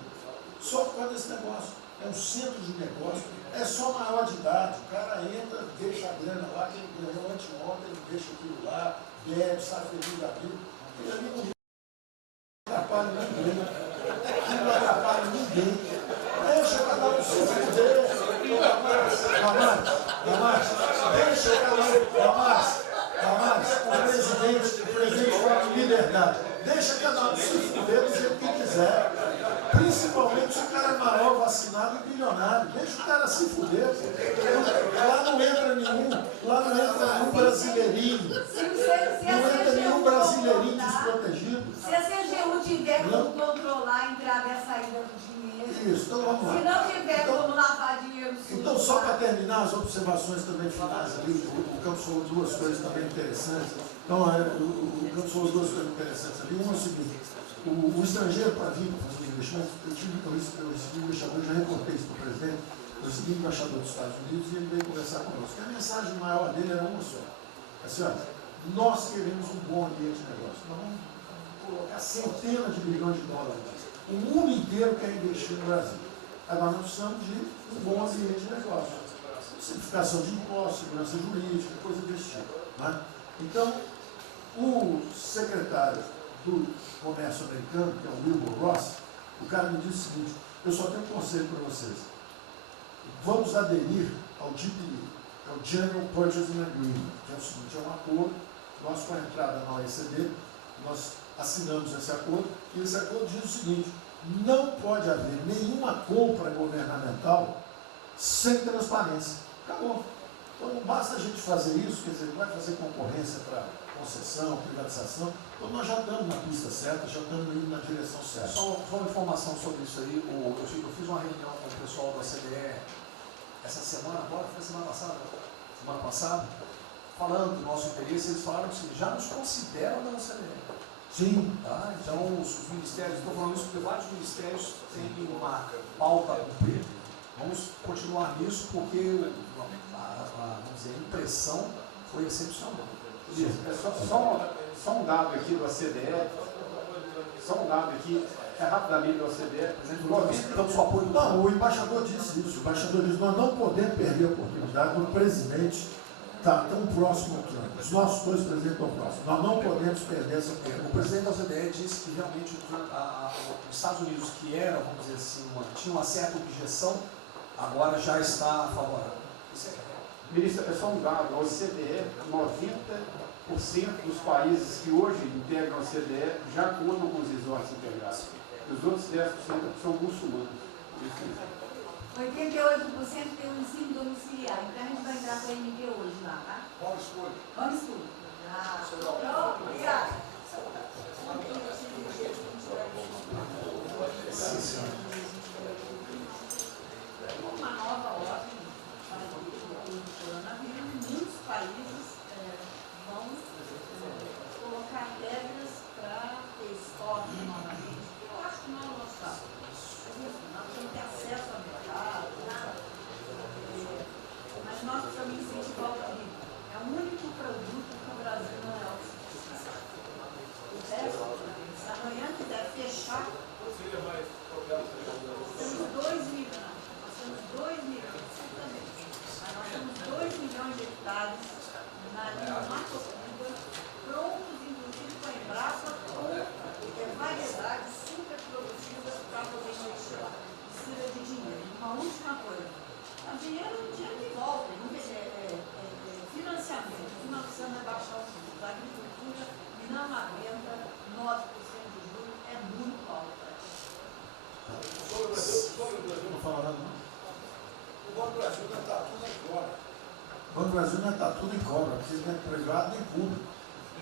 Só por causa desse negócio. É um centro de negócio. É só maior de idade. O cara entra, deixa a grana lá, que ele ganhou anteontem, ele deixa aquilo lá, bebe, sai feliz da vida. Ele ali não atrapalha ninguém. Ele não atrapalha ninguém. Deixa cada um se fuder. Damares, o presidente fala de liberdade. Deixa cada um se fuder do jeito que quiser. Principalmente se o cara é maior, vacinado e bilionário. Deixa o cara se fuder. Lá não entra nenhum brasileirinho. Não entra nenhum brasileirinho desprotegido. Se a CGU tiver como controlar a entrada e a saída do dinheiro. Isso, então vamos lá. Se não tiver como lavar dinheiro sujo. Então, só para terminar as observações também finais ali, o Campos falou duas coisas também interessantes. Então, o Campos falou duas coisas interessantes ali. Uma é o seguinte, o estrangeiro para vir para fazer investimento, eu recebi um embaixador, já reportei isso para o presidente, eu recebi um embaixador dos Estados Unidos e ele veio conversar conosco. E a mensagem maior dele era uma só. Assim, ó, nós queremos um bom ambiente de negócio. Nós vamos colocar centenas de bilhões de dólares. O mundo inteiro quer investir no Brasil. Agora nós precisamos de um bom ambiente de negócio. Simplificação de impostos, segurança jurídica, coisa desse tipo. Né? Então, o secretário do Comércio Americano, que é o Wilbur Ross, o cara me disse o seguinte, eu só tenho um conselho para vocês. Vamos aderir ao GPA, é o General Purchasing Agreement, que é o seguinte, é um acordo, nós com a entrada na OECD, nós assinamos esse acordo, e esse acordo diz o seguinte, não pode haver nenhuma compra governamental sem transparência. Acabou. Então não basta a gente fazer isso, quer dizer, não vai fazer concorrência para concessão, privatização. Então nós já estamos na pista certa, já estamos indo na direção certa. Só uma informação sobre isso aí, eu fiz uma reunião com o pessoal da OCDE essa semana, agora foi semana passada, falando do nosso interesse, eles falaram que já nos consideram da OCDE. Sim. Tá? Então, os ministérios, estou falando isso porque vários ministérios têm uma pauta a cumprir. Vamos continuar nisso porque vamos dizer, a impressão foi excepcional. Só um dado aqui do OCDE, rapidamente do OCDE. Então, só apoio. Não, o embaixador disse isso. O embaixador disse, nós não podemos perder a oportunidade do presidente está tão próximo aqui. Os nossos dois presidentes estão próximos. Nós não podemos perder essa oportunidade. O presidente da OCDE disse que realmente os Estados Unidos, que era, vamos dizer assim, tinha uma certa objeção, agora já está favorável. Isso é. Ministro, é só um dado, a OCDE, 90% dos países que hoje integram a OCDE já contam com os resorts integrados. Os outros 10% são muçulmanos. 88% tem um ensino domiciliar, então a gente vai entrar com a MD hoje lá, tá? Homeschool. Pronto, obrigada. Uma nova ordem para o coronavírus, muitos países vão colocar regras para ter estoque novamente. Eu acho que não é o nosso caso. Nós temos que ter acesso ao mercado, mas nós precisamos incentivar O Banco do Brasil não está tudo em cobra, não precisa nem privado nem público.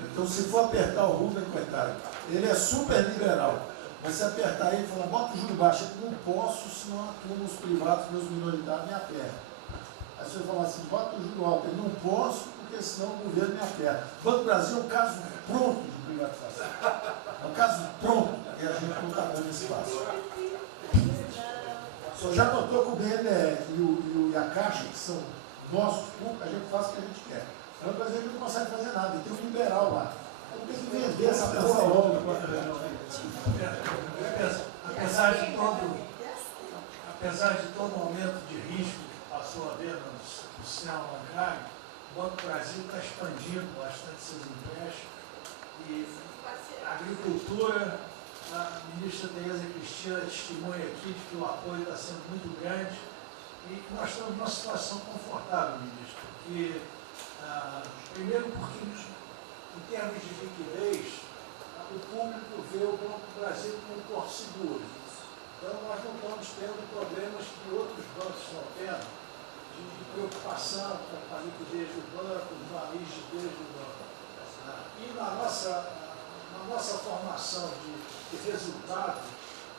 Então, se for apertar o Rubem, coitado, ele é super liberal. Mas se apertar ele e falar, bota o juro baixo, eu não posso, senão a turma, os privados, meus minoritários me apertam. Aí você vai falar assim, bota o juro alto, eu não posso, porque senão o governo me aperta. O Banco do Brasil é um caso pronto de privatização. É um caso pronto, e a gente não está dando espaço. O senhor já notou que o BNDES e a Caixa, que são nossos públicos, a gente faz o que a gente quer. O Banco Brasileiro não consegue fazer nada, tem um liberal lá. Então tem que vender essa porra logo. Apesar de todo aumento de risco que passou a haver no sistema bancário, o Banco do Brasil está expandindo bastante seus empréstimos. E a agricultura, a ministra Tereza Cristina testemunha aqui de que o apoio está sendo muito grande e nós estamos numa situação confortável, ministro, porque, primeiro porque, em termos de liquidez, o público vê o Banco do Brasil como um porto seguro. Então, nós não estamos tendo problemas que outros bancos estão tendo, de preocupação com a liquidez do banco, com a rigidez do banco. E na nossa formação de resultado,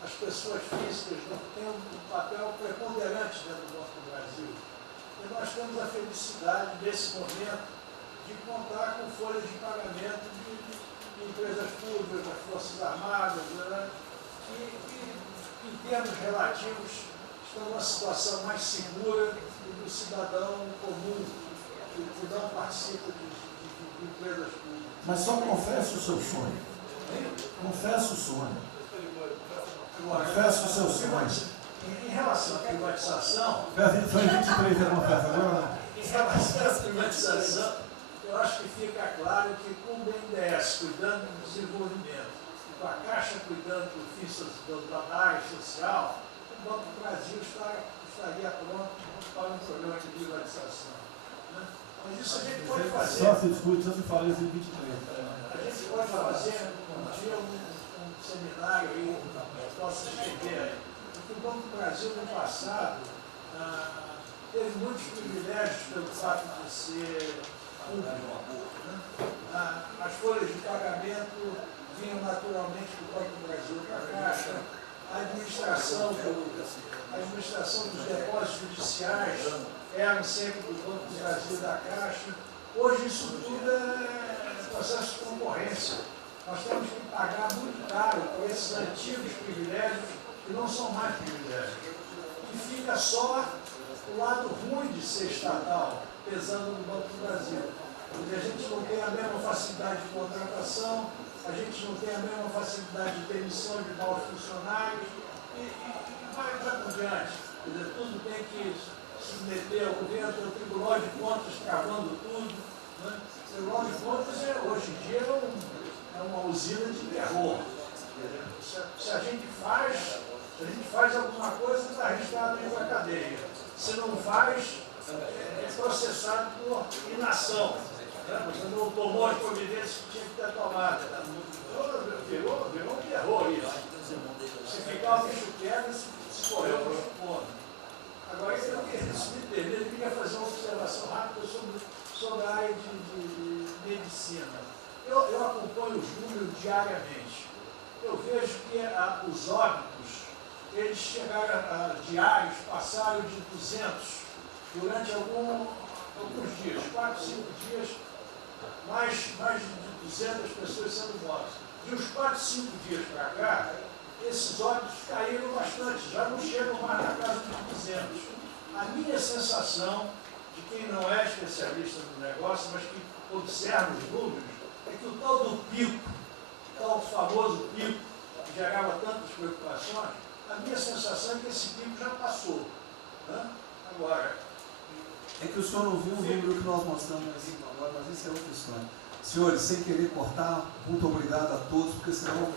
as pessoas físicas não têm um papel preponderante dentro do Banco do Brasil. E nós temos a felicidade, nesse momento, de contar com folhas de pagamento de empresas públicas, das Forças Armadas, né? Que, em termos relativos, estão numa situação mais segura do cidadão comum, que não participa de empresas públicas. Mas só confessa o seu sonho. Confessa o sonho. Confessa o seu sonho. Em relação à privatização... Foi em 23 a confessa, agora não. Em relação à privatização, eu acho que fica claro que com o BNDES cuidando do desenvolvimento e com a Caixa cuidando da área social, o Banco do Brasil estaria pronto para um programa de privatização. Né? Mas isso a gente pode fazer. Só se discute, só se fala isso em 23. A gente pode fazer um dia um seminário aí, que possa escrever aí. Porque o Banco do Brasil, no passado, teve muitos privilégios pelo fato de ser público. Né? As folhas de pagamento vinham naturalmente do Banco do Brasil para a Caixa, a administração dos depósitos judiciais eram sempre do Banco do Brasil e da Caixa. Hoje isso tudo é processo de concorrência. Nós temos que pagar muito caro por esses antigos privilégios que não são mais privilégios. E fica só o lado ruim de ser estatal, pesando no Banco do Brasil. Porque a gente não tem a mesma facilidade de contratação, a gente não tem a mesma facilidade de demissão de maus funcionários e vai por diante. Quer dizer, tudo tem que submeter ao governo, tem o Tribunal de Contas travando tudo. Né? O Tribunal de Contas, hoje em dia, é uma usina de terror. Se a gente faz alguma coisa, está arriscado ir para a cadeia. Se não faz, é processado por inação. Você não tomou as providências que tinha que ter tomado. Virou um terror isso. Se ficar o bicho quieto, se correr o bicho come. Agora, se me permite, eu queria fazer uma observação rápida sobre a área de medicina. Eu acompanho os números diariamente. Eu vejo que os óbitos, eles chegaram diários, passaram de 200 durante alguns dias, 4, 5 dias, mais de 200 pessoas sendo mortas. De uns 4, 5 dias para cá, esses óbitos caíram bastante, já não chegam mais na casa de 200. A minha sensação, de quem não é especialista no negócio, mas que observa os números, é que o tal do pico, o tal famoso pico, que gerava tantas preocupações, a minha sensação é que esse pico já passou. Né? Agora... É que o senhor não viu o número que nós mostramos assim agora, mas isso é outra história. Senhores, sem querer cortar, muito obrigado a todos, porque senão...